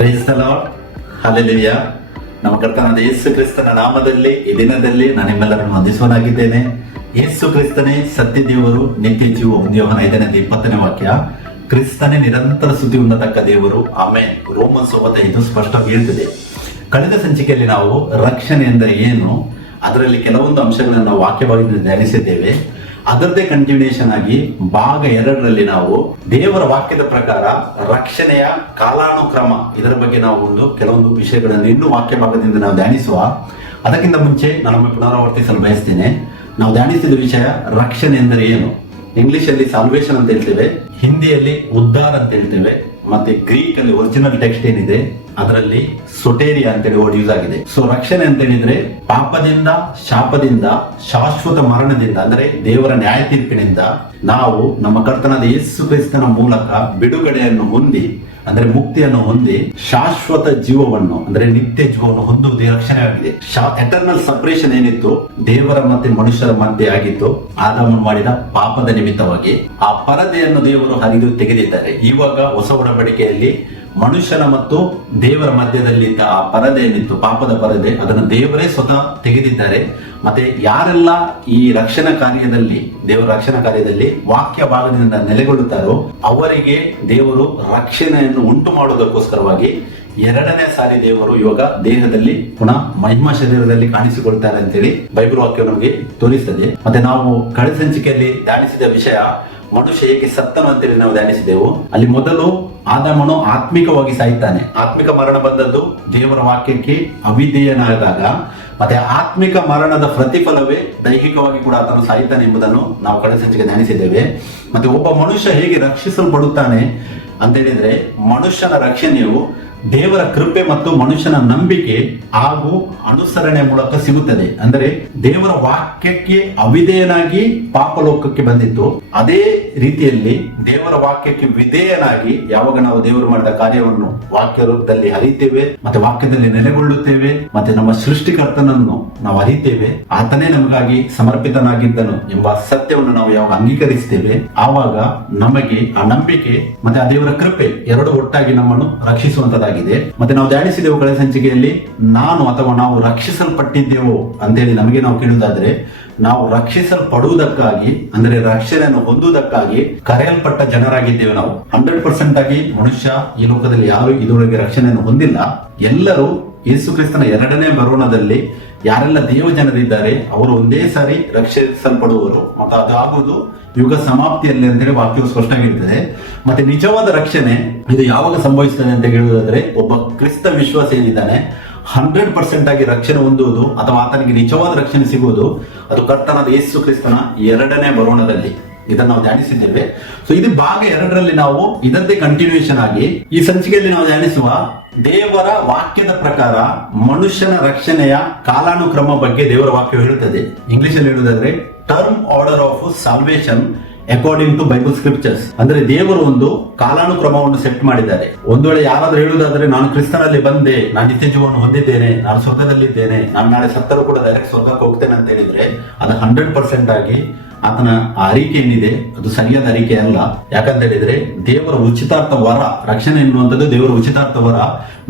Praise the lord, hallelujah. ನಮ್ಮ ಕರ್ತನಾದ ಯೇಸು ಕ್ರಿಸ್ತನ ನಾಮದಲ್ಲಿ ಈ ದಿನದಲ್ಲಿ ನಾನು ನಿಮ್ಮೆಲ್ಲರನ್ನು ವಂದಿಸುವನಾಗಿದ್ದೇನೆ. ಯೇಸು ಕ್ರಿಸ್ತನೇ ಸತ್ಯ ದೇವರು, ನಿತ್ಯ ಜೀವ. ಯೋಹನ 5:20 ವಾಕ್ಯ. ಕ್ರಿಸ್ತನೇ ನಿರಂತರ ಸ್ತುತಿ ಉನ್ನತಕ್ಕ ದೇವರು, ಆಮೆನ್. ರೋಮನ್ಸ್ 9:5 ಸ್ಪಷ್ಟವಾಗಿ ಹೇಳ್ತಿದೆ. ಕಳೆದ ಸಂಚಿಕೆಯಲ್ಲಿ ನಾವು ರಕ್ಷಣೆ ಎಂದರೆ ಏನು, ಅದರಲ್ಲಿ ಕೆಲವೊಂದು ಅಂಶಗಳನ್ನು ನಾವು ವಾಕ್ಯವಾಗಿ ಧ್ಯಾನಿಸಿದ್ದೇವೆ. ಅದರದ್ದೇ ಕಂಟಿನ್ಯೂಷನ್ ಆಗಿ ಭಾಗ 2ರಲ್ಲಿ ನಾವು ದೇವರ ವಾಕ್ಯದ ಪ್ರಕಾರ ರಕ್ಷಣೆಯ ಕಾಲಾನುಕ್ರಮ, ಇದರ ಬಗ್ಗೆ ನಾವು ಕೆಲವೊಂದು ವಿಷಯಗಳನ್ನು ಇನ್ನೂ ವಾಕ್ಯ ಭಾಗದಿಂದ ನಾವು ಧ್ಯಾನಿಸುವ. ಅದಕ್ಕಿಂತ ಮುಂಚೆ ನಾನು ಪುನರಾವರ್ತಿಸಲು ಬಯಸ್ತೇನೆ. ನಾವು ಧ್ಯಾನಿಸಿದ ವಿಷಯ ರಕ್ಷಣೆ ಎಂದರೆ ಏನು. ಇಂಗ್ಲಿಷ್ ಅಲ್ಲಿ ಸಾಲ್ವೇಷನ್ ಅಂತ ಹೇಳ್ತೇವೆ, ಹಿಂದಿಯಲ್ಲಿ ಉದ್ಧಾರ ಅಂತ ಹೇಳ್ತೇವೆ, ಮತ್ತೆ ಗ್ರೀಕ್ ಅಲ್ಲಿ ಒರಿಜಿನಲ್ ಟೆಕ್ಸ್ಟ್ ಏನಿದೆ ಅದರಲ್ಲಿ ಸೊಟೇರಿಯಾ ಅಂತೇಳಿ ವರ್ಡ್ ಯೂಸ್ ಆಗಿದೆ. ಸೊ ರಕ್ಷಣೆ ಅಂತ ಹೇಳಿದ್ರೆ ಪಾಪದಿಂದ, ಶಾಪದಿಂದ, ಶಾಶ್ವತ ಮರಣದಿಂದ ಅಂದ್ರೆ ದೇವರ ನ್ಯಾಯ ತೀರ್ಪಿನಿಂದ ನಾವು ನಮ್ಮ ಕರ್ತನಾದ ಯೇಸು ಕ್ರಿಸ್ತನ ಮೂಲಕ ಬಿಡುಗಡೆಯನ್ನು ಹೊಂದಿ, ಅಂದ್ರೆ ಮುಕ್ತಿಯನ್ನು ಹೊಂದಿ ಶಾಶ್ವತ ಜೀವವನ್ನು ಅಂದ್ರೆ ನಿತ್ಯ ಜೀವವನ್ನು ಹೊಂದುವುದೇ ರಕ್ಷಣೆ ಆಗಿದೆ. ಎಟರ್ನಲ್ ಸಪರೇಷನ್ ಏನಿತ್ತು ದೇವರ ಮತ್ತೆ ಮನುಷ್ಯರ ಮಧ್ಯೆ ಆಗಿತ್ತು, ಆದಾಮನು ಮಾಡಿದ ಪಾಪದ ನಿಮಿತ್ತವಾಗಿ ಆ ಪರದೆಯನ್ನು ದೇವರು ಹರಿದು ತೆಗೆದಿದ್ದಾರೆ. ಇವಾಗ ಹೊಸ ಒಡಂಬಡಿಕೆಯಲ್ಲಿ ಮನುಷ್ಯನ ಮತ್ತು ದೇವರ ಮಧ್ಯದಲ್ಲಿ ಇದ್ದ ಆ ಪರದೆ ಏನಿತ್ತು, ಪಾಪದ ಪರದೆ, ಅದನ್ನು ದೇವರೇ ಸ್ವತಃ ತೆಗೆದಿದ್ದಾರೆ. ಮತ್ತೆ ಯಾರೆಲ್ಲ ಈ ರಕ್ಷಣಾ ಕಾರ್ಯದಲ್ಲಿ, ದೇವರ ರಕ್ಷಣಾ ಕಾರ್ಯದಲ್ಲಿ ವಾಕ್ಯ ಭಾಗದಿಂದ ನೆಲೆಗೊಳ್ಳುತ್ತಾರೋ ಅವರಿಗೆ ದೇವರು ರಕ್ಷಣೆಯನ್ನು ಉಂಟು ಮಾಡುವುದಕ್ಕೋಸ್ಕರವಾಗಿ 2ನೇ ಸಾರಿ ದೇವರು ಇವಾಗ ದೇಹದಲ್ಲಿ ಪುನಃ ಮಹಿಮಾ ಶರೀರದಲ್ಲಿ ಕಾಣಿಸಿಕೊಳ್ತಾರೆ ಅಂತೇಳಿ ಬೈಬಲ್ ವಾಕ್ಯ ನಮಗೆ ತೋರಿಸ್ತದೆ. ಮತ್ತೆ ನಾವು ಕಳೆದ ಸಂಚಿಕೆಯಲ್ಲಿ ಧ್ಯಾನಿಸಿದ ವಿಷಯ ಮನುಷ್ಯ ಹೇಗೆ ಸತ್ತನು ಅಂತೇಳಿ ನಾವು ಧ್ಯಾನಿಸಿದೆವು. ಅಲ್ಲಿ ಮೊದಲು ಆದಾಮನು ಆತ್ಮಿಕವಾಗಿ ಸಾಯ್ತಾನೆ. ಆತ್ಮಿಕ ಮರಣ ಬಂದದ್ದು ದೇವರ ವಾಕ್ಯಕ್ಕೆ ಅವಿಧೇಯನಾದಾಗ, ಮತ್ತೆ ಆತ್ಮಿಕ ಮರಣದ ಪ್ರತಿಫಲವೇ ದೈಹಿಕವಾಗಿ ಕೂಡ ಆತನು ಸಾಯ್ತಾನೆ ಎಂಬುದನ್ನು ನಾವು ಕಳೆದ ಸಂಚಿಕೆ ಧ್ಯಾನಿಸಿದ್ದೇವೆ. ಮತ್ತೆ ಒಬ್ಬ ಮನುಷ್ಯ ಹೇಗೆ ರಕ್ಷಿಸಲ್ಪಡುತ್ತಾನೆ ಅಂತ ಹೇಳಿದ್ರೆ, ಮನುಷ್ಯನ ರಕ್ಷಣೆಯು ದೇವರ ಕೃಪೆ ಮತ್ತು ಮನುಷ್ಯನ ನಂಬಿಕೆ ಹಾಗೂ ಅನುಸರಣೆ ಮೂಲಕ ಸಿಗುತ್ತದೆ. ಅಂದರೆ ದೇವರ ವಾಕ್ಯಕ್ಕೆ ಅವಿಧೇಯನಾಗಿ ಪಾಪ ಲೋಕಕ್ಕೆ ಬಂದಿತ್ತು, ಅದೇ ರೀತಿಯಲ್ಲಿ ದೇವರ ವಾಕ್ಯಕ್ಕೆ ವಿಧೇಯನಾಗಿ ಯಾವಾಗ ನಾವು ದೇವರು ಮಾಡಿದ ಕಾರ್ಯವನ್ನು ವಾಕ್ಯ ರೂಪದಲ್ಲಿ ಅರಿತೇವೆ, ಮತ್ತೆ ವಾಕ್ಯದಲ್ಲಿ ನೆಲೆಗೊಳ್ಳುತ್ತೇವೆ, ಮತ್ತೆ ನಮ್ಮ ಸೃಷ್ಟಿಕರ್ತನನ್ನು ನಾವು ಅರಿತೇವೆ, ಆತನೇ ನಮಗಾಗಿ ಸಮರ್ಪಿತನಾಗಿದ್ದನು ಎಂಬ ಸತ್ಯವನ್ನು ನಾವು ಯಾವಾಗ ಅಂಗೀಕರಿಸ್ತೇವೆ, ಆವಾಗ ನಮಗೆ ಆ ನಂಬಿಕೆ ಮತ್ತೆ ಆ ದೇವರ ಕೃಪೆ ಎರಡು ಒಟ್ಟಾಗಿ ನಮ್ಮನ್ನು ರಕ್ಷಿಸುವಂತದ್ದಾಗಿದೆ. ಮತ್ತೆ ನಾವು ಧ್ಯಾನಿಸಿದೆವು ಕಳೆದ ಸಂಚಿಕೆಯಲ್ಲಿ, ನಾನು ಅಥವಾ ನಾವು ರಕ್ಷಿಸಲ್ಪಟ್ಟಿದ್ದೆವು ಅಂತೇಳಿ ನಮಗೆ ನಾವು ಕೇಳುವುದಾದ್ರೆ, ನಾವು ರಕ್ಷಿಸಲ್ಪಡುವುದಕ್ಕಾಗಿ ಅಂದ್ರೆ ರಕ್ಷಣೆಯನ್ನು ಹೊಂದುವುದಕ್ಕಾಗಿ ಕರೆಯಲ್ಪಟ್ಟ ಜನರಾಗಿದ್ದೇವೆ. ನಾವು 100% ಆಗಿ ಮನುಷ್ಯ ಈ ಲೋಕದಲ್ಲಿ ಯಾರು ಇದುವರೆಗೆ ರಕ್ಷಣೆಯನ್ನು ಹೊಂದಿಲ್ಲ. ಎಲ್ಲರೂ ಯೇಸು ಕ್ರಿಸ್ತನ 2ನೇ ಬರೋಣದಲ್ಲಿ ಯಾರೆಲ್ಲ ದೇವ ಜನರಿದ್ದಾರೆ ಅವರು ಒಂದೇ ಸಾರಿ ರಕ್ಷಿಸಲ್ಪಡುವರು. ಮತ್ತು ಅದು ಆಗುವುದು ಯುಗ ಸಮಾಪ್ತಿಯಲ್ಲಿ ಅಂತೇಳಿ ವಾಕ್ಯವು ಸ್ಪಷ್ಟವಾಗಿರ್ತದೆ. ಮತ್ತೆ ನಿಜವಾದ ರಕ್ಷಣೆ ಇದು ಯಾವಾಗ ಸಂಭವಿಸ್ತದೆ ಅಂತ ಹೇಳುವುದಾದ್ರೆ, ಒಬ್ಬ ಕ್ರಿಸ್ತ ವಿಶ್ವಾಸ ಏನಿದ್ದಾನೆ 100% ಆಗಿ ರಕ್ಷಣೆ ಹೊಂದುವುದು ಅಥವಾ ಆತನಿಗೆ ನಿಜವಾದ ರಕ್ಷಣೆ ಸಿಗುವುದು ಅದು ಕರ್ತನಾದ ಯೇಸು ಕ್ರಿಸ್ತನ 2ನೇ ಬರೋಣದಲ್ಲಿ. ಇದನ್ನು ನಾವು ಧ್ಯಾನಿಸಿದ್ದೇವೆ. ಸೊ ಇದು ಭಾಗ 2ರಲ್ಲಿ ನಾವು ಇದರದ್ದೇ ಕಂಟಿನ್ಯೂಷನ್ ಆಗಿ ಈ ಸಂಚಿಕೆಯಲ್ಲಿ ನಾವು ಧ್ಯಾನಿಸುವ ದೇವರ ವಾಕ್ಯದ ಪ್ರಕಾರ ಮನುಷ್ಯನ ರಕ್ಷಣೆಯ ಕಾಲಾನುಕ್ರಮ ಬಗ್ಗೆ ದೇವರ ವಾಕ್ಯ ಹೇಳುತ್ತದೆ. ಇಂಗ್ಲಿಷ್ ಅಲ್ಲಿ ಹೇಳುವುದಾದ್ರೆ term order of salvation according to Bible scriptures. ಅಂದ್ರೆ ದೇವರು ಒಂದು ಕಾಲಾನುಕ್ರಮವನ್ನು ಸೆಟ್ ಮಾಡಿದ್ದಾರೆ. ಒಂದು ವೇಳೆ ಯಾರಾದ್ರೂ ಹೇಳುವುದಾದ್ರೆ, ನಾನು ಕ್ರಿಸ್ತನಲ್ಲಿ ಬಂದೆ, ನಾನು ನಿತ್ಯ ಜೀವವನ್ನು ಹೊಂದಿದ್ದೇನೆ, ನಾನು ಸ್ವರ್ಗದಲ್ಲಿದ್ದೇನೆ, ನಾನು ನಾಳೆ ಸತ್ತರೂ ಕೂಡ ಡೈರೆಕ್ಟ್ ಸ್ವರ್ಗಕ್ಕೆ ಹೋಗ್ತೇನೆ ಅಂತ ಹೇಳಿದ್ರೆ ಅದು 100% ಆಗಿ ಆತನ ಅರಿಕೆ ಏನಿದೆ ಅದು ಸರಿಯಾದ ಅರಿಕೆ ಅಲ್ಲ. ಯಾಕಂತ ಹೇಳಿದ್ರೆ ದೇವರ ಉಚಿತಾರ್ಥ ವರ, ರಕ್ಷಣೆ ಎನ್ನುವಂಥದ್ದು ದೇವರ ಉಚಿತಾರ್ಥ ವರ.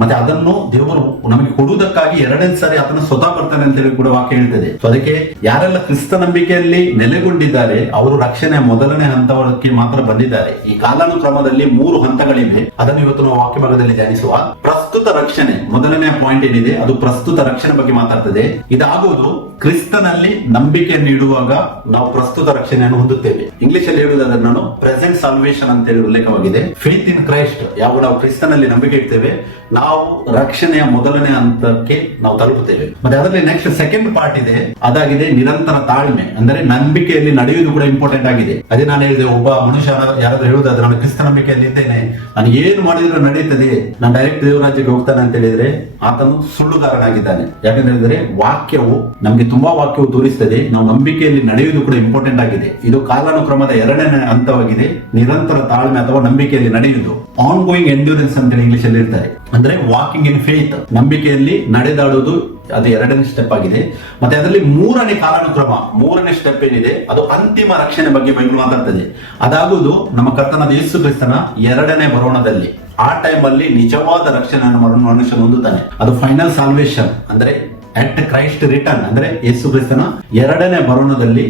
ಮತ್ತೆ ಅದನ್ನು ದೇವರು ನಮಗೆ ಕೊಡುವುದಕ್ಕಾಗಿ 2ನೇ ಸಾರಿ ಆತನ ಸ್ವತಃ ಬರ್ತಾನೆ ಅಂತ ಹೇಳಿ ಕೂಡ ವಾಕ್ಯ ಹೇಳ್ತದೆ. ಸೊ ಅದಕ್ಕೆ ಯಾರೆಲ್ಲ ಕ್ರಿಸ್ತ ನಂಬಿಕೆಯಲ್ಲಿ ನೆಲೆಗೊಂಡಿದ್ದಾರೆ ಅವರು ರಕ್ಷಣೆಯ 1ನೇ ಹಂತಕ್ಕೆ ಮಾತ್ರ ಬಂದಿದ್ದಾರೆ. ಈ ಕಾಲಾನುಕ್ರಮದಲ್ಲಿ 3 ಹಂತಗಳಿವೆ. ಅದನ್ನು ಇವತ್ತು ನಾವು ವಾಕ್ಯ ಭಾಗದಲ್ಲಿ ಧ್ಯಾನಿಸುವ. ಪ್ರಸ್ತುತ ರಕ್ಷಣೆ 1ನೇ ಪಾಯಿಂಟ್ ಏನಿದೆ ಅದು ಪ್ರಸ್ತುತ ರಕ್ಷಣೆ ಬಗ್ಗೆ ಮಾತಾಡ್ತದೆ. ಇದಾಗುವುದು ಕ್ರಿಸ್ತನಲ್ಲಿ ನಂಬಿಕೆಯನ್ನು ಇಡುವಾಗ ನಾವು ಪ್ರಸ್ತುತ ರಕ್ಷಣೆಯನ್ನು ಹೊಂದುತ್ತೇವೆ. ಇಂಗ್ಲಿಷ್ ಅಲ್ಲಿ ಹೇಳುವುದಾದ್ರೆ ನಾನು ಪ್ರೆಸೆಂಟ್ ಸಾಲ್ವೇಷನ್ ಅಂತ ಹೇಳಿ ಉಲ್ಲೇಖವಾಗಿದೆ. ಫೇತ್ ಇನ್ ಕ್ರೈಸ್ಟ್, ಯಾವಾಗ ನಾವು ಕ್ರಿಸ್ತನಲ್ಲಿ ನಂಬಿಕೆ ಇಡ್ತೇವೆ ನಾವು ರಕ್ಷಣೆಯ 1ನೇ ಹಂತಕ್ಕೆ ನಾವು ತಲುಪುತ್ತೇವೆ. ಮತ್ತೆ ಅದರಲ್ಲಿ ನೆಕ್ಸ್ಟ್ ಸೆಕೆಂಡ್ ಪಾರ್ಟ್ ಇದೆ, ಅದಾಗಿದೆ ನಿರಂತರ ತಾಳ್ಮೆ. ಅಂದ್ರೆ ನಂಬಿಕೆಯಲ್ಲಿ ನಡೆಯುವುದು ಕೂಡ ಇಂಪಾರ್ಟೆಂಟ್ ಆಗಿದೆ. ಅದೇ ನಾನು ಹೇಳಿದೆ, ಒಬ್ಬ ಮನುಷ್ಯ ಯಾರಾದ್ರೂ ಹೇಳುವುದಾದ್ರೆ ನಾನು ಕ್ರಿಸ್ತ ನಂಬಿಕೆಯಲ್ಲಿ ಇದ್ದೇನೆ, ನಾನು ಏನು ಮಾಡಿದ್ರು ನಡೆಯುತ್ತದೆ, ನಾನು ಡೈರೆಕ್ಟ್ ದೇವರಾಜ್ಯಕ್ಕೆ ಹೋಗ್ತಾನೆ ಅಂತ ಹೇಳಿದ್ರೆ ಆತನು ಸುಳ್ಳುಗಾರನಾಗಿದ್ದಾನೆ. ಯಾಕಂತ ಹೇಳಿದ್ರೆ ವಾಕ್ಯವು ನಮ್ಗೆ ತುಂಬಾ ವಾಕ್ಯವು ತೋರಿಸ್ತದೆ ನಾವು ನಂಬಿಕೆಯಲ್ಲಿ ನಡೆಯುವುದು ಕೂಡ ಇಂಪಾರ್ಟೆಂಟ್ ಆಗಿದೆ. ಇದು ಕಾಲಾನುಕ್ರಮದ 2ನೇ ಹಂತವಾಗಿದೆ, ನಿರಂತರ ತಾಳ್ಮೆ ಅಥವಾ ನಂಬಿಕೆಯಲ್ಲಿ ನಡೆಯುವುದು. ಆನ್ ಗೋಯಿಂಗ್ ಎಂಡ್ಯೂರೆನ್ಸ್ ಅಂತ ಇಂಗ್ಲಿಷ್ ಅಲ್ಲಿ ಇರ್ತಾರೆ. ಅಂದ್ರೆ ವಾಕಿಂಗ್ ಇನ್ ಫೇತ್, ನಂಬಿಕೆಯಲ್ಲಿ ನಡೆದಾಡುವುದು ಅದು 2ನೇ ಸ್ಟೆಪ್ ಆಗಿದೆ. ಮತ್ತೆ ಅದರಲ್ಲಿ 3ನೇ ಕಾಲಾನುಕ್ರಮ, 3ನೇ ಸ್ಟೆಪ್ ಏನಿದೆ ಅದು ಅಂತಿಮ ರಕ್ಷಣೆ ಬಗ್ಗೆ ಬೈಬಲ್ ಮಾತಾಡ್ತದೆ. ಅದಾಗುವುದು ನಮ್ಮ ಕರ್ತನಾದ ಯೇಸು ಕ್ರಿಸ್ತನ 2ನೇ ಬರೋಣದಲ್ಲಿ. ಆ ಟೈಮ್ ಅಲ್ಲಿ ನಿಜವಾದ ರಕ್ಷಣೆಯನ್ನು ಮನುಷ್ಯ ಹೊಂದುತ್ತಾನೆ. ಅದು ಫೈನಲ್ ಸಾಲ್ವೇಷನ್ ಅಂದ್ರೆ ಅಟ್ ಕ್ರೈಸ್ಟ್ ರಿಟರ್ನ್ ಅಂದ್ರೆ ಯೇಸು ಕ್ರಿಸ್ತನ ಎರಡನೇ ಬರೋಣದಲ್ಲಿ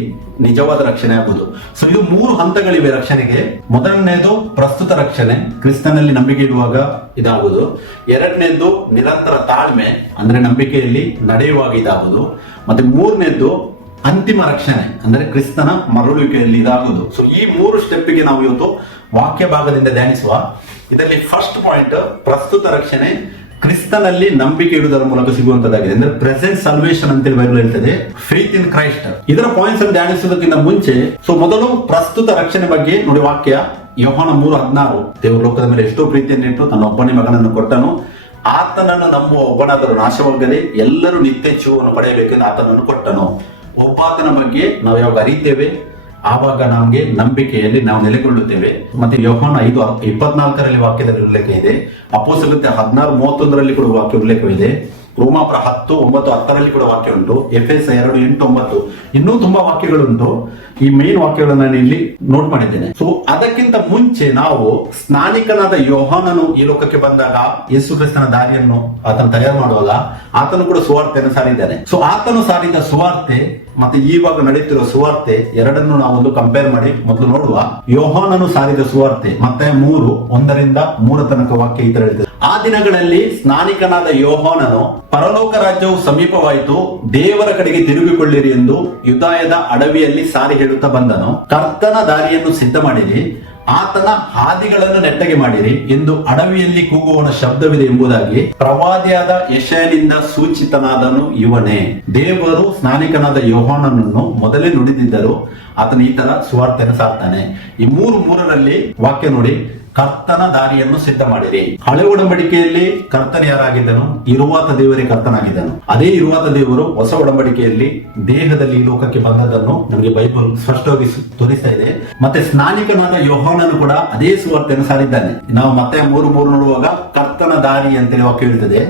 ನಿಜವಾದ ರಕ್ಷಣೆ ಆಗುವುದು. ಸೊ ಇದು 3 ಹಂತಗಳಿವೆ ರಕ್ಷಣೆಗೆ. ಮೊದಲನೇದು ಪ್ರಸ್ತುತ ರಕ್ಷಣೆ, ಕ್ರಿಸ್ತನಲ್ಲಿ ನಂಬಿಕೆ ಇಡುವಾಗ ಇದಾಗುವುದು. ಎರಡನೇದು ನಿರಂತರ ತಾಳ್ಮೆ ಅಂದ್ರೆ ನಂಬಿಕೆಯಲ್ಲಿ ನಡೆಯುವಾಗ ಇದಾಗುವುದು. ಮತ್ತೆ ಮೂರನೇದು ಅಂತಿಮ ರಕ್ಷಣೆ ಅಂದ್ರೆ ಕ್ರಿಸ್ತನ ಮರಳುವಿಕೆಯಲ್ಲಿ ಇದಾಗುವುದು. ಸೊ ಈ 3 ಸ್ಟೆಪ್ಗೆ ನಾವು ಇವತ್ತು ವಾಕ್ಯ ಭಾಗದಿಂದ ಧ್ಯಾನಿಸುವ. ಇದರಲ್ಲಿ ಫಸ್ಟ್ ಪಾಯಿಂಟ್ ಪ್ರಸ್ತುತ ರಕ್ಷಣೆ ಕ್ರಿಸ್ತನಲ್ಲಿ ನಂಬಿಕೆ ಇಡುವುದರ ಮೂಲಕ ಸಿಗುವಂತದ್ದಾಗಿದೆ. ಅಂದ್ರೆ ಪ್ರೆಸೆಂಟ್ ಸಲ್ವೇಷನ್ ಅಂತೇಳಿ ಬೈಬಲ್ ಹೇಳ್ತದೆ, ಫೇತ್ ಇನ್ ಕ್ರೈಸ್ಟ್. ಇದರ ಪಾಯಿಂಟ್ಸ್ ಅನ್ನು ಧ್ಯಾನಿಸುವುದಕ್ಕಿಂತ ಮುಂಚೆ ಮೊದಲು ಪ್ರಸ್ತುತ ರಕ್ಷಣೆ ಬಗ್ಗೆ ನೋಡಿ. ವಾಕ್ಯ ಯೋಹಾನ 3:16, ದೇವರು ಲೋಕದ ಮೇಲೆ ಎಷ್ಟೋ ಪ್ರೀತಿಯನ್ನಿಟ್ಟು ತನ್ನ ಒಬ್ಬನೇ ಮಗನನ್ನು ಕೊಟ್ಟನು, ಆತನನ್ನು ನಂಬುವ ಒಬ್ಬನಾದರೂ ನಾಶವಾಗದೆ ಎಲ್ಲರೂ ನಿತ್ಯ ಜೀವವನ್ನು ಪಡೆಯಬೇಕೆಂದು ಆತನನ್ನು ಕೊಟ್ಟನು. ಒಬ್ಬಾತನ ಬಗ್ಗೆ ನಾವು ಯಾವಾಗ ಅರಿತೇವೆ ಆವಾಗ ನಮಗೆ ನಂಬಿಕೆಯಲ್ಲಿ ನಾವು ನೆಲೆಗೊಳ್ಳುತ್ತೇವೆ. ಮತ್ತೆ ಯೋಹಾನ 5:24 ವಾಕ್ಯದಲ್ಲಿ ಉಲ್ಲೇಖ ಇದೆ. ಅಪೊಸ್ತಲಕೃತ್ಯ 16:31 ಕೂಡ ವಾಕ್ಯ ಉಲ್ಲೇಖವಿದೆ. ರೋಮಾಪುರ 10:9-10 ಕೂಡ ವಾಕ್ಯ ಉಂಟು. ಎಫೆಸ 2:8-9 ಇನ್ನೂ ತುಂಬಾ ವಾಕ್ಯಗಳುಂಟು. ಈ ಮೇನ್ ವಾಕ್ಯಗಳನ್ನು ನಾನು ಇಲ್ಲಿ ನೋಟ್ ಮಾಡಿದ್ದೇನೆ. ಸೊ ಅದಕ್ಕಿಂತ ಮುಂಚೆ ನಾವು ಸ್ನಾನಿಕನಾದ ಯೋಹಾನನು ಈ ಲೋಕಕ್ಕೆ ಬಂದಾಗ ಯೇಸು ಕ್ರಿಸ್ತನ ದಾರಿಯನ್ನು ಆತನು ತಯಾರು ಮಾಡುವಾಗ ಆತನು ಕೂಡ ಸುವಾರ್ತೆಯನ್ನು ಸಾರಿದ್ದಾನೆ. ಸೊ ಆತನು ಸಾರಿದ ಸುವಾರ್ತೆ ಮತ್ತೆ ಈವಾಗ ನಡೆಯುತ್ತಿರುವ ಸುವಾರ್ತೆ ಎರಡನ್ನು ನಾವು ಒಂದು ಕಂಪೇರ್ ಮಾಡಿ ಮೊದಲು ನೋಡುವ. ಯೋಹಾನನು ಸಾರಿದ ಸುವಾರ್ತೆ ಮತ್ತೆ 3:1-3 ತನಕ ವಾಕ್ಯ ಈ ತರ ಹೇಳ್ತದೆ. ಆ ದಿನಗಳಲ್ಲಿ ಸ್ನಾನಿಕನಾದ ಯೋಹಾನನು ಪರಲೋಕ ರಾಜ್ಯವು ಸಮೀಪವಾಯಿತು, ದೇವರ ಕಡೆಗೆ ತಿರುಗಿಕೊಳ್ಳಿರಿ ಎಂದು ಯುದಾಯದ ಅಡವಿಯಲ್ಲಿ ಸಾರಿ ಹೇಳುತ್ತಾ ಬಂದನು. ಕರ್ತನ ದಾರಿಯನ್ನು ಸಿದ್ಧ ಮಾಡಿರಿ, ಆತನ ಹಾದಿಗಳನ್ನು ನೆಟ್ಟಗೆ ಮಾಡಿರಿ ಎಂದು ಅಡವಿಯಲ್ಲಿ ಕೂಗುವವನ ಶಬ್ದವಿದೆ ಎಂಬುದಾಗಿ ಪ್ರವಾದಿಯಾದ ಯೆಶಾಯನಿಂದ ಸೂಚಿತನಾದನು ಇವನೇ. ದೇವರು ಸ್ನಾನಿಕನಾದ ಯೋಹಾನನನ್ನು ಮೊದಲೇ ನುಡಿದಿದ್ದರು, ಆತನ ಈ ತರ ಸುವಾರ್ತೆಯನ್ನು ಸಾರ್ತಾನೆ. ಈ 3:3 ವಾಕ್ಯ ನೋಡಿ, ಕರ್ತನ ದಾರಿಯನ್ನು ಸಿದ್ಧ ಮಾಡಿರಿ. ಹಳೆ ಒಡಂಬಡಿಕೆಯಲ್ಲಿ ಕರ್ತನ ಯಾರಾಗಿದ್ದನು? ಇರುವಾತ ದೇವರೇ ಕರ್ತನಾಗಿದ್ದನು. ಅದೇ ಇರುವಾತ ದೇವರು ಹೊಸ ಒಡಂಬಡಿಕೆಯಲ್ಲಿ ದೇಹದಲ್ಲಿ ಈ ಲೋಕಕ್ಕೆ ಬಂದದನ್ನು ನಮಗೆ ಬೈಬಲ್ ಸ್ಪಷ್ಟವಾಗಿ ತೋರಿಸ್ತಾ ಇದೆ. ಮತ್ತೆ ಸ್ನಾನಿಕನಾದ ಯೋಹಾನನು ಕೂಡ ಅದೇ ಸುವಾರ್ತೆಯನ್ನು ಸಾರಿದ್ದಾನೆ. ನಾವು ಮತ್ತೆ 3:3 ನೋಡುವಾಗ ಕರ್ತನ ದಾರಿ ಅಂತೇಳಿ ವಾಕ್ಯ ಹೇಳ್ತದೆ.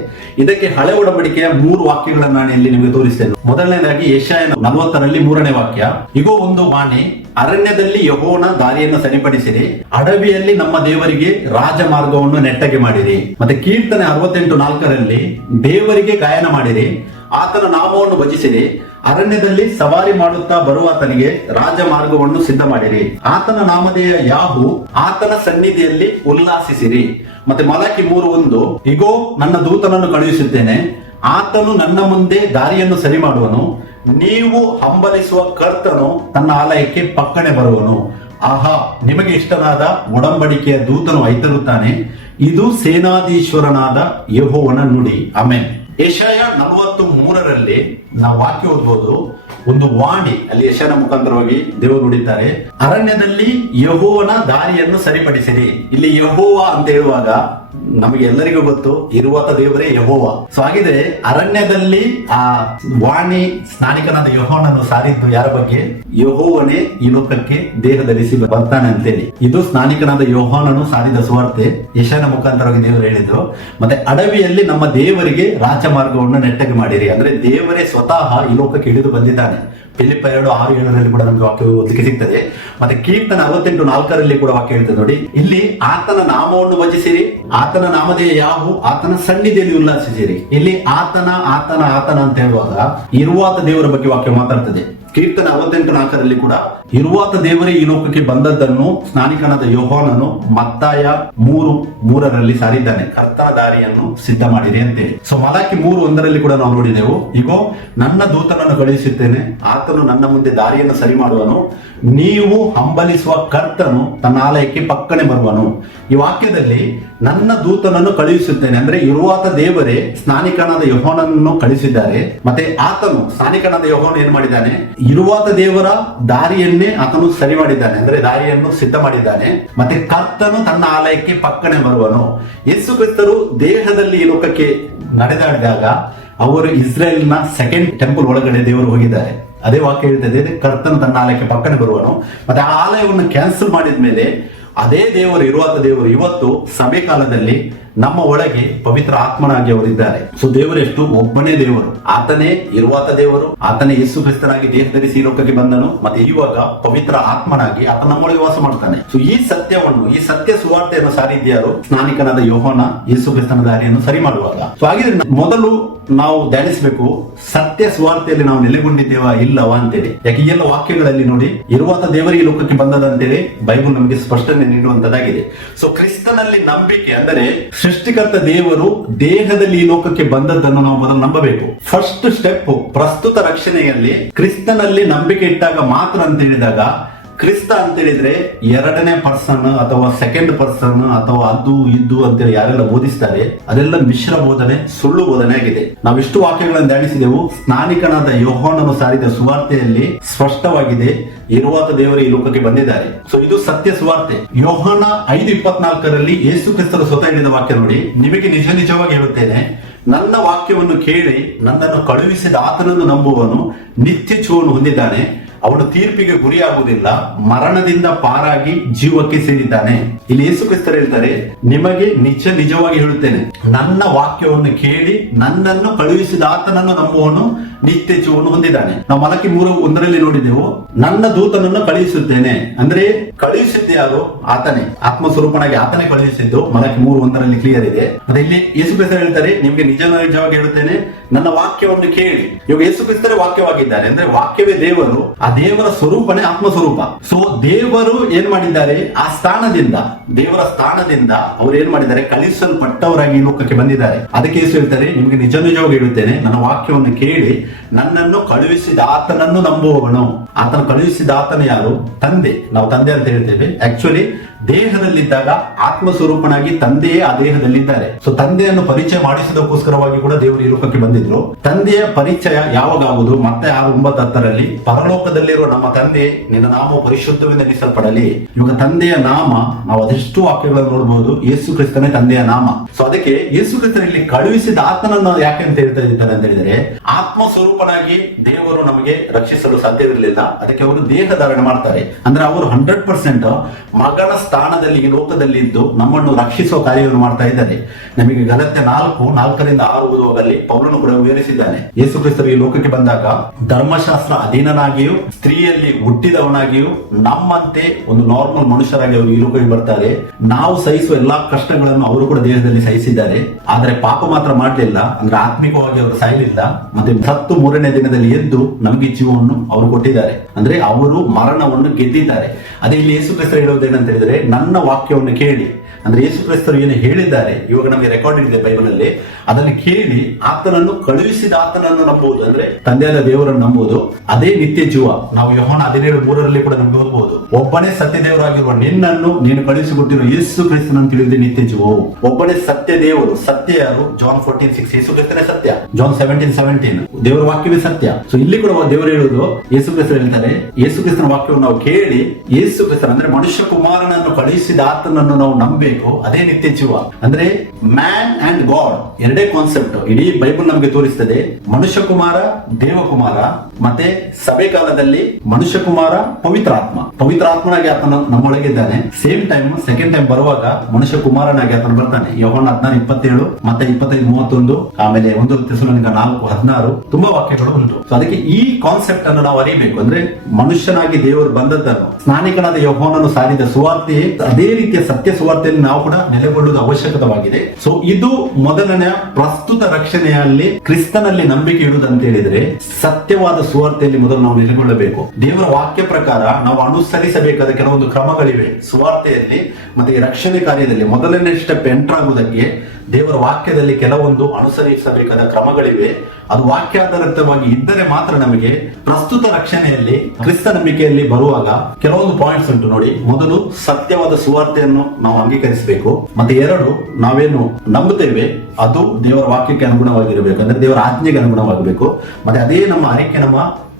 ಇದಕ್ಕೆ ಹಳೆ ಒಡಂಬಡಿಕೆಯ 3 ವಾಕ್ಯಗಳನ್ನು ನಾನು ಇಲ್ಲಿ ನಿಮಗೆ ತೋರಿಸ್ತೇನೆ. ಮೊದಲನೇದಾಗಿ ಯೆಶಾಯ 40:3 ವಾಕ್ಯ, ಇಗೋ ಒಂದು ವಾಣಿ, ಅರಣ್ಯದಲ್ಲಿ ಯೆಹೋವನ ದಾರಿಯನ್ನು ಸರಿಪಡಿಸಿರಿ, ಅಡವಿಯಲ್ಲಿ ನಮ್ಮ ದೇವರಿಗೆ ರಾಜಮಾರ್ಗವನ್ನು ನೆಟ್ಟಗೆ ಮಾಡಿರಿ. ಮತ್ತೆ ಕೀರ್ತನೆ 68:4 ದೇವರಿಗೆ ಗಾಯನ ಮಾಡಿರಿ, ಆತನ ನಾಮವನ್ನು ಭಜಿಸಿರಿ, ಅರಣ್ಯದಲ್ಲಿ ಸವಾರಿ ಮಾಡುತ್ತಾ ಬರುವಾತನಿಗೆ ರಾಜಮಾರ್ಗವನ್ನು ಸಿದ್ಧ ಮಾಡಿರಿ, ಆತನ ನಾಮಧೇಯ ಯಾಹು, ಆತನ ಸನ್ನಿಧಿಯಲ್ಲಿ ಉಲ್ಲಾಸಿಸಿರಿ. ಮತ್ತೆ ಮಲಾಕಿ 3:1 ಇಗೋ ನನ್ನ ದೂತನನ್ನು ಕಳುಹಿಸುತ್ತೇನೆ, ಆತನು ನನ್ನ ಮುಂದೆ ದಾರಿಯನ್ನು ಸರಿ ಮಾಡುವನು, ನೀವು ಹಂಬಲಿಸುವ ಕರ್ತನು ತನ್ನ ಆಲಯಕ್ಕೆ ಪಕ್ಕನೆ ಬರುವನು. ಆಹಾ, ನಿಮಗೆ ಇಷ್ಟನಾದ ಒಡಂಬಡಿಕೆಯ ದೂತನು ಐತರುತ್ತಾನೆ, ಇದು ಸೇನಾಧೀಶ್ವರನಾದ ಯೆಹೋವನ ನುಡಿ. ಆಮೆನ್. ಯೆಶಾಯ 40:3 ನಾವು ವಾಕ್ಯ ಓದ್ಬೋದು. ಒಂದು ವಾಣಿ, ಅಲ್ಲಿ ಯೆಶಾಯನ ಮುಖಾಂತರವಾಗಿ ದೇವರು ನುಡಿತಾರೆ, ಅರಣ್ಯದಲ್ಲಿ ಯೆಹೋವನ ದಾರಿಯನ್ನು ಸರಿಪಡಿಸಿರಿ. ಇಲ್ಲಿ ಯೆಹೋವ ಅಂತ ಹೇಳುವಾಗ ನಮಗೆ ಎಲ್ಲರಿಗೂ ಗೊತ್ತು, ಇರುವಾತ ದೇವರೇ ಯೆಹೋವ. ಸೊ ಹಾಗಿದ್ರೆ ಅರಣ್ಯದಲ್ಲಿ ಆ ವಾಣಿ ಸ್ನಾನಿಕನಾದ ಯೋಹಾನನು ಸಾರಿದ್ದು ಯಾರ ಬಗ್ಗೆ? ಯೆಹೋವನೇ ಈ ಲೋಕಕ್ಕೆ ದೇಹ ಧರಿಸಿ ಬರ್ತಾನೆ ಅಂತೇಳಿ. ಇದು ಸ್ನಾನಿಕನಾದ ಯೋಹಾನನು ಸಾರಿದ ಸುವಾರ್ತೆ, ಯೆಶಾಯನ ಮುಖಾಂತರವಾಗಿ ದೇವರು ಹೇಳಿದ್ರು. ಮತ್ತೆ ಅಡವಿಯಲ್ಲಿ ನಮ್ಮ ದೇವರಿಗೆ ರಾಜಮಾರ್ಗವನ್ನು ನೆಟ್ಟಗೆ ಮಾಡಿರಿ ಅಂದ್ರೆ ದೇವರೇ ಸ್ವತಃ ಈ ಲೋಕಕ್ಕೆ ಇಳಿದು ಬಂದಿದ್ದಾನೆ. ಫಿಲಿಪ್ಪ 2:6-7 ಕೂಡ ನಮಗೆ ವಾಕ್ಯ ಓದಲಿಕ್ಕೆ ಸಿಗ್ತದೆ. ಮತ್ತೆ ಕೀರ್ತನೆ 68:4 ಕೂಡ ವಾಕ್ಯ ಹೇಳ್ತದೆ ನೋಡಿ, ಇಲ್ಲಿ ಆತನ ನಾಮವನ್ನು ಭಜಿಸಿರಿ, ಆತನ ನಾಮಧೇಯ ಯಾಹು, ಆತನ ಸನ್ನಿಧಿಯಲ್ಲಿ ಉಲ್ಲಾಸಿಸಿರಿ. ಇಲ್ಲಿ ಆತನ ಆತನ ಆತನ ಅಂತ ಹೇಳುವಾಗ ಇರುವಾತ ದೇವರ ಬಗ್ಗೆ ವಾಕ್ಯ ಮಾತಾಡ್ತದೆ. ಕೀರ್ತನೆ 68:4 ಕೂಡ ಇರುವಾತ ದೇವರೇ ಈ ಲೋಕಕ್ಕೆ ಬಂದದ್ದನ್ನು ಸ್ನಾನಿಕನಾದ ಯೋಹಾನನು ಮತ್ತಾಯ 3:3 ಸಾರಿದ್ದಾನೆ, ಕರ್ತನ ದಾರಿಯನ್ನು ಸಿದ್ಧ ಮಾಡಿರಿ ಅಂತೇಳಿ. ಸೊ ಮಲಾಕಿ 3:1 ಕೂಡ ನಾವು ನೋಡಿದೆವು, ಇಗೋ ನನ್ನ ದೂತನನ್ನು ಕಳುಹಿಸುತ್ತೇನೆ, ಆತನು ನನ್ನ ಮುಂದೆ ದಾರಿಯನ್ನು ಸರಿ ಮಾಡುವನು, ನೀವು ಹಂಬಲಿಸುವ ಕರ್ತನು ತನ್ನ ಆಲಯಕ್ಕೆ ಪಕ್ಕನೆ ಬರುವನು. ಈ ವಾಕ್ಯದಲ್ಲಿ ನನ್ನ ದೂತನನ್ನು ಕಳುಹಿಸುತ್ತೇನೆ ಅಂದ್ರೆ ಇರುವಾತ ದೇವರೇ ಸ್ನಾನಿಕನಾದ ಯೋಹಾನನನ್ನು ಕಳಿಸಿದ್ದಾರೆ. ಮತ್ತೆ ಆತನು ಸ್ನಾನಿಕನಾದ ಯೋಹಾನ ಏನ್ ಮಾಡಿದ್ದಾನೆ? ಇರುವಾತ ದೇವರ ದಾರಿಯನ್ನೇ ಆತನು ಸರಿ ಮಾಡಿದ್ದಾನೆ ಅಂದ್ರೆ ದಾರಿಯನ್ನು ಸಿದ್ಧ ಮಾಡಿದ್ದಾನೆ. ಮತ್ತೆ ಕರ್ತನು ತನ್ನ ಆಲಯಕ್ಕೆ ಪಕ್ಕನೆ ಬರುವನು. ಯೇಸು ಕ್ರಿಸ್ತರು ದೇಹದಲ್ಲಿ ಈ ಲೋಕಕ್ಕೆ ನಡೆದಾಡಿದಾಗ ಅವರು ಇಸ್ರೇಲ್ನ ಸೆಕೆಂಡ್ ಟೆಂಪಲ್ ಒಳಗಡೆ ದೇವರು ಹೋಗಿದ್ದಾರೆ. ಅದೇ ವಾಕ್ಯ ಹೇಳ್ತದೆ, ಕರ್ತನು ತನ್ನ ಆಲಯಕ್ಕೆ ಪಕ್ಕನೆ ಬರುವನು. ಮತ್ತೆ ಆ ಆಲಯವನ್ನು ಕ್ಯಾನ್ಸಲ್ ಮಾಡಿದ ಮೇಲೆ ಅದೇ ದೇವರು ಇರುವಾತ ದೇವರು ಇವತ್ತು ಸಭೆ ಕಾಲದಲ್ಲಿ ನಮ್ಮ ಒಳಗೆ ಪವಿತ್ರ ಆತ್ಮನಾಗಿ ಅವರಿದ್ದಾರೆ. ಸೊ ದೇವರೆಷ್ಟು ಒಬ್ಬನೇ ದೇವರು, ಆತನೇ ಇರುವಾತ ದೇವರು, ಆತನೇ ಯೇಸು ಕ್ರಿಸ್ತನಾಗಿ ದೇಹ ಧರಿಸಿ ಈ ಲೋಕಕ್ಕೆ ಬಂದನು, ಮತ್ತೆ ಇವಾಗ ಪವಿತ್ರ ಆತ್ಮನಾಗಿ ಆತ ನಮ್ಮೊಳಗೆ ವಾಸ ಮಾಡ್ತಾನೆ. ಸೊ ಈ ಸತ್ಯವನ್ನು, ಈ ಸತ್ಯ ಸುವಾರ್ತೆಯನ್ನು ಸಾರಿದ್ಯಾರು? ಸ್ನಾನಿಕನಾದ ಯೋಹಾನ ಯೇಸು ಕ್ರಿಸ್ತನ ದಾರಿಯನ್ನು ಸರಿ ಮಾಡುವಾಗ. ಸೊ ಹಾಗಿದ್ರೆ ಮೊದಲು ನಾವು ಧ್ಯಾನಿಸಬೇಕು, ಸತ್ಯ ಸುವಾರ್ತೆಯಲ್ಲಿ ನಾವು ನೆಲೆಗೊಂಡಿದ್ದೇವಾ ಇಲ್ಲವಾ ಅಂತೇಳಿ. ಯಾಕೆ ಈ ಎಲ್ಲ ವಾಕ್ಯಗಳಲ್ಲಿ ನೋಡಿ, ಇರುವಾತ ದೇವರು ಈ ಲೋಕಕ್ಕೆ ಬಂದದಂತೇಳಿ ಬೈಬಲ್ ನಮಗೆ ಸ್ಪಷ್ಟನೆ ನೀಡುವಂತದ್ದಾಗಿದೆ. ಸೊ ಕ್ರಿಸ್ತನಲ್ಲಿ ನಂಬಿಕೆ ಅಂದರೆ ಸೃಷ್ಟಿಕರ್ತ ದೇವರು ದೇಹದಲ್ಲಿ ಈ ಲೋಕಕ್ಕೆ ಬಂದದ್ದನ್ನು ನಾವು ಮೊದಲು ನಂಬಬೇಕು. ಫಸ್ಟ್ ಸ್ಟೆಪ್ ಪ್ರಸ್ತುತ ರಕ್ಷಣೆಯಲ್ಲಿ ಕ್ರಿಸ್ತನಲ್ಲಿ ನಂಬಿಕೆ ಇಟ್ಟಾಗ ಮಾತ್ರ ಅಂತ ಹೇಳಿದಾಗ, ಕ್ರಿಸ್ತ ಅಂತ ಹೇಳಿದ್ರೆ ಎರಡನೇ ಪರ್ಸನ್ ಅಥವಾ ಸೆಕೆಂಡ್ ಪರ್ಸನ್ ಅಥವಾ ಅದು ಇದು ಅಂತೇಳಿ ಯಾರೆಲ್ಲ ಬೋಧಿಸ್ತಾರೆ ಅದೆಲ್ಲ ಮಿಶ್ರ ಬೋಧನೆ, ಸುಳ್ಳು ಬೋಧನೆ ಆಗಿದೆ. ನಾವಿಷ್ಟು ವಾಕ್ಯಗಳನ್ನು ಧ್ಯಾನಿಸಿದೆವು. ಸ್ನಾನಿಕನಾದ ಯೋಹಾನನು ಸಾರಿದ ಸುವಾರ್ತೆಯಲ್ಲಿ ಸ್ಪಷ್ಟವಾಗಿದೆ, ಇರುವಾತ ದೇವರು ಈ ಲೋಕಕ್ಕೆ ಬಂದಿದ್ದಾರೆ. ಸೊ ಇದು ಸತ್ಯ ಸುವಾರ್ತೆ. ಯೋಹಾನ 5:24 ಯೇಸು ಕ್ರಿಸ್ತರು ಸ್ವತಃ ಹೇಳಿದ ವಾಕ್ಯ ನೋಡಿ, ನಿಮಗೆ ನಿಜ ನಿಜವಾಗಿ ಹೇಳುತ್ತೇನೆ, ನನ್ನ ವಾಕ್ಯವನ್ನು ಕೇಳಿ ನನ್ನನ್ನು ಕಳುಹಿಸಿದ ಆತನನ್ನು ನಂಬುವನು ನಿತ್ಯ ಜೀವವನ್ನು ಹೊಂದಿದ್ದಾನೆ, ಅವನು ತೀರ್ಪಿಗೆ ಗುರಿಯಾಗುವುದಿಲ್ಲ, ಮರಣದಿಂದ ಪಾರಾಗಿ ಜೀವಕ್ಕೆ ಸೇರಿದ್ದಾನೆ. ಇಲ್ಲಿ ಯೇಸು ಕ್ರಿಸ್ತರು ಹೇಳ್ತಾರೆ, ನಿಮಗೆ ನಿಜ ನಿಜವಾಗಿ ಹೇಳುತ್ತೇನೆ, ನನ್ನ ವಾಕ್ಯವನ್ನು ಕೇಳಿ ನನ್ನನ್ನು ಕಳುಹಿಸಿದ ಆತನನ್ನು ನಂಬುವನು ನಿತ್ಯ ಜೀವವನ್ನು ಹೊಂದಿದ್ದಾನೆ. ನಾವು ಮಲಕಿ 3:1 ನೋಡಿದೆವು, ನನ್ನ ದೂತನನ್ನು ಕಳುಹಿಸುತ್ತೇನೆ. ಅಂದ್ರೆ ಕಳುಹಿಸಿದ್ದು ಯಾರು? ಆತನೇ, ಆತ್ಮಸ್ವರೂಪನಾಗಿ ಆತನೇ ಕಳುಹಿಸಿದ್ದು. ಮಲಕಿ 3:1 ಕ್ಲಿಯರ್ ಇದೆ. ಮತ್ತೆ ಇಲ್ಲಿ ಯೇಸು ಕ್ರಿಸ್ತರು ಹೇಳ್ತಾರೆ, ನಿಮಗೆ ನಿಜ ನಿಜವಾಗಿ ಹೇಳುತ್ತೇನೆ, ನನ್ನ ವಾಕ್ಯವನ್ನು ಕೇಳಿ. ಇವಾಗ ಯೇಸು ಕ್ರಿಸ್ತರೇ ವಾಕ್ಯವಾಗಿದ್ದಾರೆ, ಅಂದ್ರೆ ವಾಕ್ಯವೇ ದೇವರು, ಆ ದೇವರ ಸ್ವರೂಪನೇ ಆತ್ಮಸ್ವರೂಪ. ಸೊ ದೇವರು ಏನ್ ಮಾಡಿದ್ದಾರೆ? ಆ ಸ್ಥಾನದಿಂದ, ದೇವರ ಸ್ಥಾನದಿಂದ ಅವರು ಏನ್ ಮಾಡಿದ್ದಾರೆ? ಕಳುಹಿಸಲ್ಪಟ್ಟವರಾಗಿ ಈ ಲೋಕಕ್ಕೆ ಬಂದಿದ್ದಾರೆ. ಅದಕ್ಕೆ ಯೇಸು ಹೇಳ್ತಾರೆ, ನಿಮಗೆ ನಿಜ ನಿಜವಾಗಿ ಹೇಳುತ್ತೇನೆ, ನನ್ನ ವಾಕ್ಯವನ್ನು ಕೇಳಿ ನನ್ನನ್ನು ಕಳುಹಿಸಿದ ಆತನನ್ನು ನಂಬುವವನು. ಆತನ ಕಳುಹಿಸಿದ ಆತನ ಯಾರು? ತಂದೆ. ನಾವು ತಂದೆ ಅಂತ ಹೇಳ್ತೇವೆ. ಆಕ್ಚುಲಿ ದೇಹದಲ್ಲಿದ್ದಾಗ ಆತ್ಮ ಸ್ವರೂಪನಾಗಿ ತಂದೆಯೇ ಆ ದೇಹದಲ್ಲಿದ್ದಾರೆ. ಸೊ ತಂದೆಯನ್ನು ಪರಿಚಯ ಮಾಡಿಸೋದಕ್ಕೋಸ್ಕರವಾಗಿ ಕೂಡ ದೇವರು ಈ ಲೋಕಕ್ಕೆ ಬಂದಿದ್ರು. ತಂದೆಯ ಪರಿಚಯ ಯಾವಾಗ ಆಗುವುದು? ಮತ್ತೆ 6:9 ಪರಲೋಕದಲ್ಲಿರುವ ನಮ್ಮ ತಂದೆ ನಿನ್ನ ನಾಮ ಪರಿಶುದ್ಧವೆಂದು ಎಣಿಸಲ್ಪಡಲಿ. ಇವಾಗ ತಂದೆಯ ನಾಮ, ನಾವು ಅದೆಷ್ಟು ವಾಕ್ಯಗಳನ್ನು ನೋಡಬಹುದು, ಯೇಸು ಕ್ರಿಸ್ತನೇ ತಂದೆಯ ನಾಮ. ಸೊ ಅದಕ್ಕೆ ಯೇಸು ಕ್ರಿಸ್ತನಲ್ಲಿ ಕಳುಹಿಸಿದ ಆತನನ್ನು ಯಾಕೆ ಅಂತ ಹೇಳ್ತಾ ಇದ್ದಾರೆ ಅಂತ ಹೇಳಿದ್ರೆ, ಆತ್ಮ ಸ್ವರೂಪನಾಗಿ ದೇವರು ನಮಗೆ ರಕ್ಷಿಸಲು ಸಾಧ್ಯವಿರಲಿಲ್ಲ, ಅದಕ್ಕೆ ಅವರು ದೇಹ ಧಾರಣೆ ಮಾಡ್ತಾರೆ. ಅಂದ್ರೆ ಅವರು 100% ಮಗನ ಸ್ಥಾನದಲ್ಲಿ ಈ ಲೋಕದಲ್ಲಿ ಇದ್ದು ನಮ್ಮನ್ನು ರಕ್ಷಿಸುವ ಕಾರ್ಯವನ್ನು ಮಾಡ್ತಾ ಇದ್ದಾರೆ. ನಮಗೆ ಗಲಾತ್ಯ 4:4-6 ಓದುವಾಗಲ್ಲಿ ಪೌಲನು ಕೂಡ ವಿವರಿಸಿದ್ದಾನೆ, ಯೇಸು ಕ್ರಿಸ್ತರು ಈ ಲೋಕಕ್ಕೆ ಬಂದಾಗ ಧರ್ಮಶಾಸ್ತ್ರ ಅಧೀನನಾಗಿಯೂ ಸ್ತ್ರೀಯಲ್ಲಿ ಹುಟ್ಟಿದವನಾಗಿಯೂ ನಮ್ಮಂತೆ ಒಂದು ನಾರ್ಮಲ್ ಮನುಷ್ಯರಾಗಿ ಅವರು ಈ ಲೋಕಕ್ಕೆ ಬರ್ತಾರೆ. ನಾವು ಸಹಿಸುವ ಎಲ್ಲಾ ಕಷ್ಟಗಳನ್ನು ಅವರು ಕೂಡ ದೇಹದಲ್ಲಿ ಸಹಿಸಿದ್ದಾರೆ, ಆದ್ರೆ ಪಾಪ ಮಾತ್ರ ಮಾಡಲಿಲ್ಲ. ಅಂದ್ರೆ ಆತ್ಮಿಕವಾಗಿ ಅವರು ಸಾಯಲಿಲ್ಲ, ಮತ್ತೆ ಸತ್ತು 3ನೇ ದಿನದಲ್ಲಿ ಎದ್ದು ನಮಗೆ ಜೀವವನ್ನು ಅವರು ಕೊಟ್ಟಿದ್ದಾರೆ. ಅಂದ್ರೆ ಅವರು ಮರಣವನ್ನು ಗೆದ್ದಿದ್ದಾರೆ. ಅದೇ ಇಲ್ಲಿ ಯೇಸು ಕ್ರಿಸ್ತರು ಹೇಳುವುದೇನಂತ ಹೇಳಿದ್ರೆ, ನನ್ನ ವಾಕ್ಯವನ್ನು ಕೇಳಿ. ಅಂದ್ರೆ ಯೇಸು ಕ್ರಿಸ್ತರು ಏನು ಹೇಳಿದ್ದಾರೆ ಇವಾಗ ನಮಗೆ ರೆಕಾರ್ಡ್ ಇದೆ ಬೈಬಲ್ ಅಲ್ಲಿ, ಅದನ್ನು ಕೇಳಿ ಆತನನ್ನು ಕಳುಹಿಸಿದ ಆತನನ್ನು ನಂಬುವುದು, ಅಂದ್ರೆ ತಂದೆಯಾದ ದೇವರನ್ನು ನಂಬುವುದು, ಅದೇ ನಿತ್ಯ ಜೀವ. ನಾವು ಯೋಹಾನ 17:3 ಕೂಡ ನಮ್ಗೆ ಓದಬಹುದು, ಒಬ್ಬನೇ ಸತ್ಯ ದೇವರಾಗಿರುವ ನಿನ್ನನ್ನು ನೀನು ಕಳುಹಿಸಿಕೊಟ್ಟಿರುವ ಯೇಸು ಕ್ರಿಸ್ತನನ್ನು ತಿಳಿದ ನಿತ್ಯ ಜೀವವು. ಒಬ್ಬನೇ ಸತ್ಯ ದೇವರು. ಸತ್ಯ ಯಾರು? ಜಾನ್ 14:6 ಯೇಸು ಕ್ರಿಸ್ತನೇ ಸತ್ಯ. ಜಾನ್ 17:17 ದೇವರ ವಾಕ್ಯವೇ ಸತ್ಯ. ಸೊ ಇಲ್ಲಿ ಕೂಡ ದೇವರು ಹೇಳುವುದು, ಯೇಸು ಕ್ರಿಸ್ತರು ಹೇಳ್ತಾರೆ, ಯೇಸು ಕ್ರಿಸ್ತನ ವಾಕ್ಯವನ್ನು ನಾವು ಕೇಳಿ ಯೇಸು ಕ್ರಿಸ್ತನ ಅಂದ್ರೆ ಮನುಷ್ಯ ಕುಮಾರನನ್ನು ಕಳುಹಿಸಿದ ಆತನನ್ನು ನಾವು ನಂಬಬೇಕು, ಅದೇ ನಿತ್ಯ ಜೀವ. ಅಂದ್ರೆ ಮ್ಯಾನ್ ಅಂಡ್ ಗಾಡ್ ಎರಡೇ ಕಾನ್ಸೆಪ್ಟ್ ಇಡೀ ಬೈಬಲ್ ನಮಗೆ ತೋರಿಸ್ತದೆ. ಮನುಷ್ಯ ಕುಮಾರ, ದೇವಕುಮಾರ, ಮತ್ತೆ ಸಭೆ ಕಾಲದಲ್ಲಿ ಮನುಷ್ಯ ಕುಮಾರ ಪವಿತ್ರ ಆತ್ಮ. ಪವಿತ್ರ ಆತ್ಮನಾಗಿ ಆತನು ನಮ್ಮೊಳಗಿದ್ದಾನೆ. ಸೇಮ್ ಟೈಮ್ ಸೆಕೆಂಡ್ ಟೈಮ್ ಬರುವಾಗ ಮನುಷ್ಯ ಕುಮಾರನಾಗಿ ಆತನು ಬರ್ತಾನೆ. ಯೋಹಾನ 16:27 ಮತ್ತೆ 25:31, ಆಮೇಲೆ 1 ಥೆಸಲೋನಿಕ 4:16 ತುಂಬಾ ವಾಕ್ಯಗಳು ಉಂಟು. ಸೊ ಅದಕ್ಕೆ ಈ ಕಾನ್ಸೆಪ್ಟ್ ಅನ್ನು ನಾವು ಅರಿಯಬೇಕು. ಅಂದ್ರೆ ಮನುಷ್ಯನಾಗಿ ದೇವರು ಬಂದದ್ದನ್ನು, ಸ್ನಾನಿಕನಾದ ಯೋಹಾನನು ಸಾರಿದ ಸುವಾರ್ತೆಯೇ ಅದೇ ರೀತಿಯ ಸತ್ಯ ಸುವಾರ್ತೆಯಲ್ಲಿ ನಾವು ಕೂಡ ನೆಲೆಗೊಳ್ಳುವುದು ಅವಶ್ಯಕವಾಗಿದೆ. ಸೊ ಇದು ಮೊದಲನೆಯ ಪ್ರಸ್ತುತ ರಕ್ಷಣೆಯಲ್ಲಿ ಕ್ರಿಸ್ತನಲ್ಲಿ ನಂಬಿಕೆ ಇಡುವುದಂತ ಹೇಳಿದ್ರೆ, ಸತ್ಯವಾದ ಸುವಾರ್ತೆಯಲ್ಲಿ ಮೊದಲು ನಾವು ನೆಲೆಗೊಳ್ಳಬೇಕು. ದೇವರ ವಾಕ್ಯ ಪ್ರಕಾರ ನಾವು ಅನುಸರಿಸಬೇಕಾದ ಕೆಲವೊಂದು ಕ್ರಮಗಳಿವೆ ಸುವಾರ್ತೆಯಲ್ಲಿ. ಮತ್ತೆ ಈ ರಕ್ಷಣೆ ಕಾರ್ಯದಲ್ಲಿ ಮೊದಲನೇ ಸ್ಟೆಪ್ ಎಂಟರ್ ಆಗುವುದಕ್ಕೆ ದೇವರ ವಾಕ್ಯದಲ್ಲಿ ಕೆಲವೊಂದು ಅನುಸರಿಸಬೇಕಾದ ಕ್ರಮಗಳಿವೆ. ಅದು ವಾಕ್ಯಾಧಾರಿತವಾಗಿ ಇದ್ದರೆ ಮಾತ್ರ ನಮಗೆ ಪ್ರಸ್ತುತ ರಕ್ಷಣೆಯಲ್ಲಿ ಕ್ರಿಸ್ತ ನಂಬಿಕೆಯಲ್ಲಿ ಬರುವಾಗ ಕೆಲವೊಂದು ಪಾಯಿಂಟ್ಸ್ ಉಂಟು ನೋಡಿ. ಮೊದಲು ಸತ್ಯವಾದ ಸುವಾರ್ತೆಯನ್ನು ನಾವು ಅಂಗೀಕರಿಸಬೇಕು. ಮತ್ತೆ 2, ನಾವೇನು ನಂಬುತ್ತೇವೆ ಅದು ದೇವರ ವಾಕ್ಯಕ್ಕೆ ಅನುಗುಣವಾಗಿರಬೇಕು, ಅಂದ್ರೆ ದೇವರ ಆಜ್ಞೆಗೆ ಅನುಗುಣವಾಗಬೇಕು. ಮತ್ತೆ ಅದೇ ನಮ್ಮ ಅರಿಕೆ, ನಮ್ಮ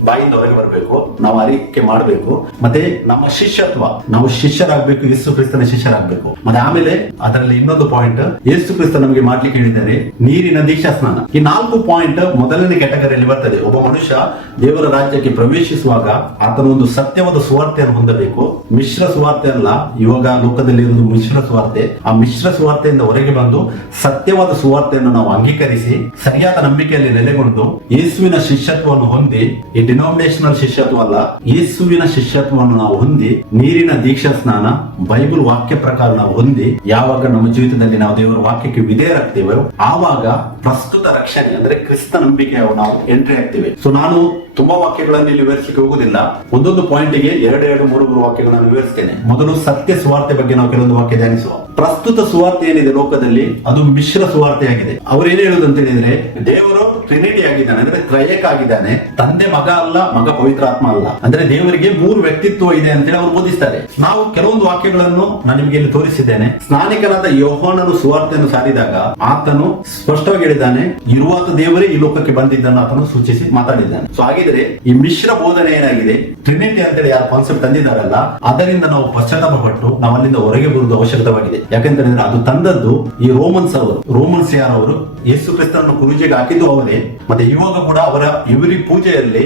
ಬಾಯಿಂದ ಹೊರಗೆ ಬರಬೇಕು, ನಾವು ಅರಿಕೆ ಮಾಡಬೇಕು, ಮತ್ತೆ ನಮ್ಮ ಶಿಷ್ಯತ್ವ, ನಾವು ಶಿಷ್ಯರಾಗಬೇಕು, ಯೇಸು ಕ್ರಿಸ್ತನ ಶಿಷ್ಯರಾಗಬೇಕು. ಮತ್ತೆ ಆಮೇಲೆ ಅದರಲ್ಲಿ ಇನ್ನೊಂದು ಪಾಯಿಂಟ್, ಯೇಸು ಕ್ರಿಸ್ತ ನಮಗೆ ಮಾಡ್ಲಿಕ್ಕೆ ಹೇಳಿದ್ದಾರೆ ನೀರಿನ ದೀಕ್ಷಾ ಸ್ನಾನ. ಈ 4 ಪಾಯಿಂಟ್ ಮೊದಲನೇ ಕ್ಯಾಟಗರಿಯಲ್ಲಿ ಬರ್ತದೆ. ಒಬ್ಬ ಮನುಷ್ಯ ದೇವರ ರಾಜ್ಯಕ್ಕೆ ಪ್ರವೇಶಿಸುವಾಗ ಆತನೊಂದು ಸತ್ಯವಾದ ಸುವಾರ್ತೆಯನ್ನು ಹೊಂದಬೇಕು. ಮಿಶ್ರ ಸುವಾರ್ತೆ ಅಲ್ಲ, ಇವಾಗ ಲೋಕದಲ್ಲಿ ಇರುವುದು ಮಿಶ್ರ ಸುವಾರ್ತೆ. ಆ ಮಿಶ್ರ ಸುವಾರ್ತೆಯಿಂದ ಹೊರಗೆ ಬಂದು ಸತ್ಯವಾದ ಸುವಾರ್ತೆಯನ್ನು ನಾವು ಅಂಗೀಕರಿಸಿ ಸರಿಯಾದ ನಂಬಿಕೆಯಲ್ಲಿ ನೆಲೆಗೊಂಡು ಯೇಸುವಿನ ಶಿಷ್ಯತ್ವವನ್ನು ಹೊಂದಿ, ಈ ಡಿನಾಮಿನೇಷನಲ್ ಶಿಷ್ಯತ್ವ ಅಲ್ಲ, ಯೇಸುವಿನ ಶಿಷ್ಯತ್ವವನ್ನು ನಾವು ಹೊಂದಿ ನೀರಿನ ದೀಕ್ಷಾ ಸ್ನಾನ ಬೈಬಲ್ ವಾಕ್ಯ ಪ್ರಕಾರ ನಾವು ಹೊಂದಿ ಯಾವಾಗ ನಮ್ಮ ಜೀವಿತದಲ್ಲಿ ನಾವು ದೇವರ ವಾಕ್ಯಕ್ಕೆ ವಿಧೇಯರಾಗ್ತೇವೆ, ಆವಾಗ ಪ್ರಸ್ತುತ ರಕ್ಷಣೆ ಅಂದ್ರೆ ಕ್ರಿಸ್ತ ನಂಬಿಕೆ ನಾವು ಎಂಟ್ರಿ ಆಗ್ತೇವೆ. ಸೊ ನಾನು ತುಂಬಾ ವಾಕ್ಯಗಳನ್ನು ಇಲ್ಲಿ ವಿವರಿಸಲಿಕ್ಕೆ ಹೋಗುದಿಲ್ಲ. ಒಂದೊಂದು ಪಾಯಿಂಟ್ಗೆ 2-3 ವಾಕ್ಯಗಳನ್ನು ವಿವರಿಸ್ತೇನೆ. ಮೊದಲು ಸತ್ಯ ಸುವಾರ್ತೆ ಬಗ್ಗೆ ನಾವು ಕೆಲವೊಂದು ವಾಕ್ಯ ಧ್ಯಾನಿಸುವ. ಪ್ರಸ್ತುತ ಸುವಾರ್ತೆ ಏನಿದೆ ಲೋಕದಲ್ಲಿ ಅದು ಮಿಶ್ರ ಸುವಾರ್ತೆಯಾಗಿದೆ. ಅವ್ರು ಏನ್ ಹೇಳುದು ಅಂತ ಹೇಳಿದ್ರೆ, ದೇವರು ಟ್ರಿನಿಟಿ ಆಗಿದ್ದಾನೆ, ಅಂದ್ರೆ ತ್ರಯೇಕ ಆಗಿದ್ದಾನೆ, ತಂದೆ ಮಗ ಅಲ್ಲ, ಮಗ ಪವಿತ್ರಾತ್ಮ ಅಲ್ಲ, ಅಂದ್ರೆ ದೇವರಿಗೆ 3 ವ್ಯಕ್ತಿತ್ವ ಇದೆ ಅಂತೇಳಿ ಅವರು ಬೋಧಿಸ್ತಾರೆ. ನಾವು ಕೆಲವೊಂದು ವಾಕ್ಯಗಳನ್ನು ನಾನು ನಿಮಗೆ ಇಲ್ಲಿ ತೋರಿಸಿದ್ದೇನೆ. ಸ್ನಾನಿಕನಾದ ಯೋಹಾನನು ಸುವಾರ್ತೆಯನ್ನು ಸಾರಿದಾಗ ಆತನು ಸ್ಪಷ್ಟವಾಗಿ ಹೇಳಿದ್ದಾನೆ, ಇರುವಾತ ದೇವರೇ ಈ ಲೋಕಕ್ಕೆ ಬಂದಿದ್ದನ್ನು ಆತನು ಸೂಚಿಸಿ ಮಾತಾಡಿದ್ದಾನೆ. ಸೊ ಹಾಗಿದ್ರೆ ಈ ಮಿಶ್ರ ಬೋಧನೆ ಏನಾಗಿದೆ, ಟ್ರಿನಿಟಿ ಅಂತೇಳಿ ಯಾರು ಕಾನ್ಸೆಪ್ಟ್ ತಂದಿದ್ದಾರಲ್ಲ, ಅದರಿಂದ ನಾವು ಪಶ್ಚಾತ್ತಾಪ ಪಟ್ಟು ನಾವು ಅಲ್ಲಿಂದ ಹೊರಗೆ ಬರುವುದು ಅವಶ್ಯಕವಾಗಿದೆ. ಯಾಕಂತಂದ್ರೆ ಅದು ತಂದದ್ದು ಈ ರೋಮನ್ಸ್ ಯಾರವರು ಯೇಸು ಕ್ರಿಸ್ತನನ್ನು ಕ್ರೂಜಿಗೆ ಹಾಕಿದ್ದು ಅವರೇ. ಮತ್ತೆ ಇವಾಗ ಕೂಡ ಅವರ ಇವರಿ ಪೂಜೆಯಲ್ಲಿ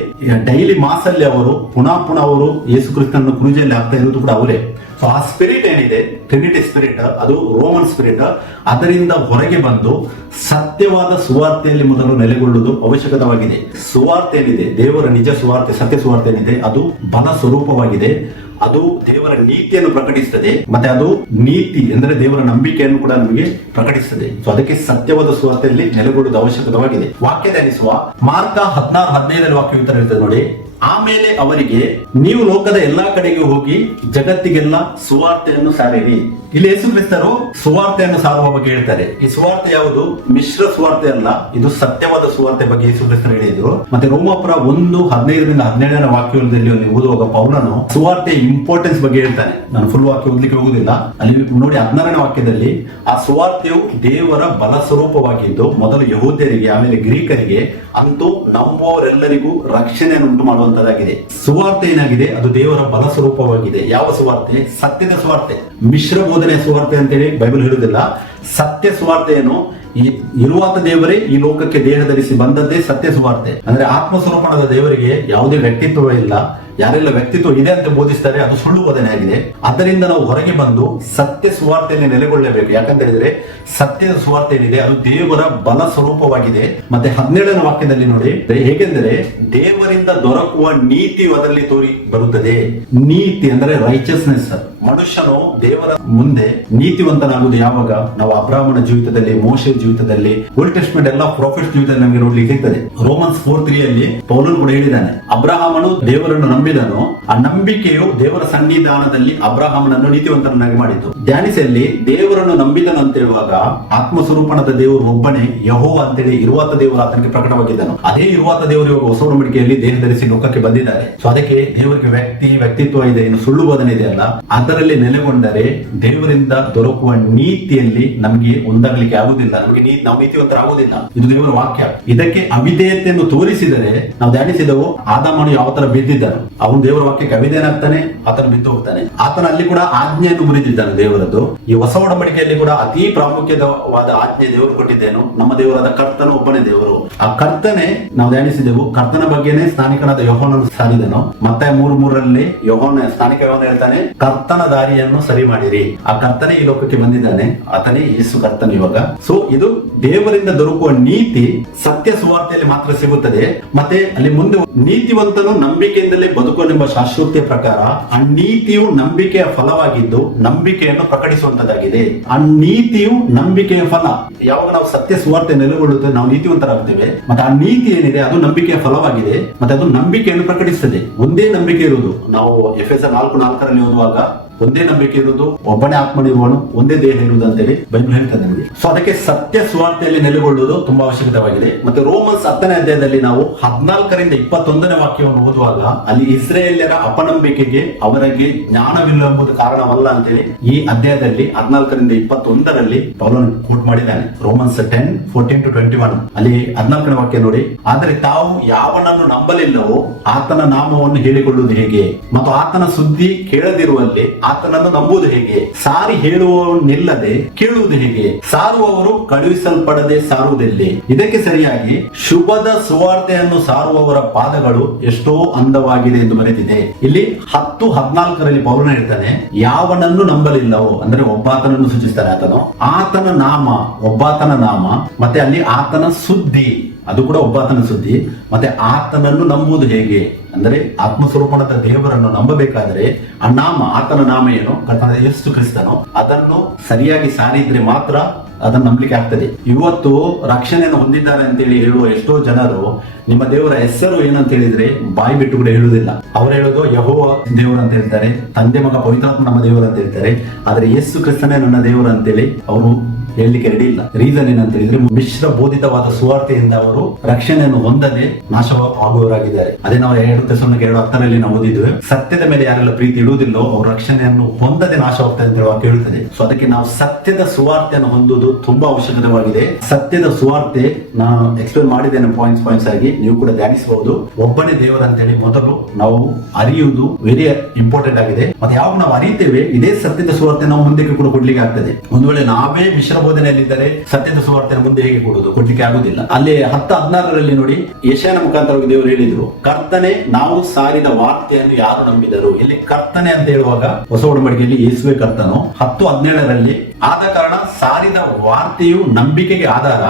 ಡೈಲಿ ಮಾಸಲ್ಲಿ ಅವರು ಪುನಃ ಅವರು ಯೇಸು ಕ್ರಿಸ್ತನನ್ನು ಕ್ರೂಜಿಯಲ್ಲಿ ಹಾಕ್ತಾ ಇರುವುದು ಕೂಡ ಅವರೇ. ಸೊ ಆ ಸ್ಪಿರಿಟ್ ಏನಿದೆ, ಟ್ರಿನಿಟಿ ಸ್ಪಿರಿಟ್, ಅದು ರೋಮನ್ ಸ್ಪಿರಿಟ್. ಅದರಿಂದ ಹೊರಗೆ ಬಂದು ಸತ್ಯವಾದ ಸುವಾರ್ತೆಯಲ್ಲಿ ಮೊದಲು ನೆಲೆಗೊಳ್ಳುವುದು ಅವಶ್ಯಕವಾಗಿದೆ. ಸುವಾರ್ತೆ ಏನಿದೆ, ದೇವರ ನಿಜ ಸುವಾರ್ತೆ, ಸತ್ಯ ಸುವಾರ್ತೆ ಏನಿದೆ, ಅದು ಬಲ ಸ್ವರೂಪವಾಗಿದೆ. ಅದು ದೇವರ ನೀತಿಯನ್ನು ಪ್ರಕಟಿಸುತ್ತದೆ. ಮತ್ತೆ ಅದು ನೀತಿ ಅಂದ್ರೆ ದೇವರ ನಂಬಿಕೆಯನ್ನು ಕೂಡ ನಮಗೆ ಪ್ರಕಟಿಸುತ್ತದೆ. ಸೊ ಅದಕ್ಕೆ ಸತ್ಯವಾದ ಸುವಾರ್ತೆಯಲ್ಲಿ ನೆಲೆಗೊಳ್ಳುವುದು ಅವಶ್ಯಕವಾಗಿದೆ. ವಾಕ್ಯ ಧ್ಯಾನಿಸುವ. ಮಾರ್ಕ 16:15 ವಾಕ್ಯ ಉತ್ತರ ಇರ್ತದೆ ನೋಡಿ. ಆಮೇಲೆ ಅವರಿಗೆ, ನೀವು ಲೋಕದ ಎಲ್ಲಾ ಕಡೆಗೆ ಹೋಗಿ ಜಗತ್ತಿಗೆಲ್ಲ ಸುವಾರ್ತೆಯನ್ನು ಸಾರಿರಿ. ಇಲ್ಲಿ ಯೇಸು ಕ್ರಿಸ್ತರು ಸುವಾರ್ತೆಯನ್ನು ಸಾರುವ ಬಗ್ಗೆ ಹೇಳ್ತಾರೆ. ಈ ಸುವಾರ್ತೆ ಯಾವುದು? ಮಿಶ್ರ ಸುವಾರ್ತೆ ಅಲ್ಲ, ಇದು ಸತ್ಯವಾದ ಸುವಾರ್ತೆ ಬಗ್ಗೆ ಯೇಸು ಕ್ರಿಸ್ತರು ಹೇಳಿದ್ರು. ಮತ್ತೆ ರೋಮಾಪುರ 1:15-17 ವಾಕ್ಯದಲ್ಲಿ ಓದುವಾಗ ಪೌಲನು ಸುವಾರ್ತೆ ಇಂಪಾರ್ಟೆನ್ಸ್ ಬಗ್ಗೆ ಹೇಳ್ತಾನೆ. ನಾನು ಫುಲ್ ವಾಕ್ಯ ಓದಲಿಕ್ಕೆ ಹೋಗುದಿಲ್ಲ. ಅಲ್ಲಿ ನೋಡಿ 16ನೇ ವಾಕ್ಯದಲ್ಲಿ, ಆ ಸುವಾರ್ತೆಯು ದೇವರ ಬಲ ಸ್ವರೂಪವಾಗಿದ್ದು ಮೊದಲು ಯಹೂದ್ಯರಿಗೆ ಆಮೇಲೆ ಗ್ರೀಕರಿಗೆ ಅಂತೂ ನಂಬುವವರೆಲ್ಲರಿಗೂ ರಕ್ಷಣೆಯನ್ನು ಉಂಟು ಮಾಡುವಂತದ್ದಾಗಿದೆ. ಸುವಾರ್ತೆ ಏನಾಗಿದೆ? ಅದು ದೇವರ ಬಲ ಸ್ವರೂಪವಾಗಿದೆ. ಯಾವ ಸುವಾರ್ತೆ? ಸತ್ಯದ ಸುವಾರ್ತೆ. ಮಿಶ್ರ ಬೋಧನೆ ಸುವಾರ್ತೆ ಅಂತೇಳಿ ಬೈಬಲ್ ಹೇಳುವುದಿಲ್ಲ. ಸತ್ಯ ಸುವಾರ್ತೆಯನ್ನು ಇರುವಾತ ದೇವರೇ ಈ ಲೋಕಕ್ಕೆ ದೇಹ ಧರಿಸಿ ಬಂದದ್ದೇ ಸತ್ಯ ಸುವಾರ್ತೆ. ಅಂದ್ರೆ ಆತ್ಮ ಸ್ವರೂಪಣದ ದೇವರಿಗೆ ಯಾವುದೇ ವ್ಯಕ್ತಿತ್ವ ಇಲ್ಲ. ಯಾರೆಲ್ಲ ವ್ಯಕ್ತಿತ್ವ ಇದೆ ಅಂತ ಬೋಧಿಸ್ತಾರೆ ಅದು ಸುಳ್ಳು ಬೋಧನೆ ಆಗಿದೆ. ಆದ್ದರಿಂದ ನಾವು ಹೊರಗೆ ಬಂದು ಸತ್ಯ ಸುವಾರ್ತೆಯಲ್ಲಿ ನೆಲೆಗೊಳ್ಳಬೇಕು. ಯಾಕಂತ ಹೇಳಿದ್ರೆ ಸತ್ಯದ ಸುವಾರ್ತೆ ಏನಿದೆ ಅದು ದೇವರ ಬಲ ಸ್ವರೂಪವಾಗಿದೆ. ಮತ್ತೆ 17ನೇ ವಾಕ್ಯದಲ್ಲಿ ನೋಡಿ, ಹೇಗೆಂದರೆ ದೇವರಿಂದ ದೊರಕುವ ನೀತಿಯು ಅದರಲ್ಲಿ ತೋರಿ ಬರುತ್ತದೆ. ನೀತಿ ಅಂದ್ರೆ ರೈಚಸ್ನೆಸ್. ಮನುಷ್ಯನು ದೇವರ ಮುಂದೆ ನೀತಿವಂತನಾಗುವುದು ಯಾವಾಗ? ನಾವು ಅಬ್ರಾಹ್ಮಣ ಜೀವಿತದಲ್ಲಿ, ಮೋಶೆ ಜೀವಿತದಲ್ಲಿ, ಓಲ್ಡ್ ಟೆಸ್ಟ್ಮೆಂಟ್ ಎಲ್ಲ ಪ್ರಾಫಿಟ್ ಜೀವಿತದಲ್ಲಿ ನಮಗೆ ನೋಡ್ಲಿಕ್ಕೆ ಸಿಗ್ತದೆ. ರೋಮನ್ಸ್ 4:3 ಪೌಲನು ಕೂಡ ಹೇಳಿದ್ದಾನೆ, ಅಬ್ರಹಾಮನು ದೇವರನ್ನು ನಂಬಿದನು, ಆ ನಂಬಿಕೆಯು ದೇವರ ಸನ್ನಿಧಾನದಲ್ಲಿ ಅಬ್ರಹಾಮನನ್ನು ನೀತಿವಂತನನ್ನಾಗಿ ಮಾಡಿತು. ಧ್ಯಾನಿಸಲ್ಲಿ ದೇವರನ್ನು ನಂಬಿದನು ಅಂತ ಹೇಳುವಾಗ ಆತ್ಮಸ್ವರೂಪಣದ ದೇವರು ಒಬ್ಬನೇ ಯೆಹೋವ ಅಂತೇಳಿ ಇರುವಾತ ದೇವರು ಆತನಿಗೆ ಪ್ರಕಟವಾಗಿದ್ದನು. ಅದೇ ಇರುವಾತ ದೇವರು ಇವಾಗ ಹೊಸ ಒಡಂಬಡಿಕೆಯಲ್ಲಿ ದೇಹ ಧರಿಸಿ ಲೋಕಕ್ಕೆ ಬಂದಿದ್ದಾರೆ. ಸೊ ಅದಕ್ಕೆ ದೇವರಿಗೆ ವ್ಯಕ್ತಿತ್ವ ಇದೆ, ಇನ್ನು ಸುಳ್ಳು ಬೋಧನೆ ಇದೆ ಅಲ್ಲ. ಅದರಲ್ಲಿ ನೆಲೆಗೊಂಡರೆ ದೇವರಿಂದ ದೊರಕುವ ನೀತಿಯಲ್ಲಿ ನಮಗೆ ಒಂದಾಗಲಿಕ್ಕೆ ಆಗುದಿಲ್ಲ, ನಾವು ನೀತಿವಂತರಾಗುವುದಿಲ್ಲ. ಇದು ದೇವರ ವಾಕ್ಯ. ಇದಕ್ಕೆ ಅವಿಧೇಯತೆಯನ್ನು ತೋರಿಸಿದರೆ ನಾವು ಧ್ಯಾನಿಸಿದವು, ಆದಾಮನು ಯಾವ ತರ ಬಿದ್ದಿದ್ದನು, ಅವನು ದೇವರ ವಾಕ್ಯಕ್ಕೆ ಅವಿಧೇಯನಾಗ್ತಾನೆ, ಆತನು ಬಿದ್ದು ಹೋಗ್ತಾನೆ. ಆತನ ಅಲ್ಲಿ ಕೂಡ ಆಜ್ಞೆಯನ್ನು ಮುರಿದಿದ್ದಾನೆ ದೇವರದ್ದು. ಈ ಹೊಸ ಒಡಂಬಡಿಕೆಯಲ್ಲಿ ಕೂಡ ಅತಿ ಪ್ರಾಮುಖ್ಯವಾದ ಆಜ್ಞೆ ದೇವರು ಕೊಟ್ಟಿದ್ದೇನು, ನಮ್ಮ ದೇವರಾದ ಕರ್ತನು ಒಬ್ಬನೇ ದೇವರು. ಆ ಕರ್ತನೆ ನಾವು ಧ್ಯಾನಿಸಿದೆವು, ಕರ್ತನ ಬಗ್ಗೆನೇ ಸ್ನಾನಿಕನಾದ ಯೋಹಾನನು ಸಾರಿದನು. ಮತ್ತೆ 3:3 ಯೋಹಾನ ಸ್ನಾನಿಕ ಯೋಹಾನ ಹೇಳ್ತಾನೆ, ಕರ್ತನ ದಾರಿಯನ್ನು ಸರಿ ಮಾಡಿರಿ. ಆ ಕರ್ತನೆ ಈ ಲೋಕಕ್ಕೆ ಬಂದಿದ್ದಾನೆ, ಆತನೇ ಯೇಸು ಕರ್ತನ ಇವಾಗ. ಸೊ ಇದು ದೇವರಿಂದ ದೊರಕುವ ನೀತಿ ಸತ್ಯ ಸುವಾರ್ತೆಯಲ್ಲಿ ಮಾತ್ರ ಸಿಗುತ್ತದೆ. ಮತ್ತೆ ಅಲ್ಲಿ ಮುಂದೆ ನೀತಿವಂತನು ನಂಬಿಕೆಯಿಂದಲೇ ಬದುಕುವನೆಂಬ ಶಾಶ್ವತ ಪ್ರಕಾರ ಆ ನೀತಿಯು ನಂಬಿಕೆಯ ಫಲವಾಗಿದ್ದು ನಂಬಿಕೆಯನ್ನು ಪ್ರಕಟಿಸುವಂತದ್ದಾಗಿದೆ. ಆ ನೀತಿಯು ನಂಬಿಕೆಯ ಫಲ. ಯಾವಾಗ ನಾವು ಸತ್ಯ ಸುವಾರ್ತೆ ನೆಲೆಗೊಳ್ಳುತ್ತದೆ ನಾವು ನೀತಿವಂತರಾಗುತ್ತೇವೆ. ಮತ್ತೆ ಆ ನೀತಿ ಏನಿದೆ ಅದು ನಂಬಿಕೆಯ ಫಲವಾಗಿದೆ. ಮತ್ತೆ ಅದು ನಂಬಿಕೆಯನ್ನು ಪ್ರಕಟಿಸುತ್ತದೆ. ಒಂದೇ ನಂಬಿಕೆ ಇರುವುದು. ನಾವು ಎಫೆಸ 4:4 ಓದುವಾಗ ಒಂದೇ ನಂಬಿಕೆ ಇರುವುದು, ಒಬ್ಬನೇ ಆತ್ಮನಿರುವನು, ಒಂದೇ ದೇಹ ಇರುವುದು ಅಂತೇಳಿ ಬೈಬಲ್ ಹೇಳ್ತದೆ ನಮಗೆ. ಸೊ ಅದಕ್ಕೆ ಸತ್ಯ ಸುವಾರ್ತೆಯಲ್ಲಿ ನೆಲೆಗೊಳ್ಳುವುದು ತುಂಬಾ ಅವಶ್ಯಕವಾಗಿದೆ. ಮತ್ತೆ ರೋಮನ್ಸ್ 10ನೇ ಅಧ್ಯಾಯದಲ್ಲಿ ನಾವು 14ರಿಂದ 21ನೇ ವಾಕ್ಯವನ್ನು ಓದುವಾಗ ಅಲ್ಲಿ ಇಸ್ರೇಲಿಯರ ಅಪನಂಬಿಕೆಗೆ ಅವರಿಗೆ ಜ್ಞಾನವಿಲ್ಲ ಎಂಬುದು ಕಾರಣವಲ್ಲ ಅಂತೇಳಿ ಈ ಅಧ್ಯಾಯದಲ್ಲಿ 14ರಿಂದ 21ರಲ್ಲಿ ಪೌಲನು ಕೋಟ್ ಮಾಡಿದ್ದಾನೆ. ರೋಮನ್ಸ್ 10:14-21 ಅಲ್ಲಿ 14ನೇ ವಾಕ್ಯ ನೋಡಿ. ಆದರೆ ತಾವು ಯಾವನನ್ನು ನಂಬಲಿಲ್ಲವೋ ಆತನ ನಾಮವನ್ನು ಹೇಳಿಕೊಳ್ಳುವುದು ಹೇಗೆ, ಮತ್ತು ಆತನ ಸುದ್ದಿ ಕೇಳದಿರುವಲ್ಲಿ ಆತನನ್ನು ನಂಬುವುದು ಹೇಗೆ? ಸಾರಿ ಹೇಳುವವನಿಲ್ಲದೆ ಕೇಳುವುದು ಹೇಗೆ? ಸಾರುವವರು ಕಳುಹಿಸಲ್ಪಡದೆ ಸಾರುವುದೆಲ್ಲಿ? ಇದಕ್ಕೆ ಸರಿಯಾಗಿ ಶುಭದ ಸುವಾರ್ತೆಯನ್ನು ಸಾರುವವರ ಪಾದಗಳು ಎಷ್ಟೋ ಅಂದವಾಗಿದೆ ಎಂದು ಬರೆದಿದೆ. ಇಲ್ಲಿ 10:14ರಲ್ಲಿ ಪೌಲನು ಹೇಳ್ತಾನೆ, ಯಾವನನ್ನು ನಂಬಲಿಲ್ಲವೋ ಅಂದ್ರೆ ಒಬ್ಬಾತನನ್ನು ಸೂಚಿಸ್ತಾನೆ. ಆತನ ನಾಮ, ಒಬ್ಬಾತನ ನಾಮ, ಮತ್ತೆ ಅಲ್ಲಿ ಆತನ ಸುದ್ದಿ, ಅದು ಕೂಡ ಒಬ್ಬಾತನ ಸುದ್ದಿ, ಮತ್ತೆ ಆತನನ್ನು ನಂಬುವುದು ಹೇಗೆ ಅಂದ್ರೆ ಆತ್ಮಸ್ವರೂಪನಾದ ದೇವರನ್ನು ನಂಬಬೇಕಾದ್ರೆ ಆ ನಾಮ, ಆತನ ನಾಮ ಏನು, ಕರ್ತನಾದ ಯೇಸು ಕ್ರಿಸ್ತನು, ಅದನ್ನು ಸರಿಯಾಗಿ ಸಾರಿದ್ರೆ ಮಾತ್ರ ಅದನ್ನು ನಂಬಲಿಕ್ಕೆ ಆಗ್ತದೆ. ಇವತ್ತು ರಕ್ಷಣೆಯನ್ನು ಹೊಂದಿದ್ದಾರೆ ಅಂತೇಳಿ ಹೇಳುವ ಎಷ್ಟೋ ಜನರು ನಿಮ್ಮ ದೇವರ ಹೆಸರು ಏನಂತ ಹೇಳಿದ್ರೆ ಬಾಯಿ ಬಿಟ್ಟು ಕೂಡ ಹೇಳುವುದಿಲ್ಲ. ಅವ್ರು ಹೇಳೋದು ಯೆಹೋವ ದೇವರು ಅಂತ ಹೇಳ್ತಾರೆ, ತಂದೆ ಮಗ ಪವಿತ್ರಾತ್ಮ ನಮ್ಮ ದೇವರು ಅಂತ ಹೇಳ್ತಾರೆ. ಆದ್ರೆ ಯೇಸು ಕ್ರಿಸ್ತನೇ ನನ್ನ ದೇವರು ಅಂತೇಳಿ ಅವರು ಹೇಳಲಿಕ್ಕೆ ರೆಡಿ ಇಲ್ಲ. ರೀಸನ್ ಏನಂತ ಹೇಳಿದ್ರೆ ಮಿಶ್ರ ಬೋಧಿತವಾದ ಸುವಾರ್ತೆಯಿಂದ ಅವರು ರಕ್ಷಣೆಯನ್ನು ಹೊಂದದೆ ನಾಶವಾಗುವವರಾಗಿದ್ದಾರೆ. ಅದೇ ನಾವು 2 ತೆಸಲೋನಿಕೆ 2:10ರಲ್ಲಿ ನಾವು ಓದಿದ್ವಿ, ಸತ್ಯದ ಮೇಲೆ ಯಾರೆಲ್ಲ ಪ್ರೀತಿ ಇಡುವುದಿಲ್ಲೋ ಅವರು ರಕ್ಷಣೆಯನ್ನು ಹೊಂದದೆ ನಾಶವಾಗ್ತದೆ ಅಂತ ವಾಕ್ಯ ಹೇಳ್ತದೆ. ಸೊ ಅದಕ್ಕೆ ನಾವು ಸತ್ಯದ ಸುವಾರ್ತೆಯನ್ನು ಹೊಂದುವುದು ತುಂಬಾ ಅವಶ್ಯಕವಾಗಿದೆ. ಸತ್ಯದ ಸುವಾರ್ತೆ ನಾನು ಎಕ್ಸ್ಪ್ಲೇನ್ ಮಾಡಿದ್ದೇನೆ ಪಾಯಿಂಟ್ಸ್ ಆಗಿ, ನೀವು ಕೂಡ ಧ್ಯಾನಿಸಬಹುದು. ಒಬ್ಬನೇ ದೇವರಂತೇಳಿ ಮೊದಲು ನಾವು ಅರಿಯುವುದು ವೆರಿ ಇಂಪಾರ್ಟೆಂಟ್ ಆಗಿದೆ. ಮತ್ತೆ ಯಾವಾಗ ನಾವು ಅರಿತೇವೆ ಇದೇ ಸತ್ಯದ ಸುವಾರ್ತೆ ನಾವು ಮುಂದಕ್ಕೆ ಕೂಡ ಕೊಡ್ಲಿಕ್ಕೆ ಆಗ್ತದೆ. ಒಂದು ವೇಳೆ ನಾವೇ ಮಿಶ್ರ ಬೋಧನೆಯಲ್ಲಿದ್ದರೆ ಸತ್ಯದ ಸುವಾರ್ತೆ ಮುಂದೆ ಹೇಗೆ ಕೊಡ್ಲಿಕ್ಕೆ ಆಗುದಿಲ್ಲ. ಅಲ್ಲಿ 10:16ರಲ್ಲಿ ನೋಡಿ, ಯೆಶಾಯನ ಮುಖಾಂತರವಾಗಿ ದೇವರು ಹೇಳಿದ್ರು, ಕರ್ತನೆ ನಾವು ಸಾರಿದ ವಾರ್ತೆಯನ್ನು ಯಾರು ನಂಬಿದರು. ಇಲ್ಲಿ ಕರ್ತನೆ ಅಂತ ಹೇಳುವಾಗ ಹೊಸ ಒಡಂಬಡಿಕೆಯಲ್ಲಿ ಯೇಸುವೆ ಕರ್ತನು. 10:17ರಲ್ಲಿ ಆದ ಕಾರಣ ಸಾರಿದ ವಾರ್ತೆಯು ನಂಬಿಕೆಗೆ ಆಧಾರ,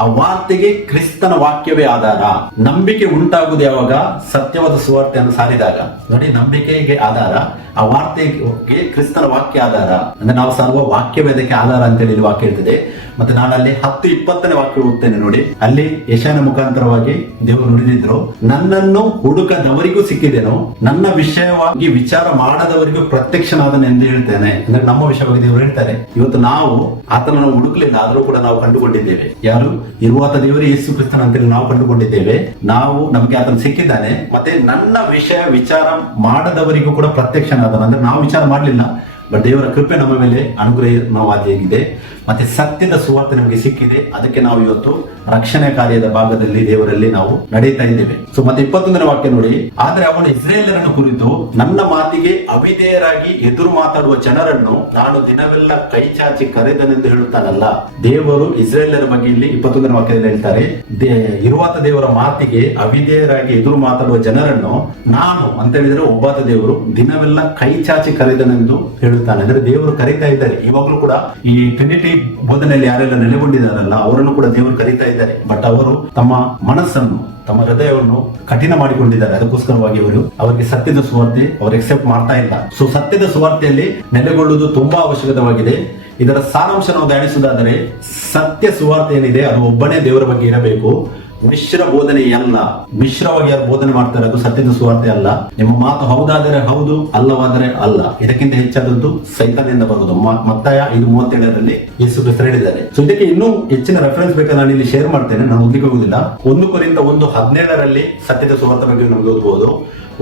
ಆ ವಾರ್ತೆಗೆ ಕ್ರಿಸ್ತನ ವಾಕ್ಯವೇ ಆಧಾರ. ನಂಬಿಕೆ ಉಂಟಾಗುವುದು ಯಾವಾಗ? ಸತ್ಯವಾದ ಸುವಾರ್ತೆಯನ್ನು ಸಾರಿದಾಗ. ನೋಡಿ, ನಂಬಿಕೆಗೆ ಆಧಾರ, ಆ ವಾರ್ತೆಗೆ ಕ್ರಿಸ್ತನ ವಾಕ್ಯ ಆಧಾರ. ಅಂದ್ರೆ ನಾವು ಸಾರುವ ವಾಕ್ಯವೇ ಅದಕ್ಕೆ ಆಧಾರ ಅಂತೇಳಿ ವಾಕ್ಯ ಇರ್ತದೆ. ಮತ್ತೆ ನಾನು ಅಲ್ಲಿ 10:20ನೇ ವಾಕ್ಯ ಓದ್ತೇನೆ ನೋಡಿ. ಅಲ್ಲಿ ಯೆಶಾಯನ ಮುಖಾಂತರವಾಗಿ ದೇವರು ನುಡಿದಿದ್ರು, ನನ್ನನ್ನು ಹುಡುಕದವರಿಗೂ ಸಿಕ್ಕಿದೆನು, ನನ್ನ ವಿಷಯವಾಗಿ ವಿಚಾರ ಮಾಡದವರಿಗೂ ಪ್ರತ್ಯಕ್ಷನಾದನು ಎಂದು ಹೇಳ್ತೇನೆ. ಅಂದ್ರೆ ನಮ್ಮ ವಿಷಯವಾಗಿ ದೇವರು ಹೇಳ್ತಾರೆ. ಇವತ್ತು ನಾವು ಆತನನ್ನು ಹುಡುಕಲಿಲ್ಲ, ಆದರೂ ಕೂಡ ನಾವು ಕಂಡುಕೊಂಡಿದ್ದೇವೆ. ಯಾರು? ಇರುವಾತ ದೇವರೇ ಯೇಸು ಕ್ರಿಸ್ತನ ಅಂತೇಳಿ ನಾವು ಕಂಡುಕೊಂಡಿದ್ದೇವೆ. ನಮಗೆ ಆತನು ಸಿಕ್ಕಿದ್ದಾನೆ. ಮತ್ತೆ ನನ್ನ ವಿಷಯ ವಿಚಾರ ಮಾಡದವರಿಗೂ ಕೂಡ ಪ್ರತ್ಯಕ್ಷನಾದನು. ಅಂದ್ರೆ ನಾವು ವಿಚಾರ ಮಾಡಲಿಲ್ಲ, ಬಟ್ ದೇವರ ಕೃಪೆ ನಮ್ಮ ಮೇಲೆ ಅನುಗ್ರಹವಾಗಿದೆ. ಮತ್ತೆ ಸತ್ಯದ ಸುವಾರ್ತೆ ನಮಗೆ ಸಿಕ್ಕಿದೆ. ಅದಕ್ಕೆ ನಾವು ಇವತ್ತು ರಕ್ಷಣೆ ಕಾರ್ಯದ ಭಾಗದಲ್ಲಿ ದೇವರಲ್ಲಿ ನಾವು ನಡೆಯುತ್ತಾ ಇದ್ದೇವೆ. ಸೊ ಮತ್ತೆ 21ನೇ ವಾಕ್ಯ ನೋಡಿ, ಆದ್ರೆ ಅವನು ಇಸ್ರೇಲರನ್ನು ಕುರಿತು ನನ್ನ ಮಾತಿಗೆ ಅವಿಧೇಯರಾಗಿ ಎದುರು ಮಾತಾಡುವ ಜನರನ್ನು ನಾನು ದಿನವೆಲ್ಲ ಕೈ ಚಾಚಿ ಕರೆದನೆಂದು ಹೇಳುತ್ತಾನಲ್ಲ. ದೇವರು ಇಸ್ರೇಲರ ಬಗ್ಗೆ ಇಲ್ಲಿ 21ನೇ ವಾಕ್ಯದಲ್ಲಿ ಹೇಳ್ತಾರೆ, ಇರುವಾತ ದೇವರ ಮಾತಿಗೆ ಅವಿಧೇಯರಾಗಿ ಎದುರು ಮಾತಾಡುವ ಜನರನ್ನು ನಾನು ಅಂತ ಹೇಳಿದ್ರೆ ಒಬ್ಬಾತ ದೇವರು ದಿನವೆಲ್ಲ ಕೈ ಚಾಚಿ ಕರೆದನೆಂದು ಹೇಳುತ್ತಾನೆ. ಅಂದ್ರೆ ದೇವರು ಕರೀತಾ ಇದ್ದಾರೆ. ಇವಾಗಲೂ ಕೂಡ ಈ ಟ್ರಿನಿಟಿ ಬೋಧನೆಯಲ್ಲಿ ಯಾರೆಲ್ಲ ನೆಲೆಗೊಂಡಿದ್ದಾರಲ್ಲ ಅವರನ್ನು ಕೂಡ ದೇವರು ಕರೀತಾ ಇದ್ದಾರೆ. ಬಟ್ ಅವರು ತಮ್ಮ ಮನಸ್ಸನ್ನು, ತಮ್ಮ ಹೃದಯವನ್ನು ಕಠಿಣ ಮಾಡಿಕೊಂಡಿದ್ದಾರೆ. ಅದಕ್ಕೋಸ್ಕರವಾಗಿ ಅವರಿಗೆ ಸತ್ಯದ ಸುವಾರ್ತೆ ಅವರು ಎಕ್ಸೆಪ್ಟ್ ಮಾಡ್ತಾ ಇಲ್ಲ. ಸೊ ಸತ್ಯದ ಸುವಾರ್ತೆಯಲ್ಲಿ ನೆಲೆಗೊಳ್ಳುವುದು ತುಂಬಾ ಅವಶ್ಯಕವಾಗಿದೆ. ಇದರ ಸಾರಾಂಶ ನಾವು ಧ್ಯಾನಿಸುವುದಾದರೆ, ಸತ್ಯ ಸುವಾರ್ತೆ ಏನಿದೆ ಅದು ಒಬ್ಬನೇ ದೇವರ ಬಗ್ಗೆ ಇರಬೇಕು. ಮಿಶ್ರ ಬೋಧನೆ ಅಲ್ಲ. ಮಿಶ್ರವಾಗಿ ಯಾರು ಬೋಧನೆ ಮಾಡ್ತಾರೆ ಅದು ಸತ್ಯದ ಸುವಾರ್ತೆ ಅಲ್ಲ. ನಿಮ್ಮ ಮಾತು ಹೌದಾದರೆ ಹೌದು, ಅಲ್ಲವಾದರೆ ಅಲ್ಲ. ಇದಕ್ಕಿಂತ ಹೆಚ್ಚಾದದ್ದು ಸೈತಾನದಿಂದ ಬರುವುದು. ಮತ್ತಾಯ 5:37ರಲ್ಲಿ ಯೇಸು ಕ್ರಿಸ್ತ ಹೇಳಿದ್ದಾರೆ. ಸೊ ಇದಕ್ಕೆ ಇನ್ನೂ ಹೆಚ್ಚಿನ ರೆಫರೆನ್ಸ್ ಬೇಕಾದ್ರೆ ನಾನು ಇಲ್ಲಿ ಶೇರ್ ಮಾಡ್ತೇನೆ, ನಾನು ಓದಲಿಕ್ಕೆ ಹೋಗುದಿಲ್ಲ. 1 ಕೊರಿಂಥ 1:17ರಲ್ಲಿ ಸತ್ಯದ ಸುವಾರ್ತೆ ಬಗ್ಗೆ ನಮಗೆ ಓದಬಹುದು.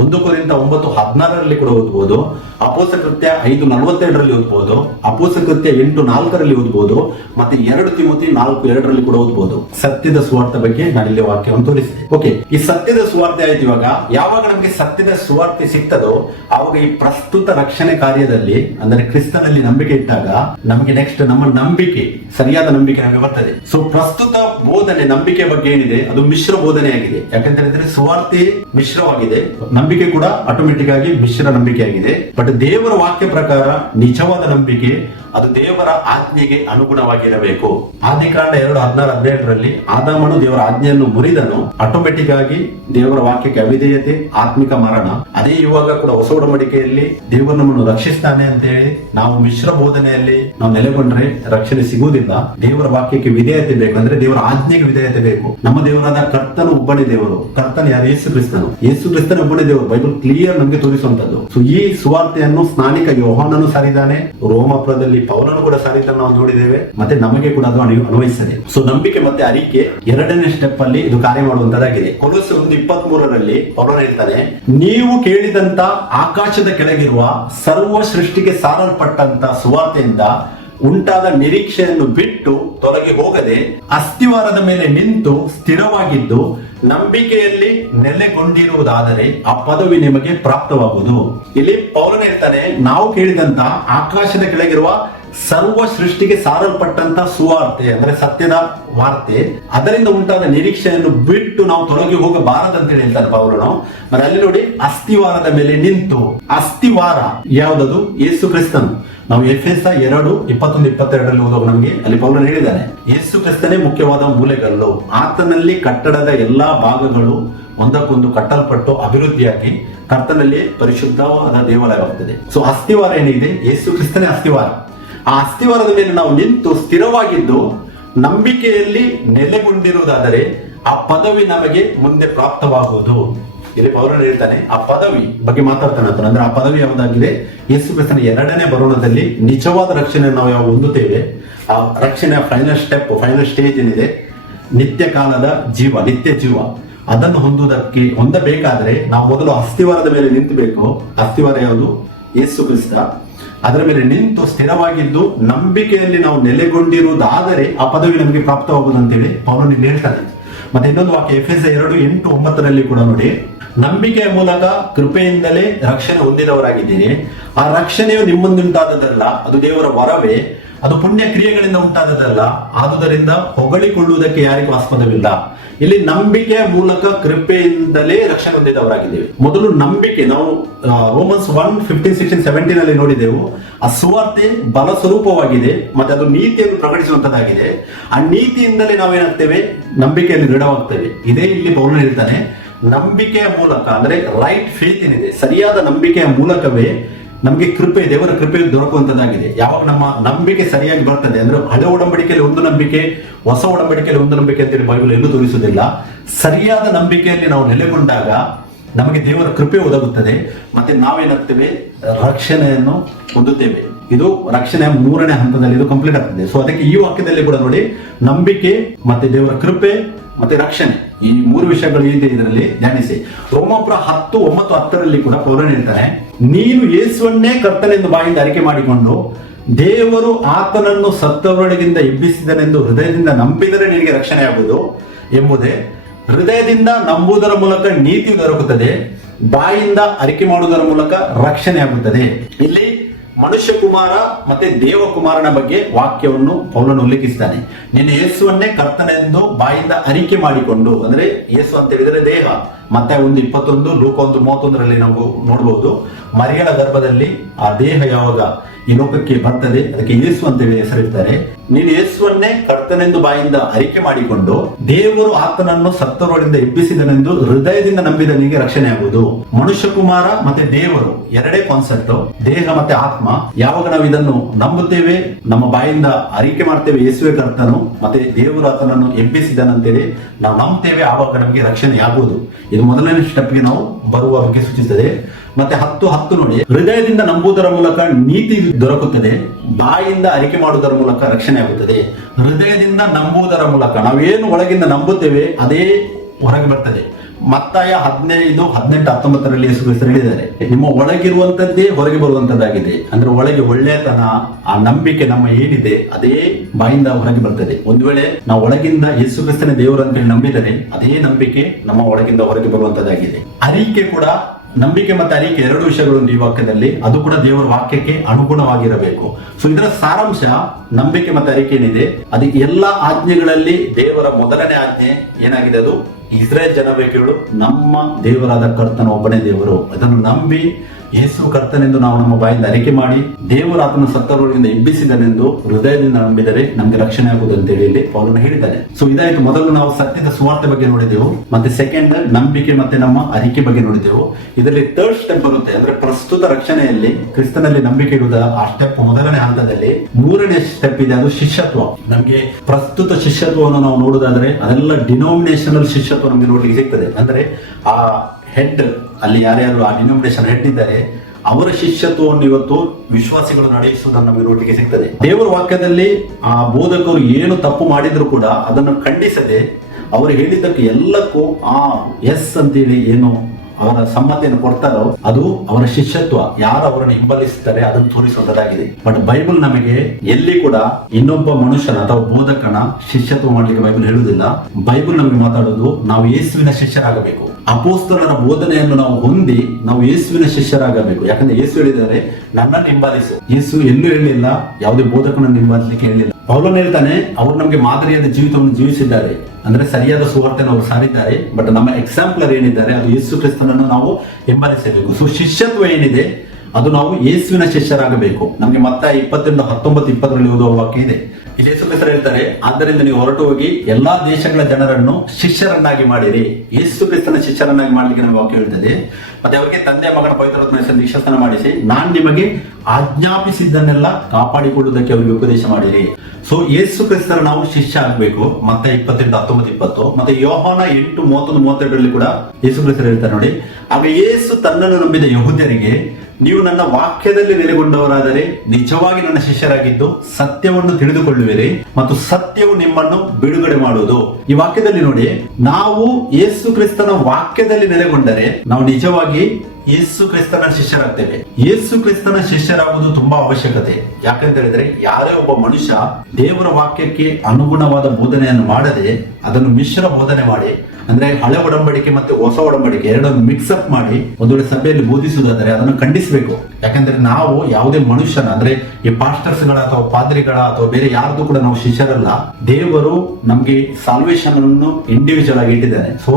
1 ಕೊರಿಂಥ 9:16ರಲ್ಲಿ ಕೂಡ ಓದಬಹುದು. ಅಪೊಸ್ತಲ ಕೃತ್ಯ 5:42ರಲ್ಲಿ ಓದಬಹುದು. ಅಪೊಸ್ತಲ ಕೃತ್ಯ 8:4ರಲ್ಲಿ ಓದಬಹುದು. ಮತ್ತೆ 2 ತಿಮೋಥಿ 4:2ರಲ್ಲಿ ಕೂಡ ಓದಬಹುದು. ಸತ್ಯದ ಸುವಾರ್ತೆ ಬಗ್ಗೆ ನಾನು ಇಲ್ಲಿ ವಾಕ್ಯವನ್ನು ತೋರಿಸಿದೆ. ಓಕೆ, ಈ ಸತ್ಯದ ಸುವಾರ್ತೆ ಆಯ್ತು. ಇವಾಗ ಯಾವಾಗ ನಮಗೆ ಸತ್ಯದ ಸುವಾರ್ತೆ ಸಿಗ್ತದೋ ಆವಾಗ ಈ ಪ್ರಸ್ತುತ ರಕ್ಷಣೆ ಕಾರ್ಯದಲ್ಲಿ ಅಂದ್ರೆ ಕ್ರಿಸ್ತನಲ್ಲಿ ನಂಬಿಕೆ ಇಟ್ಟಾಗ ನಮಗೆ ನೆಕ್ಸ್ಟ್ ನಮ್ಮ ನಂಬಿಕೆ, ಸರಿಯಾದ ನಂಬಿಕೆ ನಮಗೆ ಬರ್ತದೆ. ಸೊ ಪ್ರಸ್ತುತ ಬೋಧನೆ, ನಂಬಿಕೆ ಬಗ್ಗೆ ಏನಿದೆ ಅದು ಮಿಶ್ರ ಬೋಧನೆ ಆಗಿದೆ. ಯಾಕಂತ ಹೇಳಿದ್ರೆ ಸುವಾರ್ತೆ ಮಿಶ್ರವಾಗಿದೆ, ನಂಬಿಕೆ ಕೂಡ ಆಟೋಮೆಟಿಕ್ ಆಗಿ ಮಿಶ್ರ ನಂಬಿಕೆ ಆಗಿದೆ. ಬಟ್ ದೇವರ ವಾಕ್ಯ ಪ್ರಕಾರ ನಿಜವಾದ ನಂಬಿಕೆ ಅದು ದೇವರ ಆಜ್ಞೆಗೆ ಅನುಗುಣವಾಗಿರಬೇಕು. ಆದಿಕಾಂಡ 2:16-17 ಆದಾಮನು ದೇವರ ಆಜ್ಞೆಯನ್ನು ಮುರಿದನು. ಆಟೋಮೆಟಿಕ್ ಆಗಿ ದೇವರ ವಾಕ್ಯಕ್ಕೆ ಅವಿಧೇಯತೆ, ಆತ್ಮಿಕ ಮರಣ. ಅದೇ ಇವಾಗ ಕೂಡ ಹೊಸ ಒಡಂಬಡಿಕೆಯಲ್ಲಿ ದೇವರು ನಮ್ಮನ್ನು ರಕ್ಷಿಸ್ತಾನೆ ಅಂತ ಹೇಳಿ ನಾವು ಮಿಶ್ರ ಬೋಧನೆಯಲ್ಲಿ ನಾವು ನೆಲೆಗೊಂಡ್ರೆ ರಕ್ಷಣೆ ಸಿಗುವುದಿಲ್ಲ. ದೇವರ ವಾಕ್ಯಕ್ಕೆ ವಿಧೇಯತೆ ಬೇಕು, ಅಂದ್ರೆ ದೇವರ ಆಜ್ಞೆಗೆ ವಿಧೇಯತೆ ಬೇಕು. ನಮ್ಮ ದೇವರಾದ ಕರ್ತನು ಒಬ್ಬನೇ ದೇವರು. ಕರ್ತನು ಯಾರು? ಯೇಸು ಕ್ರಿಸ್ತನು. ಯೇಸು ಕ್ರಿಸ್ತನ ಒಬ್ಬನೇ ದೇವರು. ಬೈಬಲ್ ಕ್ಲಿಯರ್ ನಮಗೆ ತೋರಿಸುವಂತದ್ದು. ಸೊ ಈ ಸುವಾರ್ತೆಯನ್ನು ಸ್ನಾನಿಕ ಯೋಹಾನನು ಸಾರಿದ್ದಾನೆ, ರೋಮಾಪುರದಲ್ಲಿ ಪೌಲನು ಕೂಡ ಸಾರಿದ್ದನ್ನು ನಾವು ನೋಡಿದ್ದೇವೆ, ಮತ್ತೆ ನಮಗೆ ಕೂಡ ಅದು ಅನ್ವಯಿಸ್ತದೆ. ಸೊ ನಂಬಿಕೆ ಮತ್ತೆ ಅರಿಕೆ ಎರಡನೇ ಸ್ಟೆಪ್ ಅಲ್ಲಿ ಇದು ಕಾರ್ಯ ಮಾಡುವಂತದ್ದಾಗಿದೆ. ಕೊಲೊಸ್ಸೆ 1:23 ಪೌಲನು ಹೇಳ್ತಾನೆ, ನೀವು ಕೇಳಿದಂತ ಆಕಾಶದ ಕೆಳಗಿರುವ ಸರ್ವ ಸೃಷ್ಟಿಗೆ ಸಾರಲ್ಪಟ್ಟಂತ ಸುವಾರ್ತೆಯಿಂದ ಉಂಟಾದ ನಿರೀಕ್ಷೆಯನ್ನು ಬಿಟ್ಟು ತೊಲಗಿ ಹೋಗದೆ ಅಸ್ತಿವಾರದ ಮೇಲೆ ನಿಂತು ಸ್ಥಿರವಾಗಿದ್ದು ನಂಬಿಕೆಯಲ್ಲಿ ನೆಲೆಗೊಂಡಿರುವುದಾದರೆ ಆ ಪದವಿ ನಿಮಗೆ ಪ್ರಾಪ್ತವಾಗುವುದು. ಇಲ್ಲಿ ಪೌಲನು ಹೇಳ್ತಾನೆ, ನಾವು ಕೇಳಿದಂತ ಆಕಾಶದ ಕೆಳಗಿರುವ ಸರ್ವ ಸೃಷ್ಟಿಗೆ ಸಾರಲ್ಪಟ್ಟಂತ ಸುವಾರ್ತೆ ಅಂದ್ರೆ ಸತ್ಯದ ವಾರ್ತೆ, ಅದರಿಂದ ಉಂಟಾದ ನಿರೀಕ್ಷೆಯನ್ನು ಬಿಟ್ಟು ನಾವು ತೊಲಗಿ ಹೋಗಬಾರದಂತ ಹೇಳ್ತಾನೆ ಪೌಲನು. ಮತ್ತೆ ಅಲ್ಲಿ ನೋಡಿ, ಅಸ್ತಿವಾರದ ಮೇಲೆ ನಿಂತು. ಅಸ್ತಿವಾರ ಯಾವುದದು? ಯೇಸು ಕ್ರಿಸ್ತನು. ನಾವು ಎಫೆಸ 2:21-22 ಓದುವಾಗ ನಮಗೆ ಅಲ್ಲಿ ಪೌಲನು ಹೇಳಿದ್ದಾನೆ, ಯೇಸು ಕ್ರಿಸ್ತನೇ ಮುಖ್ಯವಾದ ಮೂಲೆಗಲ್ಲು, ಆತನಲ್ಲಿ ಕಟ್ಟಡದ ಎಲ್ಲಾ ಭಾಗಗಳು ಒಂದಕ್ಕೊಂದು ಕಟ್ಟಲ್ಪಟ್ಟು ಅಭಿವೃದ್ಧಿಯಾಗಿ ಕರ್ತನಲ್ಲಿ ಪರಿಶುದ್ಧವಾದ ದೇವಾಲಯವಾಗುತ್ತದೆ. ಸೊ ಅಸ್ತಿವಾರ ಏನಿದೆ? ಯೇಸು ಕ್ರಿಸ್ತನೇ ಅಸ್ತಿವಾರ. ಆ ಅಸ್ತಿವಾರದ ಮೇಲೆ ನಾವು ನಿಂತು ಸ್ಥಿರವಾಗಿದ್ದು ನಂಬಿಕೆಯಲ್ಲಿ ನೆಲೆಗೊಂಡಿರುವುದಾದರೆ ಆ ಪದವಿ ನಮಗೆ ಮುಂದೆ ಪ್ರಾಪ್ತವಾಗುವುದು. ಇಲ್ಲಿ ಪೌಲನು ಹೇಳ್ತಾನೆ, ಆ ಪದವಿ ಬಗ್ಗೆ ಮಾತಾಡ್ತಾನೆ. ಅಂದ್ರೆ ಆ ಪದವಿ ಯಾವುದಾಗಿದೆ? ಯೇಸು ಕ್ರಿಸ್ತನ ಎರಡನೇ ಬರೋಣದಲ್ಲಿ ನಿಜವಾದ ರಕ್ಷಣೆ ನಾವು ಯಾವ ಹೊಂದುತ್ತೇವೆ, ಆ ರಕ್ಷಣೆಯ ಫೈನಲ್ ಸ್ಟೆಪ್, ಫೈನಲ್ ಸ್ಟೇಜ್ ಏನಿದೆ, ನಿತ್ಯ ಕಾಲದ ಜೀವ, ನಿತ್ಯ ಜೀವ, ಅದನ್ನು ಹೊಂದಬೇಕಾದ್ರೆ ನಾವು ಮೊದಲು ಅಸ್ತಿವಾರದ ಮೇಲೆ ನಿಂತಬೇಕು. ಅಸ್ತಿವಾರ ಯಾವುದು? ಯೇಸು ಕ್ರಿಸ್ತ. ಅದರ ಮೇಲೆ ನಿಂತು ಸ್ಥಿರವಾಗಿದ್ದು ನಂಬಿಕೆಯಲ್ಲಿ ನಾವು ನೆಲೆಗೊಂಡಿರುವುದಾದರೆ ಆ ಪದವಿ ನಮಗೆ ಪ್ರಾಪ್ತವಾಗುವುದು ಅಂತೇಳಿ ಪೌಲನು ಇಲ್ಲಿ ಹೇಳ್ತಾನೆ. ಮತ್ತೆ ಇನ್ನೊಂದು ವಾಕ್ಯ ಎಫೆಸ 2:8-9 ಕೂಡ ನೋಡಿ, ನಂಬಿಕೆಯ ಮೂಲಕ ಕೃಪೆಯಿಂದಲೇ ರಕ್ಷಣೆ ಹೊಂದಿದವರಾಗಿದ್ದೀರಿ. ಆ ರಕ್ಷಣೆಯು ನಿಮ್ಮಂದುಂಟಾದದಲ್ಲ, ಅದು ದೇವರ ವರವೇ, ಅದು ಪುಣ್ಯ ಕ್ರಿಯೆಗಳಿಂದ ಉಂಟಾದದಲ್ಲ, ಆದುದರಿಂದ ಹೊಗಳಿಕೊಳ್ಳುವುದಕ್ಕೆ ಯಾರಿಗೂ ಆಸ್ಪದವಿಲ್ಲ. ಇಲ್ಲಿ ನಂಬಿಕೆಯ ಮೂಲಕ ಕೃಪೆಯಿಂದಲೇ ರಕ್ಷಣೆ ಹೊಂದಿದವರಾಗಿದ್ದೇವೆ. ಮೊದಲು ನಂಬಿಕೆ. ನಾವು ರೋಮನ್ಸ್ 1:15-16-17 ನೋಡಿದೆವು. ಆ ಸುವಾರ್ತೆ ಬಲ ಸ್ವರೂಪವಾಗಿದೆ, ಮತ್ತೆ ಅದು ನೀತಿಯನ್ನು ಪ್ರಕಟಿಸುವಂತದ್ದಾಗಿದೆ. ಆ ನೀತಿಯಿಂದಲೇ ನಾವೇನಾಗ್ತೇವೆ? ನಂಬಿಕೆಯಲ್ಲಿ ದೃಢವಾಗ್ತೇವೆ. ಇದೇ ಇಲ್ಲಿ ಪೌಲನು ಹೇಳ್ತಾನೆ, ನಂಬಿಕೆಯ ಮೂಲಕ ಅಂದ್ರೆ ರೈಟ್ ಫೇತ್ ಏನಿದೆ, ಸರಿಯಾದ ನಂಬಿಕೆಯ ಮೂಲಕವೇ ನಮಗೆ ಕೃಪೆ, ದೇವರ ಕೃಪೆ ದೊರಕುವಂತದ್ದಾಗಿದೆ. ಯಾವಾಗ ನಮ್ಮ ನಂಬಿಕೆ ಸರಿಯಾಗಿ ಬರ್ತದೆ, ಅಂದ್ರೆ ಹಳೆ ಒಡಂಬಡಿಕೆಯಲ್ಲಿ ಒಂದು ನಂಬಿಕೆ, ಹೊಸ ಒಡಂಬಡಿಕೆಯಲ್ಲಿ ಒಂದು ನಂಬಿಕೆ ಅಂತೇಳಿ ಬೈಬಲ್ ಎಲ್ಲೂ ತೋರಿಸುವುದಿಲ್ಲ. ಸರಿಯಾದ ನಂಬಿಕೆಯಲ್ಲಿ ನಾವು ನೆಲೆಗೊಂಡಾಗ ನಮಗೆ ದೇವರ ಕೃಪೆ ಒದಗುತ್ತದೆ, ಮತ್ತೆ ನಾವೇನಾಗ್ತೇವೆ? ರಕ್ಷಣೆಯನ್ನು ಹೊಂದುತ್ತೇವೆ. ಇದು ರಕ್ಷಣೆಯ 3ನೇ ಹಂತದಲ್ಲಿ ಇದು ಕಂಪ್ಲೀಟ್ ಆಗ್ತದೆ. ಸೊ ಅದಕ್ಕೆ ಈ ವಾಕ್ಯದಲ್ಲಿ ಕೂಡ ನೋಡಿ, ನಂಬಿಕೆ ಮತ್ತೆ ದೇವರ ಕೃಪೆ ಮತ್ತೆ ರಕ್ಷಣೆ, ಈ 3 ವಿಷಯಗಳು ಇದೆ ಇದರಲ್ಲಿ ಧ್ಯಾನಿಸಿ. ರೋಮಾಪುರ 10:9-10 ಕೂಡ ಪೌಲನು ಹೇಳ್ತಾನೆ, ನೀನು ಯೇಸುವನ್ನೇ ಕರ್ತನೆಂದು ಬಾಯಿಂದ ಅರಿಕೆ ಮಾಡಿಕೊಂಡು ದೇವರು ಆತನನ್ನು ಸತ್ತವರೊಳಗಿಂದ ಎಬ್ಬಿಸಿದನೆಂದು ಹೃದಯದಿಂದ ನಂಬಿದರೆ ನಿನಗೆ ರಕ್ಷಣೆ ಆಗುವುದು ಎಂಬುದೇ. ಹೃದಯದಿಂದ ನಂಬುವುದರ ಮೂಲಕ ನೀತಿ ದೊರಕುತ್ತದೆ, ಬಾಯಿಂದ ಅರಿಕೆ ಮಾಡುವುದರ ಮೂಲಕ ರಕ್ಷಣೆ ಆಗುತ್ತದೆ. ಇಲ್ಲಿ ಮನುಷ್ಯ ಕುಮಾರ ಮತ್ತೆ ದೇವಕುಮಾರನ ಬಗ್ಗೆ ವಾಕ್ಯವನ್ನು ಪೌಲನು ಉಲ್ಲೇಖಿಸ್ತಾನೆ. ನೀನು ಯೇಸುವನ್ನೇ ಕರ್ತನೆಂದು ಬಾಯಿಂದ ಅರಿಕೆ ಮಾಡಿಕೊಂಡು, ಅಂದ್ರೆ ಯೇಸು ಅಂತ ಹೇಳಿದ್ರೆ ದೇಹ. ಮತ್ತೆ 1:21, ಲೂಕ 1:31 ನಾವು ನೋಡಬಹುದು. ಮರಿಯಳ ಗರ್ಭದಲ್ಲಿ ಆ ದೇಹ ಯಾವಾಗ ಈ ಲೋಕಕ್ಕೆ ಬರ್ತದೆ ಅದಕ್ಕೆ ಯೇಸು ಅಂತ ಹೇಳಿ ಹೆಸರಿಡ್ತಾರೆ. ನೀನು ಯೇಸುವನ್ನೇ ಕರ್ತನೆಂದು ಬಾಯಿಂದ ಅರಿಕೆ ಮಾಡಿಕೊಂಡು ದೇವರು ಆತನನ್ನು ಸತ್ತವರೊಳಗಿಂದ ಎಬ್ಬಿಸಿದನೆಂದು ಹೃದಯದಿಂದ ನಂಬಿದ ನಿನಗೆ ರಕ್ಷಣೆ ಆಗುವುದು. ಮನುಷ್ಯ ಕುಮಾರ ಮತ್ತೆ ದೇವರು ಎರಡೇ ಕಾನ್ಸೆಪ್ಟ್, ದೇಹ ಮತ್ತೆ ಆತ್ಮ. ಯಾವಾಗ ನಾವು ಇದನ್ನು ನಂಬುತ್ತೇವೆ, ನಮ್ಮ ಬಾಯಿಂದ ಅರಿಕೆ ಮಾಡ್ತೇವೆ ಯೇಸುವೆ ಕರ್ತನು ಮತ್ತೆ ದೇವರು ಆತನನ್ನು ಎಬ್ಬಿಸಿದನಂತೇಳಿ ನಾವು ನಂಬ್ತೇವೆ, ಆವಾಗ ನಮಗೆ ರಕ್ಷಣೆ ಆಗುವುದು. ಇದು ಮೊದಲನೇ ಸ್ಟೆಪ್ಗೆ ನಾವು ಬರುವ ಬಗ್ಗೆ ಸೂಚಿಸುತ್ತದೆ. ಮತ್ತೆ 10:10 ನೋಡಿ, ಹೃದಯದಿಂದ ನಂಬುವುದರ ಮೂಲಕ ನೀತಿ ದೊರಕುತ್ತದೆ, ಬಾಯಿಂದ ಅರಿಕೆ ಮಾಡುವುದರ ಮೂಲಕ ರಕ್ಷಣೆ ಆಗುತ್ತದೆ. ಹೃದಯದಿಂದ ನಂಬುವುದರ ಮೂಲಕ ನಾವೇನು ಒಳಗಿಂದ ನಂಬುತ್ತೇವೆ ಅದೇ ಹೊರಗೆ ಬರ್ತದೆ. ಮತ್ತಾಯ 15:18-19 ಯೇಸು ಕ್ರಿಸ್ತರು ಹೇಳಿದ್ದಾರೆ, ನಿಮ್ಮ ಒಳಗಿರುವಂತದ್ದೇ ಹೊರಗೆ ಬರುವಂತದ್ದಾಗಿದೆ. ಅಂದ್ರೆ ಒಳಗೆ ಒಳ್ಳೆಯತನ, ಆ ನಂಬಿಕೆ ನಮ್ಮ ಏನಿದೆ ಅದೇ ಬಾಯಿಂದ ಹೊರಗೆ ಬರ್ತದೆ. ಒಂದು ವೇಳೆ ನಾವು ಒಳಗಿಂದ ಯೇಸು ಕ್ರಿಸ್ತನ ದೇವರು ಅಂತೇಳಿ ನಂಬಿದರೆ ಅದೇ ನಂಬಿಕೆ ನಮ್ಮ ಒಳಗಿಂದ ಹೊರಗೆ ಬರುವಂತದ್ದಾಗಿದೆ. ಅರಿಕೆ ಕೂಡ, ನಂಬಿಕೆ ಮತ್ತೆ ಅರಿಕೆ 2 ವಿಷಯಗಳು ಈ ವಾಕ್ಯದಲ್ಲಿ, ಅದು ಕೂಡ ದೇವರ ವಾಕ್ಯಕ್ಕೆ ಅನುಗುಣವಾಗಿರಬೇಕು. ಸೊ ಇದರ ಸಾರಾಂಶ, ನಂಬಿಕೆ ಮತ್ತೆ ಅರಿಕೆ ಏನಿದೆ ಅದು ಎಲ್ಲಾ ಆಜ್ಞೆಗಳಲ್ಲಿ ದೇವರ ಮೊದಲನೇ ಆಜ್ಞೆ ಏನಾಗಿದೆ? ಅದು ಇಸ್ರೇಲ್ ಜನಬೇಕೆಗಳು ನಮ್ಮ ದೇವರಾದ ಕರ್ತನ ಒಬ್ಬನೇ ದೇವರು, ಅದನ್ನು ನಂಬಿ ಯೇಸು ಕರ್ತನೆಂದು ನಾವು ನಮ್ಮ ಬಾಯಿಂದ ಅರಿಕೆ ಮಾಡಿ ದೇವರು ಆತನ ಸತ್ತವರೊಳಗಿಂದ ಎಬ್ಬಿಸಿದನೆಂದು ಹೃದಯದಿಂದ ನಂಬಿದರೆ ನಮಗೆ ರಕ್ಷಣೆ ಆಗುವುದು ಅಂತ ಹೇಳಿ ಪೌಲನು ಹೇಳಿದ್ದಾನೆ. ಸೊ ಇದಾಯ್ತು, ಮೊದಲು ನಾವು ಸತ್ಯದ ಸುವಾರ್ತೆ ಬಗ್ಗೆ ನೋಡಿದೆವು, ಮತ್ತೆ ಸೆಕೆಂಡ್ ನಂಬಿಕೆ ಮತ್ತೆ ನಮ್ಮ ಅರಿಕೆ ಬಗ್ಗೆ ನೋಡಿದೆವು. ಇದರಲ್ಲಿ ಥರ್ಡ್ ಸ್ಟೆಪ್ ಬರುತ್ತೆ, ಅಂದ್ರೆ ಪ್ರಸ್ತುತ ರಕ್ಷಣೆಯಲ್ಲಿ ಕ್ರಿಸ್ತನಲ್ಲಿ ನಂಬಿಕೆ ಇಡುವುದ ಆ ಸ್ಟೆಪ್ ಮೊದಲನೇ ಹಂತದಲ್ಲಿ. ಮೂರನೇ ಸ್ಟೆಪ್ ಇದೆ, ಅದು ಶಿಷ್ಯತ್ವ. ನಮಗೆ ಪ್ರಸ್ತುತ ಶಿಷ್ಯತ್ವವನ್ನು ನಾವು ನೋಡುವುದಾದ್ರೆ ಅದೆಲ್ಲ ಡಿನೋಮಿನೇಷನಲ್ ಶಿಷ್ಯತ್ವ ನಮಗೆ ನೋಡ್ಲಿಕ್ಕೆ ಸಿಗ್ತದೆ. ಅಂದ್ರೆ ಆ ಹೆಡ್, ಅಲ್ಲಿ ಯಾರ್ಯಾರು ಆ ಡಿನೋಮಿನೇಷನ್ ಹೆಡ್ ಇದ್ದಾರೆ ಅವರ ಶಿಷ್ಯತ್ವವನ್ನು ಇವತ್ತು ವಿಶ್ವಾಸಿಗಳು ನಡೆಸುವುದನ್ನು ನಮಗೆ ನೋಡ್ಲಿಕ್ಕೆ ಸಿಗ್ತದೆ. ದೇವರ ವಾಕ್ಯದಲ್ಲಿ ಆ ಬೋಧಕರು ಏನು ತಪ್ಪು ಮಾಡಿದ್ರು ಕೂಡ ಅದನ್ನು ಖಂಡಿಸದೆ ಅವರು ಹೇಳಿದ್ದಕ್ಕೆ ಎಲ್ಲಕ್ಕೂ ಎಸ್ ಅಂತೇಳಿ ಏನು ಅವರ ಸಮ್ಮತಿಯನ್ನು ಕೊಡ್ತಾರೋ ಅದು ಅವರ ಶಿಷ್ಯತ್ವ. ಯಾರು ಅವರನ್ನು ಹಿಂಬಲಿಸುತ್ತಾರೆ ಅದನ್ನು ತೋರಿಸುವುದಾಗಿದೆ. ಬಟ್ ಬೈಬಲ್ ನಮಗೆ ಎಲ್ಲಿ ಕೂಡ ಇನ್ನೊಬ್ಬ ಮನುಷ್ಯನ ಅಥವಾ ಬೋಧಕನ ಶಿಷ್ಯತ್ವ ಮಾಡ್ಲಿಕ್ಕೆ ಬೈಬಲ್ ಹೇಳುವುದಿಲ್ಲ. ಬೈಬಲ್ ನಮಗೆ ಮಾತಾಡೋದು ನಾವು ಯೇಸುವಿನ ಶಿಷ್ಯರಾಗಬೇಕು. ಅಪೋಸ್ತಲರ ಬೋಧನೆಯನ್ನು ನಾವು ಹೊಂದಿ ನಾವು ಯೇಸುವಿನ ಶಿಷ್ಯರಾಗಬೇಕು. ಯಾಕಂದ್ರೆ ಯೇಸು ಹೇಳಿದ್ದಾರೆ ನನ್ನನ್ನು ಹಿಂಬಾಲಿಸು. ಯೇಸು ಎಲ್ಲೂ ಹೇಳಿಲ್ಲ ಯಾವುದೇ ಬೋಧಕನನ್ನು ಹಿಂಬಾಲಿಸಲಿಕ್ಕೆ ಹೇಳಿಲ್ಲ. ಪೌಲನು ಹೇಳ್ತಾನೆ ಅವರು ನಮಗೆ ಮಾದರಿಯಾದ ಜೀವಿತವನ್ನು ಜೀವಿಸಿದ್ದಾರೆ, ಅಂದ್ರೆ ಸರಿಯಾದ ಸುವಾರ್ತೆಯನ್ನು ಅವರು ಸಾರಿದ್ದಾರೆ. ಬಟ್ ನಮ್ಮ ಎಕ್ಸಾಂಪಲರ್ ಏನಿದ್ದಾರೆ ಅದು ಯೇಸು ಕ್ರಿಸ್ತನನ್ನು ನಾವು ಹಿಂಬಾಲಿಸಬೇಕು. ಸೊ ಶಿಷ್ಯತ್ವ ಏನಿದೆ ಅದು ನಾವು ಯೇಸುವಿನ ಶಿಷ್ಯರಾಗಬೇಕು. ನಮಗೆ ಮತ್ತಾಯ 22:19-20 ಓದುವ ವಾಕ್ಯ ಇದೆ. ಇಲ್ಲಿ ಯೇಸು ಕ್ರಿಸ್ತರು ಹೇಳ್ತಾರೆ, ಆದ್ದರಿಂದ ನೀವು ಹೊರಟು ಹೋಗಿ ಎಲ್ಲಾ ದೇಶಗಳ ಜನರನ್ನು ಶಿಷ್ಯರನ್ನಾಗಿ ಮಾಡಿರಿ. ಯೇಸು ಕ್ರಿಸ್ತನ ಶಿಷ್ಯರನ್ನಾಗಿ ಮಾಡ್ಲಿಕ್ಕೆ ನಮಗೆ ವಾಕ್ಯ ಹೇಳ್ತದೆ. ಮತ್ತೆ ಅವರಿಗೆ ತಂದೆ ಮಗನ ಪವಿತ್ರಾತ್ಮನ ದೀಕ್ಷಾಸ್ನಾನ ಮಾಡಿಸಿ ನಾನು ನಿಮಗೆ ಆಜ್ಞಾಪಿಸಿದ್ದನ್ನೆಲ್ಲ ಕಾಪಾಡಿಕೊಳ್ಳುವುದಕ್ಕೆ ಅವರಿಗೆ ಉಪದೇಶ ಮಾಡಿರಿ. ಸೊ ಯೇಸು ಕ್ರಿಸ್ತರ ನಾವು ಶಿಷ್ಯ ಆಗಬೇಕು. ಮತ್ತೆ 22:19-20 ಮತ್ತೆ ಯೋಹಾನ 8:31-32 ಕೂಡ ಯೇಸು ಕ್ರಿಸ್ತರು ಹೇಳ್ತಾರೆ ನೋಡಿ, ಆಗ ಯೇಸು ತನ್ನನ್ನು ನಂಬಿದ ಯಹೂದ್ಯರಿಗೆ ನೀವು ನನ್ನ ವಾಕ್ಯದಲ್ಲಿ ನೆಲೆಗೊಂಡವರಾದರೆ ನಿಜವಾಗಿ ನನ್ನ ಶಿಷ್ಯರಾಗಿದ್ದು ಸತ್ಯವನ್ನು ತಿಳಿದುಕೊಳ್ಳುವಿರಿ ಮತ್ತು ಸತ್ಯವು ನಿಮ್ಮನ್ನು ಬಿಡುಗಡೆ ಮಾಡುವುದು. ಈ ವಾಕ್ಯದಲ್ಲಿ ನೋಡಿ, ನಾವು ಯೇಸು ಕ್ರಿಸ್ತನ ವಾಕ್ಯದಲ್ಲಿ ನೆಲೆಗೊಂಡರೆ ನಾವು ನಿಜವಾಗಿ ಯೇಸು ಕ್ರಿಸ್ತನ ಶಿಷ್ಯರಾಗ್ತೇವೆ. ಯೇಸು ಕ್ರಿಸ್ತನ ಶಿಷ್ಯರಾಗುವುದು ತುಂಬಾ ಅವಶ್ಯಕತೆ. ಯಾಕಂತ ಹೇಳಿದ್ರೆ ಯಾರೇ ಒಬ್ಬ ಮನುಷ್ಯ ದೇವರ ವಾಕ್ಯಕ್ಕೆ ಅನುಗುಣವಾದ ಬೋಧನೆಯನ್ನು ಮಾಡದೆ ಅದನ್ನು ಮಿಶ್ರ ಬೋಧನೆ ಮಾಡಿ, ಅಂದ್ರೆ ಹಳೆ ಒಡಂಬಡಿಕೆ ಮತ್ತೆ ಹೊಸ ಒಡಂಬಡಿಕೆ ಎರಡನ್ನು ಮಿಕ್ಸ್ಅಪ್ ಮಾಡಿ ಒಂದು ವೇಳೆ ಸಭೆಯಲ್ಲಿ ಬೋಧಿಸುವುದಾದರೆ ಅದನ್ನು ಖಂಡಿಸಬೇಕು. ಯಾಕಂದ್ರೆ ನಾವು ಯಾವುದೇ ಮನುಷ್ಯನ, ಅಂದ್ರೆ ಈ ಪಾಸ್ಟರ್ಸ್ಗಳ ಅಥವಾ ಪಾದ್ರಿಗಳ ಅಥವಾ ಬೇರೆ ಯಾರ್ದು ಕೂಡ ನಾವು ಶಿಷ್ಯರಲ್ಲ. ದೇವರು ನಮ್ಗೆ ಸಾಲ್ವೇಷನ್ ಅನ್ನು ಇಂಡಿವಿಜುವಲ್ ಆಗಿ ಇಟ್ಟಿದ್ದಾನೆ. ಸೊ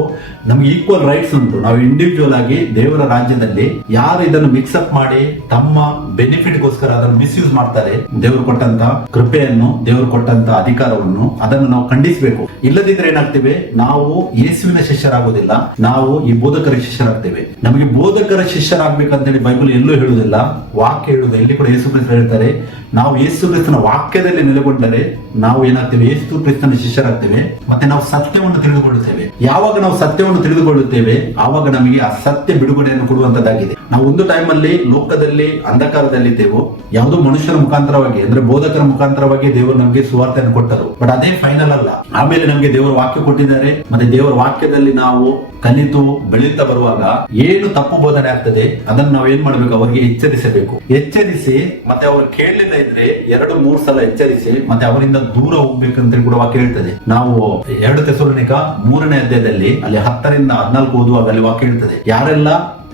ನಮ್ಗೆ ಈಕ್ವಲ್ ರೈಟ್ಸ್ ಉಂಟು. ನಾವು ಇಂಡಿವಿಜುವಲ್ ಆಗಿ ದೇವರ ರಾಜ್ಯದಲ್ಲಿ ಯಾರು ಇದನ್ನು ಮಿಕ್ಸ್ಅಪ್ ಮಾಡಿ ತಮ್ಮ ಬೆನಿಫಿಟ್ ಗೋಸ್ಕರ ಅದನ್ನು ಮಿಸ್ಯೂಸ್ ಮಾಡ್ತಾರೆ, ದೇವರು ಕೊಟ್ಟಂತ ಕೃಪೆಯನ್ನು, ದೇವರು ಕೊಟ್ಟಂತ ಅಧಿಕಾರವನ್ನು, ಅದನ್ನು ನಾವು ಖಂಡಿಸಬೇಕು. ಇಲ್ಲದಿದ್ರೆ ಏನಾಗ್ತೇವೆ, ನಾವು ಯೇಸುವಿನ ಶಿಷ್ಯರಾಗುವುದಿಲ್ಲ, ನಾವು ಈ ಬೋಧಕರ ಶಿಷ್ಯರಾಗ್ತೇವೆ. ನಮಗೆ ಬೋಧಕರ ಶಿಷ್ಯರಾಗಬೇಕಂತೇಳಿ ಬೈಬಲ್ ಎಲ್ಲೂ ಹೇಳುವುದಿಲ್ಲ, ವಾಕ್ಯ ಹೇಳುವುದು. ಎಲ್ಲಿ ಕೂಡ ಯೇಸು ಕ್ರಿಸ್ತರು ಹೇಳ್ತಾರೆ ನಾವು ಯೇಸು ಕ್ರಿಸ್ತನ ವಾಕ್ಯದಲ್ಲಿ ನೆಲೆಗೊಂಡರೆ ನಾವು ಏನಾಗ್ತೇವೆ, ಯೇಸು ಕ್ರಿಸ್ತನ ಶಿಷ್ಯರಾಗ್ತೇವೆ. ಮತ್ತೆ ನಾವು ಸತ್ಯವನ್ನು ತಿಳಿದುಕೊಳ್ಳುತ್ತೇವೆ. ಯಾವಾಗ ನಾವು ಸತ್ಯವನ್ನು ತಿಳಿದುಕೊಳ್ಳುತ್ತೇವೆ ಆವಾಗ ನಮಗೆ ಆ ಸತ್ಯ ಬಿಡುಗಡೆಯನ್ನು ಕೊಡುವಂತದ್ದಾಗಿದೆ. ನಾವು ಒಂದು ಟೈಮ್ ಅಲ್ಲಿ ಲೋಕದಲ್ಲಿ ಅಂಧಕಾರದಲ್ಲಿದ್ದೆವು. ಯಾವುದೋ ಮನುಷ್ಯರ ಮುಖಾಂತರವಾಗಿ, ಅಂದ್ರೆ ಬೋಧಕರ ಮುಖಾಂತರವಾಗಿ ದೇವರು ನಮಗೆ ಸುವಾರ್ತೆಯನ್ನು ಕೊಟ್ಟರು. ಬಟ್ ಅದೇ ಫೈನಲ್ ಅಲ್ಲ. ಆಮೇಲೆ ನಮಗೆ ದೇವರ ವಾಕ್ಯ ಕೊಟ್ಟಿದ್ದಾರೆ. ಮತ್ತೆ ದೇವರ ವಾಕ್ಯದಲ್ಲಿ ನಾವು ಕಲಿತು ಬೆಳೀತಾ ಬರುವಾಗ ಏನು ತಪ್ಪು ಬೋಧನೆ ಆಗ್ತದೆ ಅದನ್ನು ನಾವು ಏನ್ ಮಾಡ್ಬೇಕು, ಅವರಿಗೆ ಎಚ್ಚರಿಸಬೇಕು. ಎಚ್ಚರಿಸಿ ಮತ್ತೆ ಅವರು ಕೇಳಲಿಲ್ಲ ಇದ್ರೆ 2-3 ಸಲ ಎಚ್ಚರಿಸಿ ಮತ್ತೆ ಅವರಿಂದ ದೂರ ಹೋಗ್ಬೇಕಂತ ಕೂಡ ವಾಕ್ಯ ಹೇಳ್ತದೆ. ನಾವು 2 ತೆಸಲೋನಿಕ 3ನೇ ಅಧ್ಯಾಯದಲ್ಲಿ ಅಲ್ಲಿ 10-14 ಓದುವಾಗ ಅಲ್ಲಿ ವಾಕ್ಯ ಹೇಳ್ತದೆ, ಯಾರೆಲ್ಲ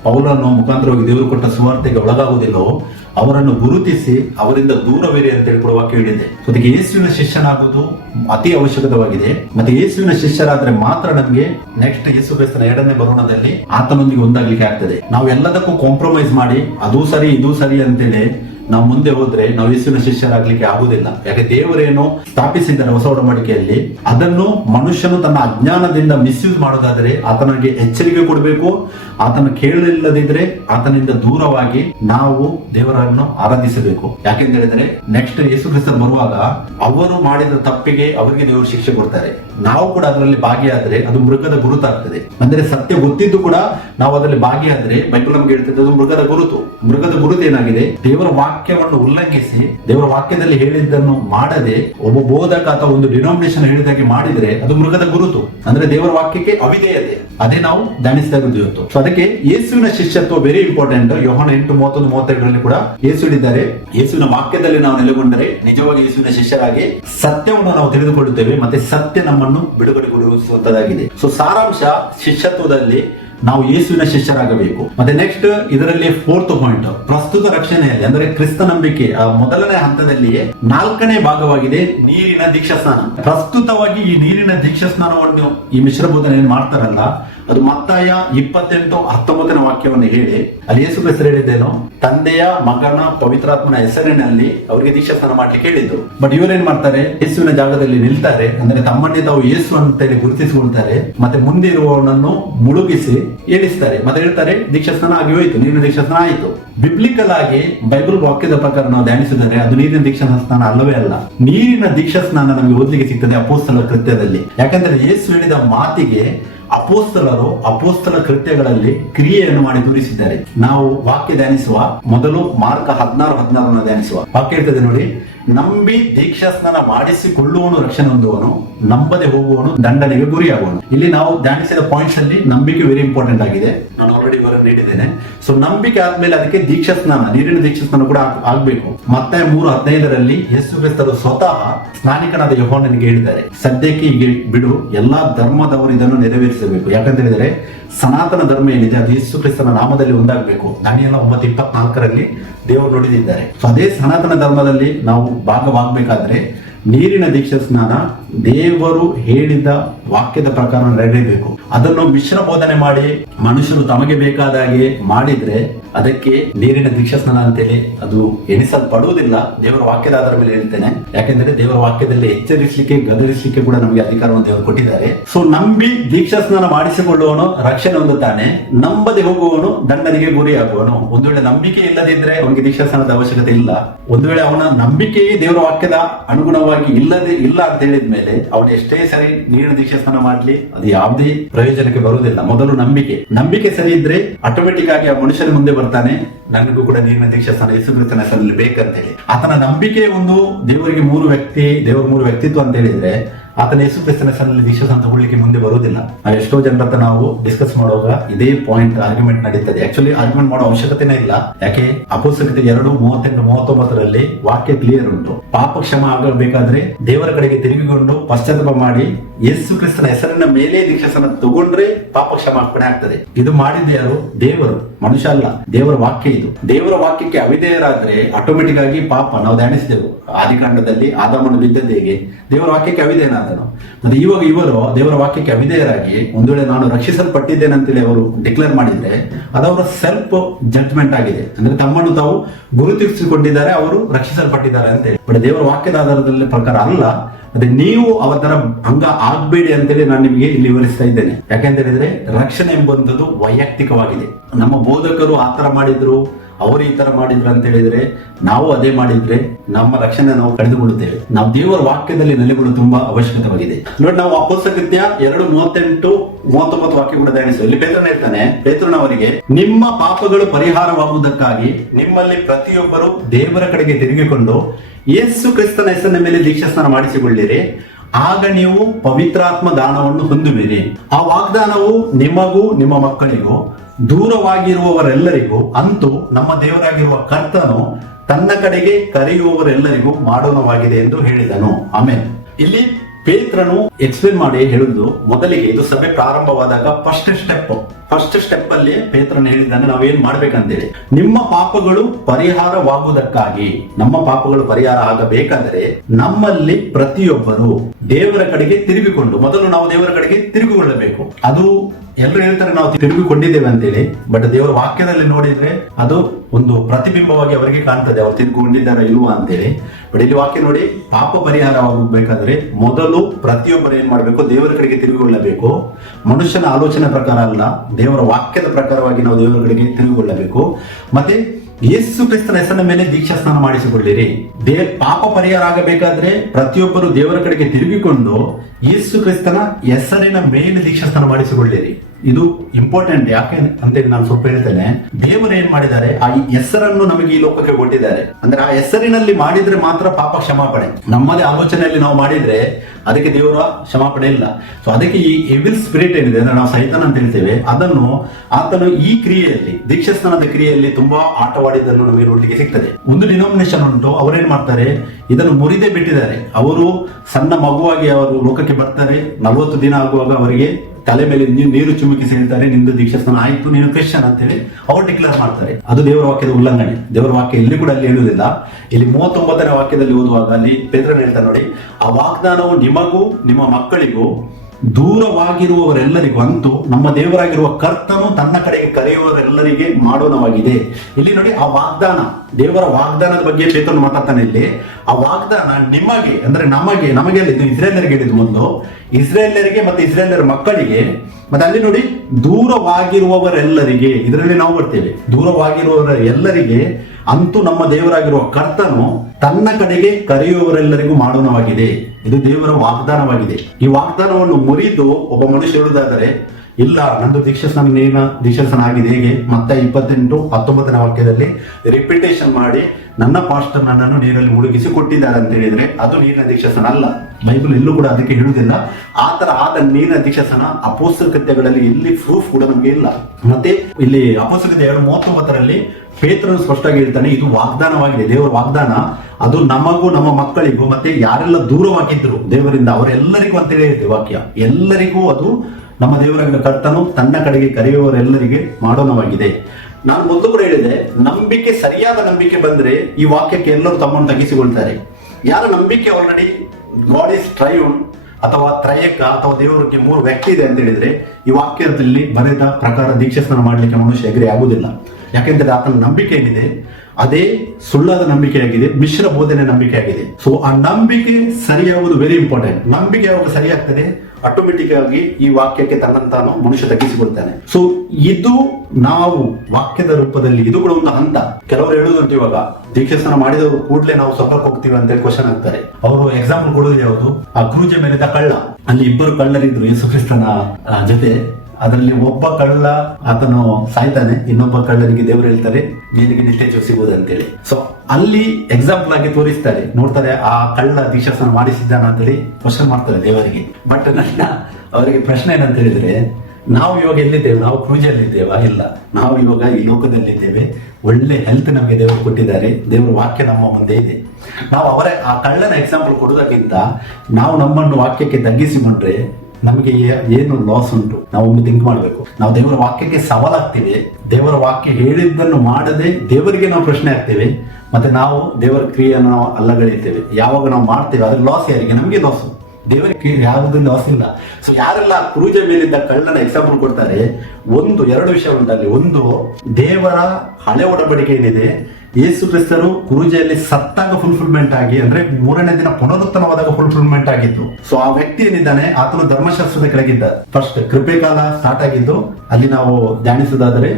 ಪೌಲನು ಮುಖಾಂತರವಾಗಿ ದೇವರು ಕೊಟ್ಟ ಸುವಾರ್ತೆಗೆ ಒಳಗಾಗುವುದಿಲ್ಲೋ ಅವರನ್ನು ಗುರುತಿಸಿ ಅವರಿಂದ ದೂರವಿರಿ ಅಂತ ಹೇಳಿ ಕೂಡ ವಾಕ್ಯ ಹೇಳಿದೆ. ಅದಕ್ಕೆ ಯೇಸುವಿನ ಶಿಷ್ಯನಾಗುವುದು ಅತಿ ಅವಶ್ಯಕವಾಗಿದೆ. ಮತ್ತೆ ಯೇಸುವಿನ ಶಿಷ್ಯರಾದ್ರೆ ಮಾತ್ರ ನಮಗೆ ನೆಕ್ಸ್ಟ್ ಯೇಸು ಕ್ರಿಸ್ತನ 2ನೇ ಬರೋಣದಲ್ಲಿ ಆತನೊಂದಿಗೆ ಒಂದಾಗ್ಲಿಕ್ಕೆ ಆಗ್ತದೆ. ನಾವು ಎಲ್ಲದಕ್ಕೂ ಕಾಂಪ್ರಮೈಸ್ ಮಾಡಿ ಅದು ಸರಿ ಇದು ಸರಿ ಅಂತೇಳಿ ನಾವು ಮುಂದೆ ಹೋದ್ರೆ ನಾವು ಯೇಸುವಿನ ಶಿಷ್ಯರಾಗ್ಲಿಕ್ಕೆ ಆಗುದಿಲ್ಲ. ಯಾಕೆ ದೇವರೇನು ಸ್ಥಾಪಿಸಿದ್ದಾರೆ ಹೊಸ ಒಡಂಬಡಿಕೆಯಲ್ಲಿ, ಅದನ್ನು ಮನುಷ್ಯನು ತನ್ನ ಅಜ್ಞಾನದಿಂದ ಮಿಸ್ಯೂಸ್ ಮಾಡೋದಾದ್ರೆ ಆತನಿಗೆ ಎಚ್ಚರಿಕೆ ಕೊಡಬೇಕು. ಆತನ ಕೇಳಲಿಲ್ಲದಿದ್ರೆ ಆತನಿಂದ ದೂರವಾಗಿ ನಾವು ದೇವರನ್ನು ಆರಾಧಿಸಬೇಕು. ಯಾಕೆಂತ ಹೇಳಿದ್ರೆ ನೆಕ್ಸ್ಟ್ ಯೇಸು ಕ್ರಿಸ್ತರು ಬರುವಾಗ ಅವರು ಮಾಡಿದ ತಪ್ಪಿಗೆ ಅವರಿಗೆ ದೇವರು ಶಿಕ್ಷೆ ಕೊಡ್ತಾರೆ. ನಾವು ಕೂಡ ಅದರಲ್ಲಿ ಭಾಗಿಯಾದ್ರೆ ಅದು ಮೃಗದ ಗುರುತಾಗ್ತದೆ. ಅಂದ್ರೆ ಸತ್ಯ ಗೊತ್ತಿದ್ದು ಕೂಡ ನಾವು ಅದರಲ್ಲಿ ಭಾಗಿಯಾದ್ರೆ ಬೈಬಲ್ ನಮ್ಗೆ ಹೇಳ್ತದೆ ಅದು ಮೃಗದ ಗುರುತು. ಮೃಗದ ಗುರುತು ಏನಾಗಿದೆ, ದೇವರ ವಾಕ್ಯವನ್ನು ಉಲ್ಲಂಘಿಸಿ ದೇವರ ವಾಕ್ಯದಲ್ಲಿ ಹೇಳಿದ್ದನ್ನು ಮಾಡದೆ ಒಬ್ಬ ಬೋಧಕ ಅಥವಾ ಒಂದು ಡಿನೋಮಿನೇಷನ್ ಹೇಳಿದಾಗೆ ಮಾಡಿದ್ರೆ ಅದು ಮೃಗದ ಗುರುತು. ಅಂದ್ರೆ ದೇವರ ವಾಕ್ಯಕ್ಕೆ ಅವಿಧೇಯತೆ. ಅದೇ ನಾವು ಧ್ಯಾನಿಸ್ತಾ ಇರೋದು ಇವತ್ತು. ಸೊ ಅದಕ್ಕೆ ಯೇಸುವಿನ ಶಿಷ್ಯತ್ವ ವೆರಿ ಇಂಪಾರ್ಟೆಂಟ್. ಯೋಹಾನ 8:31-32 ಕೂಡ ಯೇಸು ಹೇಳಿದ್ದಾರೆ, ಯೇಸುವಿನ ವಾಕ್ಯದಲ್ಲಿ ನಾವು ನೆಲೆಗೊಂಡರೆ ನಿಜವಾಗಿ ಯೇಸುವಿನ ಶಿಷ್ಯರಾಗಿ ಸತ್ಯವನ್ನು ನಾವು ತಿಳಿದುಕೊಳ್ಳುತ್ತೇವೆ ಮತ್ತೆ ಸತ್ಯ ನಮ್ಮನ್ನು ಬಿಡುಗಡೆಗೊಳಿಸುವಂತದ್ದಾಗಿದೆ. ಸೊ ಸಾರಾಂಶ, ಶಿಷ್ಯತ್ವದಲ್ಲಿ ನಾವು ಯೇಸುವಿನ ಶಿಷ್ಯರಾಗಬೇಕು. ಮತ್ತೆ ನೆಕ್ಸ್ಟ್ ಇದರಲ್ಲಿ 4th ಪಾಯಿಂಟ್, ಪ್ರಸ್ತುತ ರಕ್ಷಣೆಯಲ್ಲಿ ಅಂದ್ರೆ ಕ್ರಿಸ್ತ ನಂಬಿಕೆ ಮೊದಲನೇ ಹಂತದಲ್ಲಿಯೇ 4ನೇ ಭಾಗವಾಗಿದೆ ನೀರಿನ ದೀಕ್ಷಾಸ್ನಾನ. ಪ್ರಸ್ತುತವಾಗಿ ಈ ನೀರಿನ ದೀಕ್ಷಾಸ್ನಾನವನ್ನು ಈ ಮಿಶ್ರ ಬೋಧನೆ ಏನ್ ಮಾಡ್ತಾರಲ್ಲ ಅದು ಮತ್ತಾಯ 28:19 ವಾಕ್ಯವನ್ನು ಹೇಳಿ ಅಲ್ಲಿ ಯೇಸು ಕ್ರಿಸ್ತರು ಹೇಳಿದ್ದೇನು, ತಂದೆಯ ಮಗನ ಪವಿತ್ರಾತ್ಮನ ಹೆಸರಿನಲ್ಲಿ ಅವರಿಗೆ ದೀಕ್ಷಾ ಸ್ನಾನ ಮಾಡ್ಲಿಕ್ಕೆ ಹೇಳಿದ್ದು. ಬಟ್ ಇವರೇನ್ ಮಾಡ್ತಾರೆ, ಯೇಸುವಿನ ಜಾಗದಲ್ಲಿ ನಿಲ್ತಾರೆ, ಅಂದ್ರೆ ತಮ್ಮನ್ನೇ ತಾವು ಯೇಸು ಅಂತ ಹೇಳಿ ಗುರುತಿಸಿಕೊಳ್ತಾರೆ, ಮತ್ತೆ ಮುಂದೆ ಇರುವವನನ್ನು ಮುಳುಗಿಸಿ ಏಳಿಸ್ತಾರೆ, ಮತ್ತೆ ಹೇಳ್ತಾರೆ ದೀಕ್ಷಾ ಸ್ನಾನ ಆಗಿ ಹೋಯ್ತು, ನೀರಿನ ದೀಕ್ಷಾ ಸ್ನಾನ ಆಯಿತು. ಬಿಬ್ಲಿಕಲ್ ಆಗಿ ಬೈಬಲ್ ವಾಕ್ಯದ ಪ್ರಕಾರ ನಾವು ಧ್ಯಾನಿಸಿದರೆ ಅದು ನೀರಿನ ದೀಕ್ಷಾ ಸ್ನಾನ ಅಲ್ಲವೇ ಅಲ್ಲ. ನೀರಿನ ದೀಕ್ಷಾ ಸ್ನಾನ ನಮಗೆ ಓದಲಿಕ್ಕೆ ಸಿಗ್ತದೆ ಅಪೊಸ್ತಲರ ಕೃತ್ಯದಲ್ಲಿ. ಯಾಕಂದ್ರೆ ಯೇಸು ಹೇಳಿದ ಮಾತಿಗೆ ಅಪೋಸ್ತಲ ಕೃತ್ಯಗಳಲ್ಲಿ ಕ್ರಿಯೆಯನ್ನು ಮಾಡಿ ತೋರಿಸಿದ್ದಾರೆ. ನಾವು ವಾಕ್ಯ ಧ್ಯಾನಿಸುವ ಮೊದಲು ಮಾರ್ಕ 16:16 ಧ್ಯಾನಿಸುವ ವಾಕ್ಯ ಹೇಳ್ತದೆ ನೋಡಿ, ನಂಬಿ ದೀಕ್ಷಾ ಸ್ನಾನ ಮಾಡಿಸಿಕೊಳ್ಳುವನು ರಕ್ಷಣೆ ಹೊಂದುವನು, ನಂಬದೆ ಹೋಗುವನು ದಂಡನೆಗೆ ಗುರಿಯಾಗುವನು. ಇಲ್ಲಿ ನಾವು ಧ್ಯಾನಿಸಿದ ಪಾಯಿಂಟ್ಸ್ ಅಲ್ಲಿ ನಂಬಿಕೆ ವೆರಿ ಇಂಪಾರ್ಟೆಂಟ್ ಆಗಿದೆ. ನಾನು ಆಲ್ರೆಡಿ ವಿವರಣೆ ನೀಡಿದ್ದೇನೆ. ಸೊ ನಂಬಿಕೆ ಆದ್ಮೇಲೆ ಅದಕ್ಕೆ ದೀಕ್ಷಾ ಸ್ನಾನ, ನೀರಿನ ದೀಕ್ಷಾ ಸ್ನಾನ ಕೂಡ ಆಗ್ಬೇಕು. ಮತ್ತೆ 3:15 ಯೇಸು ಕ್ರಿಸ್ತರು ಸ್ವತಃ ಸ್ನಾನಿಕನಾದ ಯೋಹಾನನಿಗೆ ಹೇಳಿದ್ದಾರೆ, ಸದ್ಯಕ್ಕೆ ಈಗ ಬಿಡು, ಎಲ್ಲಾ ಧರ್ಮದವರು ಇದನ್ನು ನೆರವೇರಿಸಬೇಕು. ಯಾಕಂತ ಹೇಳಿದರೆ ಸನಾತನ ಧರ್ಮ ಏನಿದೆ ಅದು ಯೇಸು ಕ್ರಿಸ್ತನ ನಾಮದಲ್ಲಿ ಒಂದಾಗಬೇಕು. ದಾನಿಯೇಲ 9:24 ದೇವರು ನುಡಿದಿದ್ದಾರೆ. ಸೊ ಅದೇ ಸನಾತನ ಧರ್ಮದಲ್ಲಿ ನಾವು ಭಾಗವಾಗಬೇಕಾದ್ರೆ ನೀರಿನ ದೀಕ್ಷಾ ಸ್ನಾನ ದೇವರು ಹೇಳಿದ ವಾಕ್ಯದ ಪ್ರಕಾರ ನಡೆಯಬೇಕು. ಅದನ್ನು ಮಿಶ್ರ ಬೋಧನೆ ಮಾಡಿ ಮನುಷ್ಯರು ತಮಗೆ ಬೇಕಾದ ಹಾಗೆ ಮಾಡಿದ್ರೆ ಅದಕ್ಕೆ ನೀರಿನ ದೀಕ್ಷಾ ಸ್ನಾನ ಅಂತೇಳಿ ಅದು ಎಣಿಸಲ್ಪಡುವುದಿಲ್ಲ. ದೇವರ ವಾಕ್ಯದ ಆಧಾರದ ಮೇಲೆ ಹೇಳ್ತೇನೆ, ಯಾಕೆಂದ್ರೆ ದೇವರ ವಾಕ್ಯದಲ್ಲಿ ಎಚ್ಚರಿಸಲಿಕ್ಕೆ ಗದರಿಸಲಿಕ್ಕೆ ಕೂಡ ನಮಗೆ ಅಧಿಕಾರವನ್ನು ದೇವರು ಕೊಟ್ಟಿದ್ದಾರೆ. ಸೊ ನಂಬಿ ದೀಕ್ಷಾ ಸ್ನಾನ ಮಾಡಿಸಿಕೊಳ್ಳುವವನು ರಕ್ಷಣೆ ಹೊಂದುತ್ತಾನೆ, ನಂಬದೆ ಹೋಗುವವನು ದಂಡನೆಗೆ ಗುರಿಯಾಗುವನು. ಒಂದು ವೇಳೆ ನಂಬಿಕೆ ಇಲ್ಲದಿದ್ರೆ ಅವನಿಗೆ ದೀಕ್ಷಾ ಸ್ನಾನದ ಅವಶ್ಯಕತೆ ಇಲ್ಲ. ಒಂದು ವೇಳೆ ಅವನ ನಂಬಿಕೆಯೇ ದೇವರ ವಾಕ್ಯದ ಅನುಗುಣವಾಗಿ ಇಲ್ಲ ಅಂತ ಹೇಳಿದ ಮೇಲೆ ಅವನು ಎಷ್ಟೇ ಸರಿ ನೀರಿನ ದೀಕ್ಷಾ ಸ್ನಾನ ಮಾಡ್ಲಿ ಅದು ಯಾವುದೇ ಪ್ರಯೋಜನಕ್ಕೆ ಬರುವುದಿಲ್ಲ. ಮೊದಲು ನಂಬಿಕೆ ಸರಿ ಇದ್ರೆ ಆಟೋಮೆಟಿಕ್ ಆಗಿ ಆ ಮನುಷ್ಯನ ಮುಂದೆ ಬರ್ತಾನೆ, ನನಗೂ ಕೂಡ ನೀರಿನ ದೀಕ್ಷಾ ಸ್ನಾನ ಯೇಸು ಕ್ರಿಸ್ತನ ಹೆಸರಲ್ಲಿ ಬೇಕಂತ ಹೇಳಿ. ಆತನ ನಂಬಿಕೆ ಒಂದು ದೇವರಿಗೆ ದೇವರ 3 ವ್ಯಕ್ತಿತ್ವ ಅಂತ ಹೇಳಿದ್ರೆ ಆತನ ಯೇಸು ಕ್ರಿಸ್ತನ ಹೆಸರಿನಲ್ಲಿ ದೀಕ್ಷಾ ಸ್ನಾನ ತಗೊಳ್ಳಿಕ್ಕೆ ಮುಂದೆ ಬರುವುದಿಲ್ಲ. ಎಷ್ಟೋ ಜನರ ಹತ್ರ ನಾವು ಡಿಸ್ಕಸ್ ಮಾಡುವಾಗ ಇದೇ ಪಾಯಿಂಟ್ ಆರ್ಗ್ಯುಮೆಂಟ್ ನಡೀತದೆ. ಆಕ್ಚುಲಿ ಆರ್ಗ್ಯುಮೆಂಟ್ ಮಾಡೋ ಅವಶ್ಯಕತೆನೇ ಇಲ್ಲ. ಯಾಕೆ ಅಪೊಸ್ತಲರ 2:38-39 ವಾಕ್ಯ ಕ್ಲಿಯರ್ ಉಂಟು. ಪಾಪ ಕ್ಷಮ ಆಗಬೇಕಾದ್ರೆ ದೇವರ ಕಡೆಗೆ ತಿರುಗಿಕೊಂಡು ಪಶ್ಚಾತ್ತಾಪ ಮಾಡಿ ಯೇಸು ಕ್ರಿಸ್ತನ ಹೆಸರಿನ ಮೇಲೆ ದೀಕ್ಷಾ ಸ್ನಾನ ತಗೊಂಡ್ರೆ ಪಾಪ ಕ್ಷಮಾಪಣೆ ಆಗ್ತದೆ. ಇದು ಮಾಡಿದ್ದು ಯಾರು? ದೇವರು, ಮನುಷ್ಯ ಅಲ್ಲ. ದೇವರ ವಾಕ್ಯ ಇದು. ದೇವರ ವಾಕ್ಯಕ್ಕೆ ಅವಿಧೇಯರಾದ್ರೆ ಆಟೋಮೆಟಿಕ್ ಆಗಿ ಪಾಪ, ನಾವು ಧ್ಯಾನಿಸಿದೆವು ಆದಿಕಾಂಡದಲ್ಲಿ ಆದಾಮನು ಬಿದ್ದದ್ದು ಹೇಗೆ, ದೇವರ ವಾಕ್ಯಕ್ಕೆ ಅವಿಧೇಯನಾದನು. ಮತ್ತೆ ಇವಾಗ ಇವರು ದೇವರ ವಾಕ್ಯಕ್ಕೆ ಅವಿಧೇಯರಾಗಿ ಒಂದು ವೇಳೆ ನಾನು ರಕ್ಷಿಸಲ್ಪಟ್ಟಿದ್ದೇನೆ ಅಂತೇಳಿ ಅವರು ಡಿಕ್ಲೇರ್ ಮಾಡಿದ್ರೆ ಅದವರ ಸೆಲ್ಫ್ ಜಡ್ಜ್ಮೆಂಟ್ ಆಗಿದೆ. ಅಂದ್ರೆ ತಮ್ಮನ್ನು ತಾವು ಗುರುತಿಸಿಕೊಂಡಿದ್ದಾರೆ, ಅವರು ರಕ್ಷಿಸಲ್ಪಟ್ಟಿದ್ದಾರೆ ಅಂತ ಹೇಳಿ. ಬಟ್ ದೇವರ ವಾಕ್ಯದ ಆಧಾರದಲ್ಲಿ ಪ್ರಕಾರ ಅಲ್ಲ. ಅದೇ ನೀವು ಅವರ ಹಂಗ ಆಗ್ಬೇಡಿ ಅಂತೇಳಿ ನಾನು ನಿಮಗೆ ಇಲ್ಲಿ ವಿವರಿಸ್ತಾ ಇದ್ದೇನೆ. ಯಾಕೆಂತ ಹೇಳಿದ್ರೆ ರಕ್ಷಣೆ ಎಂಬುದು ವೈಯಕ್ತಿಕವಾಗಿದೆ. ನಮ್ಮ ಬೋಧಕರು ಆತರ ಮಾಡಿದ್ರು, ಅವರು ಈ ತರ ಮಾಡಿದ್ರು ಅಂತ ಹೇಳಿದ್ರೆ ನಾವು ಅದೇ ಮಾಡಿದ್ರೆ ನಮ್ಮ ರಕ್ಷಣೆ ನಾವು ಕಳೆದುಕೊಳ್ಳುತ್ತೇವೆ. ನಾವು ದೇವರ ವಾಕ್ಯದಲ್ಲಿ ನೆಲೆಗೊಳ್ಳಲು ತುಂಬಾ ಅವಶ್ಯಕತೆವಾಗಿದೆ. ನೋಡಿ, ನಾವು ಅಪೊಸ್ತಲರ ಕೃತ್ಯ 2:38-39 ವಾಕ್ಯ ಕೂಡ ಧ್ಯಾನಿಸುವ. ಇಲ್ಲಿ ಪೇತ್ರನು ಹೇಳ್ತಾನೆ, ಪೇತ್ರನವರಿಗೆ ನಿಮ್ಮ ಪಾಪಗಳು ಪರಿಹಾರವಾಗುವುದಕ್ಕಾಗಿ ನಿಮ್ಮಲ್ಲಿ ಪ್ರತಿಯೊಬ್ಬರು ದೇವರ ಕಡೆಗೆ ತಿರುಗಿಕೊಂಡು ಯೇಸು ಕ್ರಿಸ್ತನ ಹೆಸರಿನ ಮೇಲೆ ದೀಕ್ಷಾ ಸ್ನಾನ ಮಾಡಿಸಿಕೊಳ್ಳಿರಿ, ಆಗ ನೀವು ಪವಿತ್ರಾತ್ಮ ದಾನವನ್ನು ಹೊಂದುವಿರಿ. ಆ ವಾಗ್ದಾನವು ನಿಮಗೂ ನಿಮ್ಮ ಮಕ್ಕಳಿಗೂ ದೂರವಾಗಿರುವವರೆಲ್ಲರಿಗೂ, ಅಂತೂ ನಮ್ಮ ದೇವರಾಗಿರುವ ಕರ್ತನು ತನ್ನ ಕಡೆಗೆ ಕರೆಯುವವರೆಲ್ಲರಿಗೂ ಮಾಡೋಣವಾಗಿದೆ ಎಂದು ಹೇಳಿದನು. ಆಮೇಲೆ ಇಲ್ಲಿ ಪೇತ್ರನು ಎಕ್ಸ್ಪ್ಲೇನ್ ಮಾಡಿ ಹೇಳುವುದು, ಮೊದಲಿಗೆ ಇದು ಸಭೆ ಪ್ರಾರಂಭವಾದಾಗ ಫಸ್ಟ್ ಸ್ಟೆಪ್ ಅಲ್ಲಿ ಪೇತ್ರನು ಹೇಳಿದ್ದಾನೆ ನಾವೇನ್ ಮಾಡ್ಬೇಕಂತೇಳಿ. ನಿಮ್ಮ ಪಾಪಗಳು ಪರಿಹಾರವಾಗುವುದಕ್ಕಾಗಿ, ನಮ್ಮ ಪಾಪಗಳು ಪರಿಹಾರ ಆಗಬೇಕಾದರೆ ನಮ್ಮಲ್ಲಿ ಪ್ರತಿಯೊಬ್ಬರು ದೇವರ ಕಡೆಗೆ ತಿರುಗಿಕೊಂಡು, ಮೊದಲು ನಾವು ದೇವರ ಕಡೆಗೆ ತಿರುಗಿಕೊಳ್ಳಬೇಕು. ಅದು ಎಲ್ಲರೂ ಹೇಳ್ತಾರೆ ನಾವು ತಿರುಗಿಕೊಂಡಿದ್ದೇವೆ ಅಂತೇಳಿ, ಬಟ್ ದೇವರ ವಾಕ್ಯದಲ್ಲಿ ನೋಡಿದ್ರೆ ಅದು ಒಂದು ಪ್ರತಿಬಿಂಬವಾಗಿ ಅವರಿಗೆ ಕಾಣ್ತದೆ ಅವರು ತಿರುಗಿಕೊಂಡಿದ್ದಾರ ಇಲ್ವಾ ಅಂತೇಳಿ. ಬಟ್ ಇಲ್ಲಿ ವಾಕ್ಯ ನೋಡಿ, ಪಾಪ ಪರಿಹಾರವಾಗಬೇಕಾದ್ರೆ ಮೊದಲು ಪ್ರತಿಯೊಬ್ಬರು ಏನ್ ಮಾಡ್ಬೇಕು? ದೇವರ ಕಡೆಗೆ ತಿರುಗಿಕೊಳ್ಳಬೇಕು. ಮನುಷ್ಯನ ಆಲೋಚನೆ ಪ್ರಕಾರ ಅಲ್ಲ, ದೇವರ ವಾಕ್ಯದ ಪ್ರಕಾರವಾಗಿ ನಾವು ದೇವರ ಕಡೆಗೆ ತಿರುಗಿಕೊಳ್ಳಬೇಕು. ಮತ್ತೆ ಯೇಸು ಕ್ರಿಸ್ತನ ಹೆಸರಿನ ಮೇಲೆ ದೀಕ್ಷಾ ಸ್ನಾನ ಮಾಡಿಸಿಕೊಳ್ಳಿರಿ. ಪಾಪ ಪರಿಹಾರ ಆಗಬೇಕಾದ್ರೆ ಪ್ರತಿಯೊಬ್ಬರು ದೇವರ ಕಡೆಗೆ ತಿರುಗಿಕೊಂಡು ಯೇಸು ಕ್ರಿಸ್ತನ ಹೆಸರಿನ ಮೇಲೆ ದೀಕ್ಷಾ ಸ್ನಾನ ಮಾಡಿಸಿಕೊಳ್ಳಿರಿ. ಇದು ಇಂಪಾರ್ಟೆಂಟ್. ಯಾಕೆ ಅಂತೇಳಿ ನಾನು ಸ್ವಲ್ಪ ಹೇಳ್ತೇನೆ. ದೇವರು ಏನ್ ಮಾಡಿದ್ದಾರೆ, ಆ ಹೆಸರನ್ನು ನಮಗೆ ಈ ಲೋಕಕ್ಕೆ ಕೊಟ್ಟಿದ್ದಾರೆ. ಅಂದ್ರೆ ಆ ಹೆಸರಿನಲ್ಲಿ ಮಾಡಿದ್ರೆ ಮಾತ್ರ ಪಾಪ ಕ್ಷಮಾಪಣೆ. ನಮ್ಮದೇ ಆಲೋಚನೆಯಲ್ಲಿ ನಾವು ಮಾಡಿದ್ರೆ ಅದಕ್ಕೆ ದೇವರ ಕ್ಷಮಾಪಣೆ ಇಲ್ಲ. ಸೊ ಅದಕ್ಕೆ ಈ ಎವಿಲ್ ಸ್ಪಿರಿಟ್ ಏನಿದೆ, ಅಂದ್ರೆ ನಾವು ಸೈತಾನ ಅಂತ ಹೇಳ್ತೇವೆ, ಅದನ್ನು ಆತನು ಈ ಕ್ರಿಯೆಯಲ್ಲಿ, ದೀಕ್ಷಾ ಸ್ನಾನದ ಕ್ರಿಯೆಯಲ್ಲಿ ತುಂಬಾ ಆಟವಾಡಿದ್ದನ್ನು ನಮಗೆ ನೋಡ್ಲಿಕ್ಕೆ ಸಿಗ್ತದೆ. ಒಂದು ಡಿನಾಮಿನೇಷನ್ ಉಂಟು, ಅವರೇನ್ ಮಾಡ್ತಾರೆ, ಇದನ್ನು ಮುರಿದೇ ಬಿಟ್ಟಿದ್ದಾರೆ. ಅವರು ಸಣ್ಣ ಮಗುವಾಗಿ ಅವರು ಲೋಕಕ್ಕೆ ಬರ್ತಾರೆ. 40 ದಿನ ಆಗುವಾಗ ಅವರಿಗೆ ತಲೆ ಮೇಲೆ ನೀರು ಚುಮುಕಿಸಿ ಹೇಳ್ತಾರೆ, ನಿಂದು ದೀಕ್ಷಾ ಸ್ನಾನ ಆಯ್ತು, ನೀನು ಕ್ರಿಶ್ಚಿಯನ್ ಅಂತ ಹೇಳಿ ಅವರು ಡಿಕ್ಲೇರ್ ಮಾಡ್ತಾರೆ. ಅದು ದೇವರ ವಾಕ್ಯದ ಉಲ್ಲಂಘನೆ. ದೇವರ ವಾಕ್ಯ ಇಲ್ಲಿ ಕೂಡ ಅಲ್ಲಿ ಹೇಳುವುದಿಲ್ಲ. ಇಲ್ಲಿ 39ನೇ ವಾಕ್ಯದಲ್ಲಿ ಓದುವಾಗ ಅಲ್ಲಿ ಪೇತ್ರನು ಹೇಳ್ತಾರೆ ನೋಡಿ, ಆ ವಾಗ್ದಾನವು ನಿಮಗೂ ನಿಮ್ಮ ಮಕ್ಕಳಿಗೂ ದೂರವಾಗಿರುವವರೆಲ್ಲರಿಗೂ ಅಂತೂ ನಮ್ಮ ದೇವರಾಗಿರುವ ಕರ್ತನು ತನ್ನ ಕಡೆಗೆ ಕರೆಯುವವರೆಲ್ಲರಿಗೆ ಮಾಡೋಣವಾಗಿದೆ. ಇಲ್ಲಿ ನೋಡಿ ಆ ವಾಗ್ದಾನ, ದೇವರ ವಾಗ್ದಾನದ ಬಗ್ಗೆ ಪೇತ್ರನು ಮಾತಾಡ್ತಾನೆ. ಇಲ್ಲಿ ಆ ವಾಗ್ದಾನ ನಿಮಗೆ ಅಂದ್ರೆ ನಮಗೆ ಇದು ಇಸ್ರೇಲರಿಗೆ ಹೇಳಿದ್ದು ಮೊದಲು, ಇಸ್ರೇಲರಿಗೆ ಮತ್ತೆ ಇಸ್ರೇಲರ ಮಕ್ಕಳಿಗೆ, ಮತ್ತೆ ಅಲ್ಲಿ ನೋಡಿ ದೂರವಾಗಿರುವವರೆಲ್ಲರಿಗೆ, ಇದರಲ್ಲಿ ನಾವು ಬರ್ತೇವೆ. ದೂರವಾಗಿರುವವರ ಎಲ್ಲರಿಗೆ ಅಂತೂ ನಮ್ಮ ದೇವರಾಗಿರುವ ಕರ್ತನು ತನ್ನ ಕಡೆಗೆ ಕರೆಯುವವರೆಲ್ಲರಿಗೂ ಮಾಡೋಣವಾಗಿದೆ. ಇದು ದೇವರ ವಾಗ್ದಾನವಾಗಿದೆ. ಈ ವಾಗ್ದಾನವನ್ನು ಮುರಿದು ಒಬ್ಬ ಮನುಷ್ಯ ಹೇಳುವುದಾದರೆ, ಇಲ್ಲ ನಂದು ದೀಕ್ಷಾಸ್ನಾನ ನೀರಿನ ದೀಕ್ಷಾಸ್ನಾನ ಆಗಿದೆ, ಹೇಗೆ ಮತ್ತೆ 28-19 ವಾಕ್ಯದಲ್ಲಿ ರಿಪಿಟೇಷನ್ ಮಾಡಿ ನನ್ನ ಪಾಸ್ಟರ್ ನನ್ನನ್ನು ನೀರಲ್ಲಿ ಮುಳುಗಿಸಿ ಕೊಟ್ಟಿದ್ದಾರೆ ಅಂತ ಹೇಳಿದ್ರೆ ಅದು ನೀರಿನ ದೀಕ್ಷಾಸ್ನಾನ ಅಲ್ಲ. ಬೈಬಲ್ ಎಲ್ಲೂ ಕೂಡ ಅದಕ್ಕೆ ಹೇಳುವುದಿಲ್ಲ. ಆ ತರ ಆದ ನೀರಿನ ದೀಕ್ಷಾಸ್ನಾನ ಅಪೊಸ್ತಲ ಕೃತ್ಯಗಳಲ್ಲಿ ಇಲ್ಲಿ ಪ್ರೂಫ್ ಕೂಡ ನಮಗೆ ಇಲ್ಲ. ಮತ್ತೆ ಇಲ್ಲಿ ಅಪೊಸ್ತಲ ಕೃತ್ಯ 2:39 ಪೇತ್ರನು ಸ್ಪಷ್ಟವಾಗಿ ಹೇಳ್ತಾನೆ, ಇದು ವಾಗ್ದಾನವಾಗಿದೆ, ದೇವರ ವಾಗ್ದಾನ. ಅದು ನಮಗೂ ನಮ್ಮ ಮಕ್ಕಳಿಗೂ ಮತ್ತೆ ಯಾರೆಲ್ಲ ದೂರವಾಗಿದ್ರು ದೇವರಿಂದ ಅವರೆಲ್ಲರಿಗೂ ಅಂತ ಹೇಳಿ ವಾಕ್ಯ. ಎಲ್ಲರಿಗೂ ಅದು ನಮ್ಮ ದೇವರಾಗಿನ ಕರ್ತನು ತನ್ನ ಕಡೆಗೆ ಕರೆಯುವವರೆಲ್ಲರಿಗೆ ಮಾಡೋಣವಾಗಿದೆ. ನಾನು ಮೊದಲು ಕೂಡ ಹೇಳಿದೆ, ನಂಬಿಕೆ, ಸರಿಯಾದ ನಂಬಿಕೆ ಬಂದ್ರೆ ಈ ವಾಕ್ಯಕ್ಕೆ ಎಲ್ಲರೂ ತಮ್ಮನ್ನು ತಗ್ಗಿಸಿಕೊಳ್ತಾರೆ. ಯಾರ ನಂಬಿಕೆ ಆಲ್ರೆಡಿ ಗಾಡ್ ಇಸ್ ಟ್ರೈಯೂನ್ ಅಥವಾ ತ್ರಯಕ ಅಥವಾ ದೇವರಿಗೆ 3 ವ್ಯಕ್ತಿ ಇದೆ ಅಂತ ಹೇಳಿದ್ರೆ ಈ ವಾಕ್ಯದಲ್ಲಿ ಬರೆದ ಪ್ರಕಾರ ದೀಕ್ಷಾಸ್ನಾನ ಮಾಡಲಿಕ್ಕೆ ಮನುಷ್ಯ ಎಗರಿ ಆಗುದಿಲ್ಲ. ಯಾಕೆಂದ್ರೆ ಆತನ ನಂಬಿಕೆ ಏನಿದೆ ಅದೇ ಸುಳ್ಳಾದ ನಂಬಿಕೆಯಾಗಿದೆ, ಮಿಶ್ರ ಬೋಧನೆ ನಂಬಿಕೆಯಾಗಿದೆ. ಸೊ ಆ ನಂಬಿಕೆ ಸರಿಯಾಗುವುದು ವೆರಿ ಇಂಪಾರ್ಟೆಂಟ್. ನಂಬಿಕೆ ಯಾವಾಗ ಸರಿಯಾಗ್ತದೆ ಆಟೋಮೆಟಿಕ್ ಆಗಿ ಈ ವಾಕ್ಯಕ್ಕೆ ತನ್ನಂತಾನು ಮನುಷ್ಯ ತಗ್ಗಿಸಿಕೊಳ್ತಾನೆ. ಸೊ ಇದು ನಾವು ವಾಕ್ಯದ ರೂಪದಲ್ಲಿ ಇದು ಕೂಡ ಒಂದು ಹಂತ. ಕೆಲವರು ಹೇಳುವುದಂತ, ಇವಾಗ ದೀಕ್ಷಾಸ್ನಾನ ಮಾಡಿದವರು ಕೂಡಲೇ ನಾವು ಸ್ವರ್ಗಕ್ಕೆ ಹೋಗ್ತೀವಿ ಅಂತ ಹೇಳಿ ಕ್ವಶನ್ ಆಗ್ತಾರೆ. ಅವರು ಎಕ್ಸಾಂಪಲ್ ಕೊಡುವುದು ಯಾವುದು? ಆ ಕ್ರೂಜೆ ಮೇಲಿದ್ದ ಕಳ್ಳ, ಅಲ್ಲಿ 2 ಕಳ್ಳರಿದ್ರು ಯೇಸು ಕ್ರಿಸ್ತನ ಜೊತೆ. ಅದರಲ್ಲಿ ಒಬ್ಬ ಕಳ್ಳ ಆತನು ಸಾಯ್ತಾನೆ, ಇನ್ನೊಬ್ಬ ಕಳ್ಳರಿಗೆ ದೇವರು ಹೇಳ್ತಾರೆ ನಿನಗೆ ನಿತ್ಯ ಜೀವ ಸಿಗುವುದು ಅಂತೇಳಿ. ಸೊ ಅಲ್ಲಿ ಎಕ್ಸಾಂಪಲ್ ಆಗಿ ತೋರಿಸ್ತಾರೆ, ನೋಡ್ತಾರೆ ಆ ಕಳ್ಳ ದೀಕ್ಷಾಸ್ನಾನ ಮಾಡಿಸಿದ್ದಾನ ಅಂತೇಳಿ ಕ್ವಶನ್ ಮಾಡ್ತಾರೆ ದೇವರಿಗೆ. ಬಟ್ ಅವರಿಗೆ ಪ್ರಶ್ನೆ ಏನಂತ ಹೇಳಿದ್ರೆ, ನಾವು ಇವಾಗ ಎಲ್ಲಿದ್ದೇವೆ? ನಾವು ಕ್ರೂಜಲ್ಲಿದ್ದೇವಾ? ಇಲ್ಲ, ನಾವು ಇವಾಗ ಈ ಲೋಕದಲ್ಲಿದ್ದೇವೆ. ಒಳ್ಳೆ ಹೆಲ್ತ್ ನಮಗೆ ದೇವರು ಕೊಟ್ಟಿದ್ದಾರೆ, ದೇವರ ವಾಕ್ಯ ನಮ್ಮ ಮುಂದೆ ಇದೆ. ನಾವು ಆ ಕಳ್ಳನ ಎಕ್ಸಾಂಪಲ್ ಕೊಡೋದಕ್ಕಿಂತ ನಾವು ನಮ್ಮನ್ನು ವಾಕ್ಯಕ್ಕೆ ತಗ್ಗಿಸಿಕೊಂಡ್ರೆ ನಮಗೆ ಏನು ಲಾಸ್ ಉಂಟು? ನಾವು ಒಮ್ಮೆ ಥಿಂಕ್ ಮಾಡಬೇಕು. ನಾವು ದೇವರ ವಾಕ್ಯಕ್ಕೆ ಸವಾಲಾಗ್ತೇವೆ, ದೇವರ ವಾಕ್ಯ ಹೇಳಿದ್ದನ್ನು ಮಾಡದೆ ದೇವರಿಗೆ ನಾವು ಪ್ರಶ್ನೆ ಆಗ್ತೇವೆ, ಮತ್ತೆ ನಾವು ದೇವರ ಕ್ರಿಯೆಯನ್ನು ನಾವು ಅಲ್ಲಗಳೆಯುತ್ತೇವೆ. ಯಾವಾಗ ನಾವು ಮಾಡ್ತೇವೆ ಅದ್ರ ಲಾಸ್ ಯಾರಿಗೆ? ನಮಗೆ ಲಾಸ್, ದೇವರಿಗೆ ಯಾವುದೇ ಲಾಸ್ ಇಲ್ಲ. ಸೊ ಯಾರೆಲ್ಲ ಕ್ರೂಜ ಮೇಲಿದ್ದ ಕಳ್ಳನ ಎಕ್ಸಾಂಪಲ್ ಕೊಡ್ತಾರೆ, 2 ವಿಷಯ ಉಂಟಲ್ಲಿ. ಒಂದು, ದೇವರ ಹಳೆ ಒಡಂಬಡಿಕೆ ಏನಿದೆ, ಯೇಸು ಕ್ರಿಸ್ತರು ಕ್ರೂಜೆಯಲ್ಲಿ ಸತ್ತಾಗ ಫುಲ್ಫಿಲ್ಮೆಂಟ್ ಆಗಿ, ಅಂದ್ರೆ 3ನೇ ದಿನ ಪುನರುತ್ಥಾನವಾದಾಗ ಫುಲ್ಫಿಲ್ಮೆಂಟ್ ಆಗಿತ್ತು. ಸೊ ಆ ವ್ಯಕ್ತಿ ಏನಿದ್ದಾನೆ ಆತನು ಧರ್ಮಶಾಸ್ತ್ರದ ಕೆಳಗಿದ್ದ. ಫಸ್ಟ್ ಕೃಪೆ ಕಾಲ ಸ್ಟಾರ್ಟ್ ಆಗಿದ್ದು ಅಲ್ಲಿ ನಾವು ಧ್ಯಾನಿಸುವುದಾದರೆ,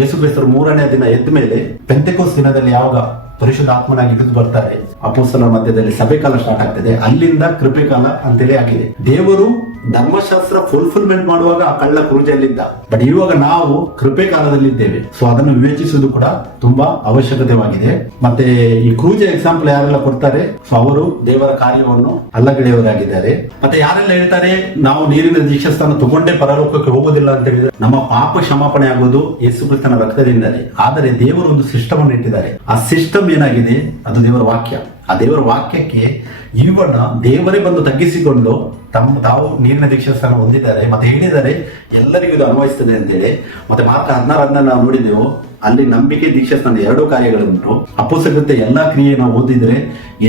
ಯೇಸು ಕ್ರಿಸ್ತರು 3ನೇ ದಿನ ಎದ್ದ ಮೇಲೆ ಪೆಂತೆಕೋಸ್ ದಿನದಲ್ಲಿ ಯಾವಾಗ ಪರಿಶುದ್ಧ ಆತ್ಮನಾಗಿ ಇಳಿದು ಬರ್ತಾರೆ, ಅಪೊಸ್ತಲರ ಮಧ್ಯದಲ್ಲಿ ಸಭೆ ಕಾಲ ಸ್ಟಾರ್ಟ್ ಆಗ್ತದೆ, ಅಲ್ಲಿಂದ ಕೃಪೆ ಕಾಲ ಅಂತೇಳಿ ಆಗಿದೆ. ದೇವರು ಧರ್ಮಶಾಸ್ತ್ರ ಫುಲ್ಫಿಲ್ಮೆಂಟ್ ಮಾಡುವಾಗ ಆ ಕಳ್ಳ ಕ್ರೂಜೆಯಲ್ಲಿದ್ದ. ಬಟ್ ಇವಾಗ ನಾವು ಕೃಪೆ ಕಾಲದಲ್ಲಿದ್ದೇವೆ. ಸೊ ಅದನ್ನು ವಿವೇಚಿಸುವುದು ಕೂಡ ತುಂಬಾ ಅವಶ್ಯಕತೆವಾಗಿದೆ. ಮತ್ತೆ ಈ ಕ್ರೂಜೆ ಎಕ್ಸಾಂಪಲ್ ಯಾರೆಲ್ಲ ಕೊಡ್ತಾರೆ, ಸೊ ಅವರು ದೇವರ ಕಾರ್ಯವನ್ನು ಅಲ್ಲಗಳೆಯವರಾಗಿದ್ದಾರೆ. ಮತ್ತೆ ಯಾರೆಲ್ಲ ಹೇಳ್ತಾರೆ ನಾವು ನೀರಿನ ದೀಕ್ಷಾಸ್ನಾನ ತಗೊಂಡೇ ಪರಲೋಕಕ್ಕೆ ಹೋಗುದಿಲ್ಲ ಅಂತ ಹೇಳಿದ್ರೆ, ನಮ್ಮ ಪಾಪ ಕ್ಷಮಾಪಣೆ ಆಗುವುದು ಯೇಸು ಕ್ರಿಸ್ತನ ರಕ್ತದಿಂದಲೇ. ಆದರೆ ದೇವರು ಒಂದು ಸಿಸ್ಟಮ್ ಅನ್ನು ಇಟ್ಟಿದ್ದಾರೆ. ಆ ಸಿಸ್ಟಮ್ ಏನಾಗಿದೆ? ಅದು ದೇವರ ವಾಕ್ಯ. ಆ ದೇವರ ವಾಕ್ಯಕ್ಕೆ ಇವನ ದೇವರೇ ಬಂದು ತಗ್ಗಿಸಿಕೊಂಡು ತಾವು ನೀರಿನ ದೀಕ್ಷಾಸ್ನಾನ ಹೊಂದಿದ್ದಾರೆ, ಮತ್ತೆ ಹೇಳಿದ್ದಾರೆ ಎಲ್ಲರಿಗೂ ಇದು ಅನ್ವಯಿಸ್ತದೆ ಅಂತೇಳಿ. ಮತ್ತೆ ಮಾರ್ಕ 16 ನಾವು ನೋಡಿದೆವು, ಅಲ್ಲಿ ನಂಬಿಕೆ ದೀಕ್ಷಾಸ್ನಾನ 2 ಕಾರ್ಯಗಳುಂಟು. ಅಪೊಸ್ತಲರ ಕೃತ್ಯ ಎಲ್ಲಾ ಕ್ರಿಯೆ ನಾವು ಓದಿದ್ರೆ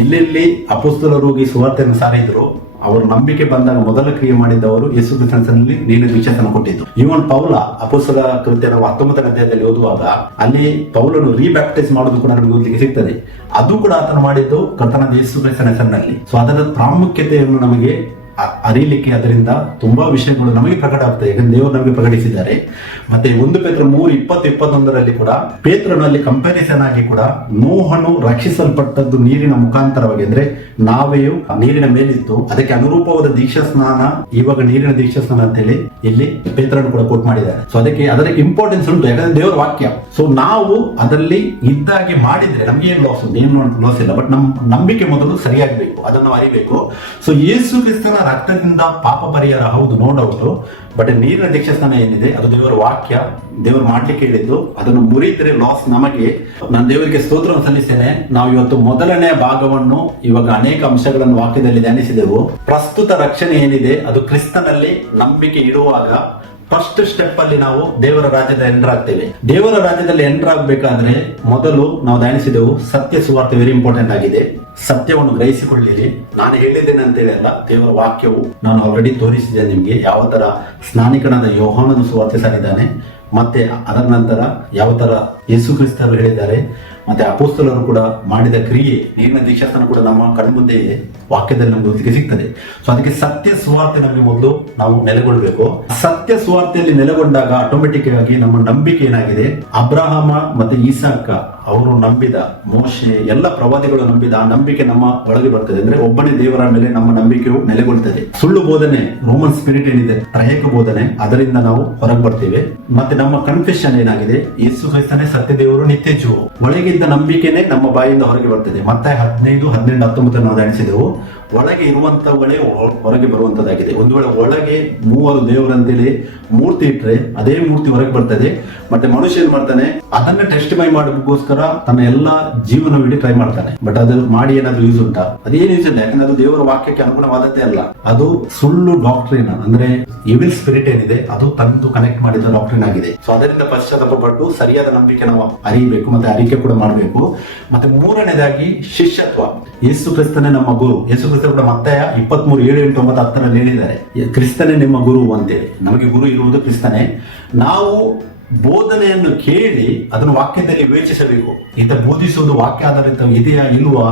ಎಲ್ಲೆಲ್ಲಿ ಅಪೊಸ್ತಲರು ಹೋಗಿ ಸುವಾರ್ತೆಯನ್ನು ಸಾರಿದ್ರು, ಅವರು ನಂಬಿಕೆ ಬಂದಾಗ ಮೊದಲ ಕ್ರಿಯೆ ಮಾಡಿದ್ದವರು ಯೇಸು ಕ್ರಿಸ್ತನಲ್ಲಿ ನೀರಿನ ದೀಕ್ಷಾಸ್ನಾನ ಕೊಟ್ಟಿದ್ದು. ಇವನ್ ಪೌಲ ಅಪೊಸ್ತಲ ಕೃತ್ಯ ನಾವು 19ನೇ ಅಧ್ಯಾಯದಲ್ಲಿ ಓದುವಾಗ ಅಲ್ಲಿ ಪೌಲನು ರೀಬ್ಯಾಪ್ಟೈಸ್ ಮಾಡೋದು ಕೂಡ ನಮಗೆ ಓದಲಿಕ್ಕೆ ಸಿಗ್ತದೆ. ಅದು ಕೂಡ ಆತನು ಮಾಡಿದ್ದು ಕರ್ತನಾದ ಯೇಸು ಕ್ರಿಸ್ತನ ಹೆಸರಿನಲ್ಲಿ. ಸೊ ಅದರ ಪ್ರಾಮುಖ್ಯತೆಯನ್ನು ನಮಗೆ ಅರಿಯಲಿಕ್ಕೆ ಅದರಿಂದ ತುಂಬಾ ವಿಷಯಗಳು ನಮಗೆ ಪ್ರಕಟ ಆಗ್ತದೆ, ಯಾಕಂದ್ರೆ ದೇವರು ನಮಗೆ ಪ್ರಕಟಿಸಿದ್ದಾರೆ. ಮತ್ತೆ 1 ಪೇತ್ರ 3:20-21 ಕೂಡ ಪೇತ್ರನಲ್ಲಿ ಕಂಪ್ಯಾರಿಸನ್ ಆಗಿ ಕೂಡ ನೋಹನು ರಕ್ಷಿಸಲ್ಪಟ್ಟದ್ದು ನೀರಿನ ಮುಖಾಂತರವಾಗಿ, ಅಂದ್ರೆ ನಾವೆಯು ನೀರಿನ ಮೇಲಿತ್ತು, ಅದಕ್ಕೆ ಅನುರೂಪವಾದ ದೀಕ್ಷಾಸ್ನಾನ ಇವಾಗ ನೀರಿನ ದೀಕ್ಷಾಸ್ನಾನ ಅಂತ ಹೇಳಿ ಇಲ್ಲಿ ಪೇತ್ರನು ಕೂಡ ಕೋಟ್ ಮಾಡಿದ್ದಾರೆ. ಸೊ ಅದಕ್ಕೆ ಅದರ ಇಂಪಾರ್ಟೆನ್ಸ್ ಉಂಟು, ಯಾಕಂದ್ರೆ ದೇವರ ವಾಕ್ಯ. ಸೊ ನಾವು ಅದರಲ್ಲಿ ಇದ್ದಾಗಿ ಮಾಡಿದ್ರೆ ನಮ್ಗೆ ಏನು ಲಾಸ್ ಉಂಟು? ಏನು ಲಾಸ್ ಇಲ್ಲ. ಬಟ್ ನಮ್ಮ ನಂಬಿಕೆ ಮೊದಲು ಸರಿಯಾಗಬೇಕು, ಅದನ್ನು ಅರಿಬೇಕು. ಸೊ ಯೇಸು ಕ್ರಿಸ್ತನ ರಕ್ತದಿಂದ ಪಾಪ ಪರಿಹಾರ ಹೌದು, ನೋ ಡೌಟ್. ಬಟ್ ನೀರಿನ ದೀಕ್ಷಾಸ್ನಾನ ಏನಿದೆ ಅದು ದೇವರ ವಾಕ್ಯ, ದೇವರು ಮಾಡ್ಲಿಕ್ಕೆ ಹೇಳಿದ್ದು. ಅದನ್ನು ಮುರಿದ್ರೆ ಲಾಸ್ ನಮಗೆ. ನಾನು ದೇವರಿಗೆ ಸ್ತೋತ್ರವನ್ನು ಸಲ್ಲಿಸ್ತೇನೆ. ನಾವು ಇವತ್ತು ಮೊದಲನೇ ಭಾಗವನ್ನು ಇವಾಗ ಅನೇಕ ಅಂಶಗಳನ್ನು ವಾಕ್ಯದಲ್ಲಿ ಧ್ಯಾನಿಸಿದೆವು. ಪ್ರಸ್ತುತ ರಕ್ಷಣೆ ಏನಿದೆ ಅದು ಕ್ರಿಸ್ತನಲ್ಲಿ ನಂಬಿಕೆ ಇಡುವಾಗ ಫಸ್ಟ್ ಸ್ಟೆಪ್ ಅಲ್ಲಿ ನಾವು ದೇವರ ರಾಜ್ಯದ ಎಂಟರ್ ಆಗ್ತೇವೆ. ದೇವರ ರಾಜ್ಯದಲ್ಲಿ ಎಂಟರ್ ಆಗ್ಬೇಕಾದ್ರೆ ಮೊದಲು ನಾವು ಧ್ಯಾನಿಸಿದೆವು ಸತ್ಯ ಸುವಾರ್ತೆ ವೆರಿ ಇಂಪಾರ್ಟೆಂಟ್ ಆಗಿದೆ. ಸತ್ಯವನ್ನು ಗ್ರಹಿಸಿಕೊಳ್ಳಿರಿ. ನಾನು ಹೇಳಿದ್ದೇನೆ ಅಂತೇಳಿ ಅಲ್ಲ, ದೇವರ ವಾಕ್ಯವು ನಾನು ಆಲ್ರೆಡಿ ತೋರಿಸಿದೆ ನಿಮ್ಗೆ ಯಾವ ತರ ಸ್ನಾನಿಕನಾದ ಯೋಹಾನನು ಸುವಾರ್ತೆ ಸಾರಿದ್ದಾನೆ, ಮತ್ತೆ ಅದರ ನಂತರ ಯಾವ ತರ ಯೇಸು ಕ್ರಿಸ್ತರು ಹೇಳಿದ್ದಾರೆ, ಮತ್ತೆ ಅಪೋಸ್ತಲರು ಕೂಡ ಮಾಡಿದ ಕ್ರಿಯೆ, ನೀರಿನ ದೀಕ್ಷಾಸ್ನಾನ ಕೂಡ ನಮ್ಮ ಕಣ್ಮುಂದೆ ವಾಕ್ಯದಲ್ಲಿ ನಮ್ಗೆ ಓದಲಿಕ್ಕೆ ಸಿಗ್ತದೆ. ಸೊ ಅದಕ್ಕೆ ಸತ್ಯ ಸುವಾರ್ತೆ ನಮಗೆ ಮೊದಲು ನಾವು ನೆಲೆಗೊಳ್ಳಬೇಕು. ಸತ್ಯ ಸುವಾರ್ತೆಯಲ್ಲಿ ನೆಲೆಗೊಂಡಾಗ ಆಟೋಮೆಟಿಕ್ ಆಗಿ ನಮ್ಮ ನಂಬಿಕೆ ಏನಾಗಿದೆ, ಅಬ್ರಹಾಮ ಮತ್ತೆ ಈಸಾಕ ಅವರು ನಂಬಿದ, ಮೋಶೆ ಎಲ್ಲ ಪ್ರವಾದಿಗಳು ನಂಬಿದ ಆ ನಂಬಿಕೆ ನಮ್ಮ ಒಳಗೆ ಬರ್ತದೆ. ಅಂದ್ರೆ ಒಬ್ಬನೇ ದೇವರ ಮೇಲೆ ನಮ್ಮ ನಂಬಿಕೆಯು ನೆಲೆಗೊಳ್ತದೆ. ಸುಳ್ಳು ಬೋಧನೆ, ರೋಮನ್ ಸ್ಪಿರಿಟ್ ಏನಿದೆ, ತ್ರೈಕ ಬೋಧನೆ, ಅದರಿಂದ ನಾವು ಹೊರಗೆ ಬರ್ತೇವೆ. ಮತ್ತೆ ನಮ್ಮ ಕನ್ಫೆಷನ್ ಏನಾಗಿದೆ, ಯೇಸು ಕ್ರಿಸ್ತನೇ ಸತ್ಯ ದೇವರು, ನಿತ್ಯ ಜೀವ, ಒಳಗಿದ್ದ ನಂಬಿಕೆನೆ ನಮ್ಮ ಬಾಯಿಂದ ಹೊರಗೆ ಬರ್ತದೆ. ಮತ್ತೆ 15, 12, 19 ನಾವು ದಾಣಿಸಿದೆವು. ಒಳಗೆ ಇರುವಂತವುಗಳೇ ಹೊರಗೆ ಬರುವಂತದ್ದಾಗಿದೆ. ಒಂದು ವೇಳೆ ಒಳಗೆ ಮೂವರು ದೇವರಂತೇಳಿ ಮೂರ್ತಿ ಇಟ್ರೆ ಅದೇ ಮೂರ್ತಿ ಹೊರಗೆ ಬರ್ತದೆ. ಮತ್ತೆ ಮನುಷ್ಯ ಏನ್ ಮಾಡ್ತಾನೆ, ಅದನ್ನ ಟೆಸ್ಟಿಫೈ ಮಾಡೋದಕ್ಕೋಸ್ಕರ ತನ್ನ ಎಲ್ಲಾ ಜೀವನವಿಡೀ ಟ್ರೈ ಮಾಡ್ತಾನೆ. ಬಟ್ ಅದು ಮಾಡಿ ಏನಾದ್ರು ಯೂಸ್ ಉಂಟಾ? ಅದೇನು ಯೂಸ್ ಇಲ್ಲ. ಯಾಕಂದ್ರೆ ಅದು ದೇವರ ವಾಕ್ಯಕ್ಕೆ ಅನುಗುಣವಾದದ್ದೇ ಅಲ್ಲ. ಅದು ಸುಳ್ಳು ಡಾಕ್ಟ್ರಿನ್, ಅಂದ್ರೆ ಇವಿಲ್ ಸ್ಪಿರಿಟ್ ಏನಿದೆ ಅದು ತಂದು ಕನೆಕ್ಟ್ ಮಾಡಿದ ಡಾಕ್ಟ್ರಿನ್ ಆಗಿದೆ. ಸೊ ಅದರಿಂದ ಪಶ್ಚಾತ್ತಾಪ ಪಟ್ಟು ಸರಿಯಾದ ನಂಬಿಕೆ ನಾವು ಅರಿಯಬೇಕು, ಮತ್ತೆ ಅರಿಕೆ ಕೂಡ ಮಾಡಬೇಕು. ಮತ್ತೆ ಮೂರನೇದಾಗಿ ಶಿಷ್ಯತ್ವ. ಯೇಸು ಕ್ರಿಸ್ತನೇ ನಮ್ಮ ಗುರು. ಯೇಸು ಕ್ರಿಸ್ತ ಕೂಡ ಮತ್ತಾಯ 23, 7, 8, 9, 10 ಹೇಳಿದ್ದಾರೆ, ಕ್ರಿಸ್ತನೇ ನಿಮ್ಮ ಗುರು ಅಂತೇಳಿ. ನಮಗೆ ಗುರು ಇರುವುದು ಕ್ರಿಸ್ತನೇ. ನಾವು ಬೋಧನೆಯನ್ನು ಕೇಳಿ ಅದನ್ನು ವಾಕ್ಯದಲ್ಲಿ ವಿವೇಚಿಸಬೇಕು. ಈತ ಬೋಧಿಸುವುದು ವಾಕ್ಯ ಆಧಾರಿತ ಇದೆಯಾ ಇಲ್ವಾ,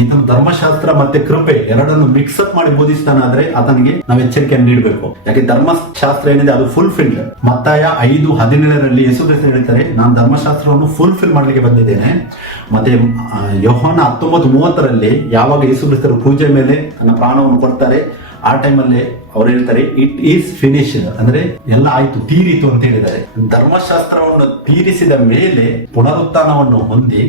ಈತನ ಧರ್ಮಶಾಸ್ತ್ರ ಮತ್ತೆ ಕೃಪೆ ಎರಡನ್ನು ಮಿಕ್ಸಪ್ ಮಾಡಿ ಬೋಧಿಸ್ತಾನಾದ್ರೆ ಆತನಿಗೆ ನಾವು ಎಚ್ಚರಿಕೆಯನ್ನು ನೀಡಬೇಕು. ಯಾಕೆ ಧರ್ಮಶಾಸ್ತ್ರ ಏನಿದೆ ಅದು ಫುಲ್ಫಿಲ್ಡ್. ಮತ್ತಾಯ 5:17 ಯೇಸು ಕ್ರಿಸ್ತ ಹೇಳ್ತಾರೆ, ನಾನು ಧರ್ಮಶಾಸ್ತ್ರವನ್ನು ಫುಲ್ಫಿಲ್ ಮಾಡ್ಲಿಕ್ಕೆ ಬಂದಿದ್ದೇನೆ. ಮತ್ತೆ ಯೋಹಾನ 19:30 ಯಾವಾಗ ಯೇಸು ಕ್ರಿಸ್ತರು ಪೂಜೆ ಮೇಲೆ ತನ್ನ ಪ್ರಾಣವನ್ನು ಕೊಡ್ತಾರೆ, ಆ ಟೈಮಲ್ಲಿ ಅವ್ರು ಹೇಳ್ತಾರೆ, ಇಟ್ ಈಸ್ ಫಿನಿಶ್, ಅಂದ್ರೆ ಎಲ್ಲ ಆಯ್ತು, ತೀರಿತು ಅಂತ ಹೇಳಿದ್ದಾರೆ. ಧರ್ಮಶಾಸ್ತ್ರವನ್ನು ತೀರಿಸಿದ ಮೇಲೆ ಪುನರುತ್ಥಾನವನ್ನು ಹೊಂದಿ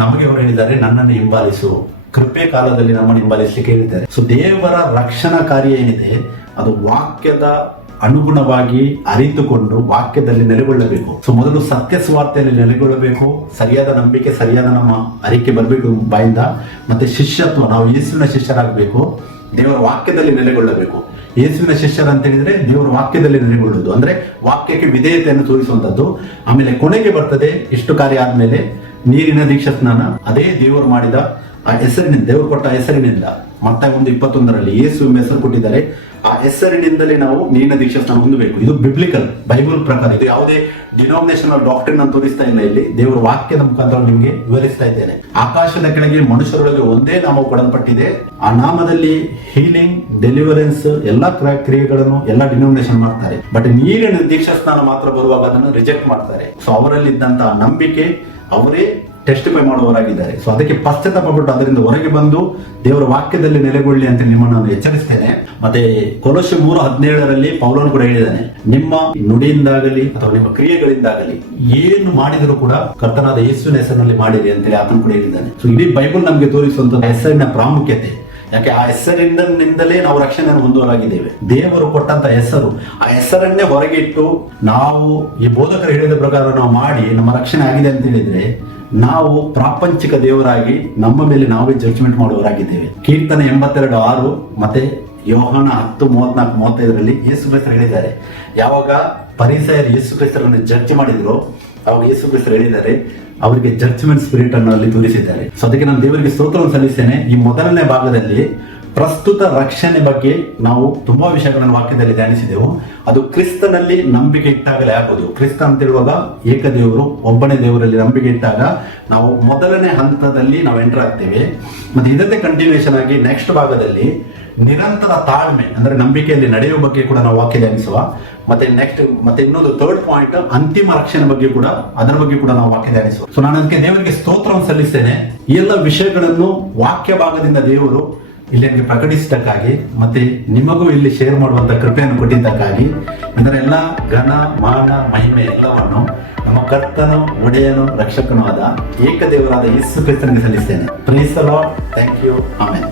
ನಮಗೆ ಅವರು ಹೇಳಿದ್ದಾರೆ, ನನ್ನನ್ನು ಹಿಂಬಾಲಿಸು. ಕೃಪೆ ಕಾಲದಲ್ಲಿ ನಮ್ಮನ್ನು ಹಿಂಬಾಲಿಸಲಿಕ್ಕೆ ಹೇಳಿದ್ದಾರೆ. ಸೊ ದೇವರ ರಕ್ಷಣಾ ಕಾರ್ಯ ಏನಿದೆ ಅದು ವಾಕ್ಯದ ಅನುಗುಣವಾಗಿ ಅರಿತುಕೊಂಡು ವಾಕ್ಯದಲ್ಲಿ ನೆಲೆಗೊಳ್ಳಬೇಕು. ಸೊ ಮೊದಲು ಸತ್ಯ ಸ್ವಾರ್ಥೆಯಲ್ಲಿ ನೆಲೆಗೊಳ್ಳಬೇಕು. ಸರಿಯಾದ ನಂಬಿಕೆ, ಸರಿಯಾದ ನಮ್ಮ ಅರಿಕೆ ಬರಬೇಕು ಬಾಯಿಂದ. ಮತ್ತೆ ಶಿಷ್ಯತ್ವ, ನಾವು ಯೇಸುವಿನ ಶಿಷ್ಯರಾಗಬೇಕು, ದೇವರ ವಾಕ್ಯದಲ್ಲಿ ನೆಲೆಗೊಳ್ಳಬೇಕು. ಯೇಸುವಿನ ಶಿಷ್ಯರ ಅಂತ ಹೇಳಿದ್ರೆ ದೇವರ ವಾಕ್ಯದಲ್ಲಿ ನೆಲೆಗೊಳ್ಳುವುದು, ಅಂದ್ರೆ ವಾಕ್ಯಕ್ಕೆ ವಿಧೇಯತೆಯನ್ನು ತೋರಿಸುವಂತದ್ದು. ಆಮೇಲೆ ಕೊನೆಗೆ ಬರ್ತದೆ, ಇಷ್ಟು ಕಾರ್ಯ ಆದ್ಮೇಲೆ ನೀರಿನ ದೀಕ್ಷಾ ಸ್ನಾನ. ಅದೇ ದೇವರು ಮಾಡಿದ ಆ ಹೆಸರಿನಿಂದ, ದೇವರು ಕೊಟ್ಟ ಹೆಸರಿನಿಂದ. ಮತ್ತಾಯ 1:21 ಯೇಸು ಹೆಸರು ಕೊಟ್ಟಿದ್ದಾರೆ, ಆ ಹೆಸರಿನಿಂದಲೇ ನಾವು ನೀರಿನ ದೀಕ್ಷಾ ಸ್ನಾನ ಹೊಂದಬೇಕು. ಇದು ಬಿಬ್ಲಿಕಲ್, ಬೈಬಲ್ ಪ್ರಕಾರ. ಇದು ಯಾವುದೇ ಡಿನಾಮಿನೇಷನಲ್ ಡಾಕ್ಟ್ರಿನ್ ಅಂತ ತೋರಿಸ್ತಾ ಇಲ್ಲ. ಇಲ್ಲಿ ದೇವರ ವಾಕ್ಯದ ಮುಖಾಂತರ ನಿಮಗೆ ವಿವರಿಸ್ತಾ ಇದ್ದೇನೆ. ಆಕಾಶದ ಕೆಳಗೆ ಮನುಷ್ಯರೊಳಗೆ ಒಂದೇ ನಾಮ ಕೊಡಲ್ಪಟ್ಟಿದೆ. ಆ ನಾಮದಲ್ಲಿ ಹೀಲಿಂಗ್, ಡೆಲಿವರೆನ್ಸ್ ಎಲ್ಲಾ ಕ್ರಿಯೆಗಳನ್ನು ಎಲ್ಲಾ ಡಿನಾಮಿನೇಷನ್ ಮಾಡ್ತಾರೆ. ಬಟ್ ನೀರಿನ ದೀಕ್ಷಾ ಸ್ನಾನ ಮಾತ್ರ ಬರುವಾಗ ಅದನ್ನು ರಿಜೆಕ್ಟ್ ಮಾಡ್ತಾರೆ. ಸೊ ಅವರಲ್ಲಿದ್ದಂತಹ ನಂಬಿಕೆ ಅವರೇ ಟೆಸ್ಟಿಫೈ ಮಾಡುವವರಾಗಿದ್ದಾರೆ. ಸೊ ಅದಕ್ಕೆ ಪಶ್ಚಾತ್ತಾಪಪಟ್ಟು ಅದರಿಂದ ಹೊರಗೆ ಬಂದು ದೇವರ ವಾಕ್ಯದಲ್ಲಿ ನೆಲೆಗೊಳ್ಳಿ ಅಂತ ನಿಮ್ಮನ್ನು ನಾನು ಎಚ್ಚರಿಸ್ತೇನೆ. ಮತ್ತೆ ಕೊಲೊಸ್ಸೆ 3:17 ಪೌಲನು ಕೂಡ ಹೇಳಿದ್ದಾನೆ, ನಿಮ್ಮ ನುಡಿಯಿಂದಾಗಲಿ ಅಥವಾ ನಿಮ್ಮ ಕ್ರಿಯೆಗಳಿಂದಾಗಲಿ ಏನು ಮಾಡಿದರೂ ಕೂಡ ಕರ್ತನಾದ ಯೇಸುವಿನ ಹೆಸರಿನಲ್ಲಿ ಮಾಡಿರಿ ಅಂತೇಳಿ ಆತನು ಕೂಡ ಹೇಳಿದ್ದಾನೆ. ಸೊ ಇಡೀ ಬೈಬಲ್ ನಮಗೆ ತೋರಿಸುವಂತಹ ಹೆಸರಿನ ಪ್ರಾಮುಖ್ಯತೆ. ಯಾಕೆ ಆ ಹೆಸರಿನಿಂದಲೇ ನಾವು ರಕ್ಷಣೆಯನ್ನು ಹೊಂದುವರಾಗಿದ್ದೇವೆ. ದೇವರು ಕೊಟ್ಟಂತ ಹೆಸರು, ಆ ಹೆಸರನ್ನೇ ಹೊರಗೆ ಇಟ್ಟು ನಾವು ಈ ಬೋಧಕರು ಹೇಳಿದ ಪ್ರಕಾರ ನಾವು ಮಾಡಿ ನಮ್ಮ ರಕ್ಷಣೆ ಆಗಿದೆ ಅಂತ ಹೇಳಿದ್ರೆ ನಾವು ಪ್ರಾಪಂಚಿಕ ದೇವರಾಗಿ ನಮ್ಮ ಮೇಲೆ ನಾವೇ ಜಡ್ಜ್ಮೆಂಟ್ ಮಾಡುವವರಾಗಿದ್ದೇವೆ. ಕೀರ್ತನೆ 82:6 ಮತ್ತೆ ಯೋಹಾನ 10:34-35 ಯೇಸು ಕ್ರಿಸ್ತರು ಹೇಳಿದ್ದಾರೆ, ಯಾವಾಗ ಪರಿಸಯರು ಯೇಸು ಕ್ರಿಸ್ತರನ್ನು ಜಡ್ಜ್ ಮಾಡಿದ್ರು ಅವಾಗ ಯೇಸು ಕ್ರಿಸ್ತರು ಹೇಳಿದ್ದಾರೆ, ಅವರಿಗೆ ಜಡ್ಜ್ಮೆಂಟ್ ಸ್ಪಿರಿಟ್ ಅನ್ನು ಅಲ್ಲಿ ತೋರಿಸಿದ್ದಾರೆ. ಸೊ ಅದಕ್ಕೆ ನಾನು ದೇವರಿಗೆ ಸ್ತೋತ್ರವನ್ನು ಸಲ್ಲಿಸ್ತೇನೆ. ಈ ಮೊದಲನೇ ಭಾಗದಲ್ಲಿ ಪ್ರಸ್ತುತ ರಕ್ಷಣೆ ಬಗ್ಗೆ ನಾವು ತುಂಬಾ ವಿಷಯಗಳನ್ನು ವಾಕ್ಯದಲ್ಲಿ ಧ್ಯಾನಿಸಿದೆವು. ಅದು ಕ್ರಿಸ್ತನಲ್ಲಿ ನಂಬಿಕೆ ಇಟ್ಟಾಗಲೇ ಆಗೋದು. ಕ್ರಿಸ್ತ ಅಂತ ಹೇಳುವಾಗ ಏಕದೇವರು, ಒಬ್ಬನೇ ದೇವರಲ್ಲಿ ನಂಬಿಕೆ ಇಟ್ಟಾಗ ನಾವು ಮೊದಲನೇ ಹಂತದಲ್ಲಿ ನಾವು ಎಂಟರ್ ಆಗ್ತೇವೆ. ಮತ್ತೆ ಇದಕ್ಕೆ ಕಂಟಿನ್ಯೂಷನ್ ಆಗಿ ನೆಕ್ಸ್ಟ್ ಭಾಗದಲ್ಲಿ ನಿರಂತರ ತಾಳ್ಮೆ ಅಂದ್ರೆ ನಂಬಿಕೆಯಲ್ಲಿ ನಡೆಯುವ ಬಗ್ಗೆ ಕೂಡ ನಾವು ವಾಕ್ಯ ಧ್ಯಾನಿಸುವ. ಮತ್ತೆ ಇನ್ನೊಂದು ಥರ್ಡ್ ಪಾಯಿಂಟ್, ಅಂತಿಮ ರಕ್ಷಣೆ ಬಗ್ಗೆ ಕೂಡ, ಅದರ ಬಗ್ಗೆ ಕೂಡ ನಾವು ವಾಕ್ಯ ಧ್ಯಾನಿಸುವ. ಸೊ ನಾನು ಅದಕ್ಕೆ ದೇವರಿಗೆ ಸ್ತೋತ್ರವನ್ನು ಸಲ್ಲಿಸ್ತೇನೆ. ಈ ಎಲ್ಲ ವಿಷಯಗಳನ್ನು ವಾಕ್ಯ ಭಾಗದಿಂದ ದೇವರು ಇಲ್ಲಿ ನನಗೆ ಪ್ರಕಟಿಸಿದ್ದಕ್ಕಾಗಿ ಮತ್ತೆ ನಿಮಗೂ ಇಲ್ಲಿ ಶೇರ್ ಮಾಡುವಂತ ಕೃಪೆಯನ್ನು ಕೊಟ್ಟಿದ್ದಕ್ಕಾಗಿ ಇದರೆಲ್ಲ ಘನ, ಮಾನ, ಮಹಿಮೆ ಎಲ್ಲವನ್ನು ನಮ್ಮ ಕರ್ತನು, ಒಡೆಯನು, ರಕ್ಷಕನೂ ಆದ ಏಕದೇವರಾದ ಯೇಸು ಕ್ರಿಸ್ತನಿಗೆ ಸಲ್ಲಿಸ್ತೇನೆ. Praise the Lord. Thank you. Amen.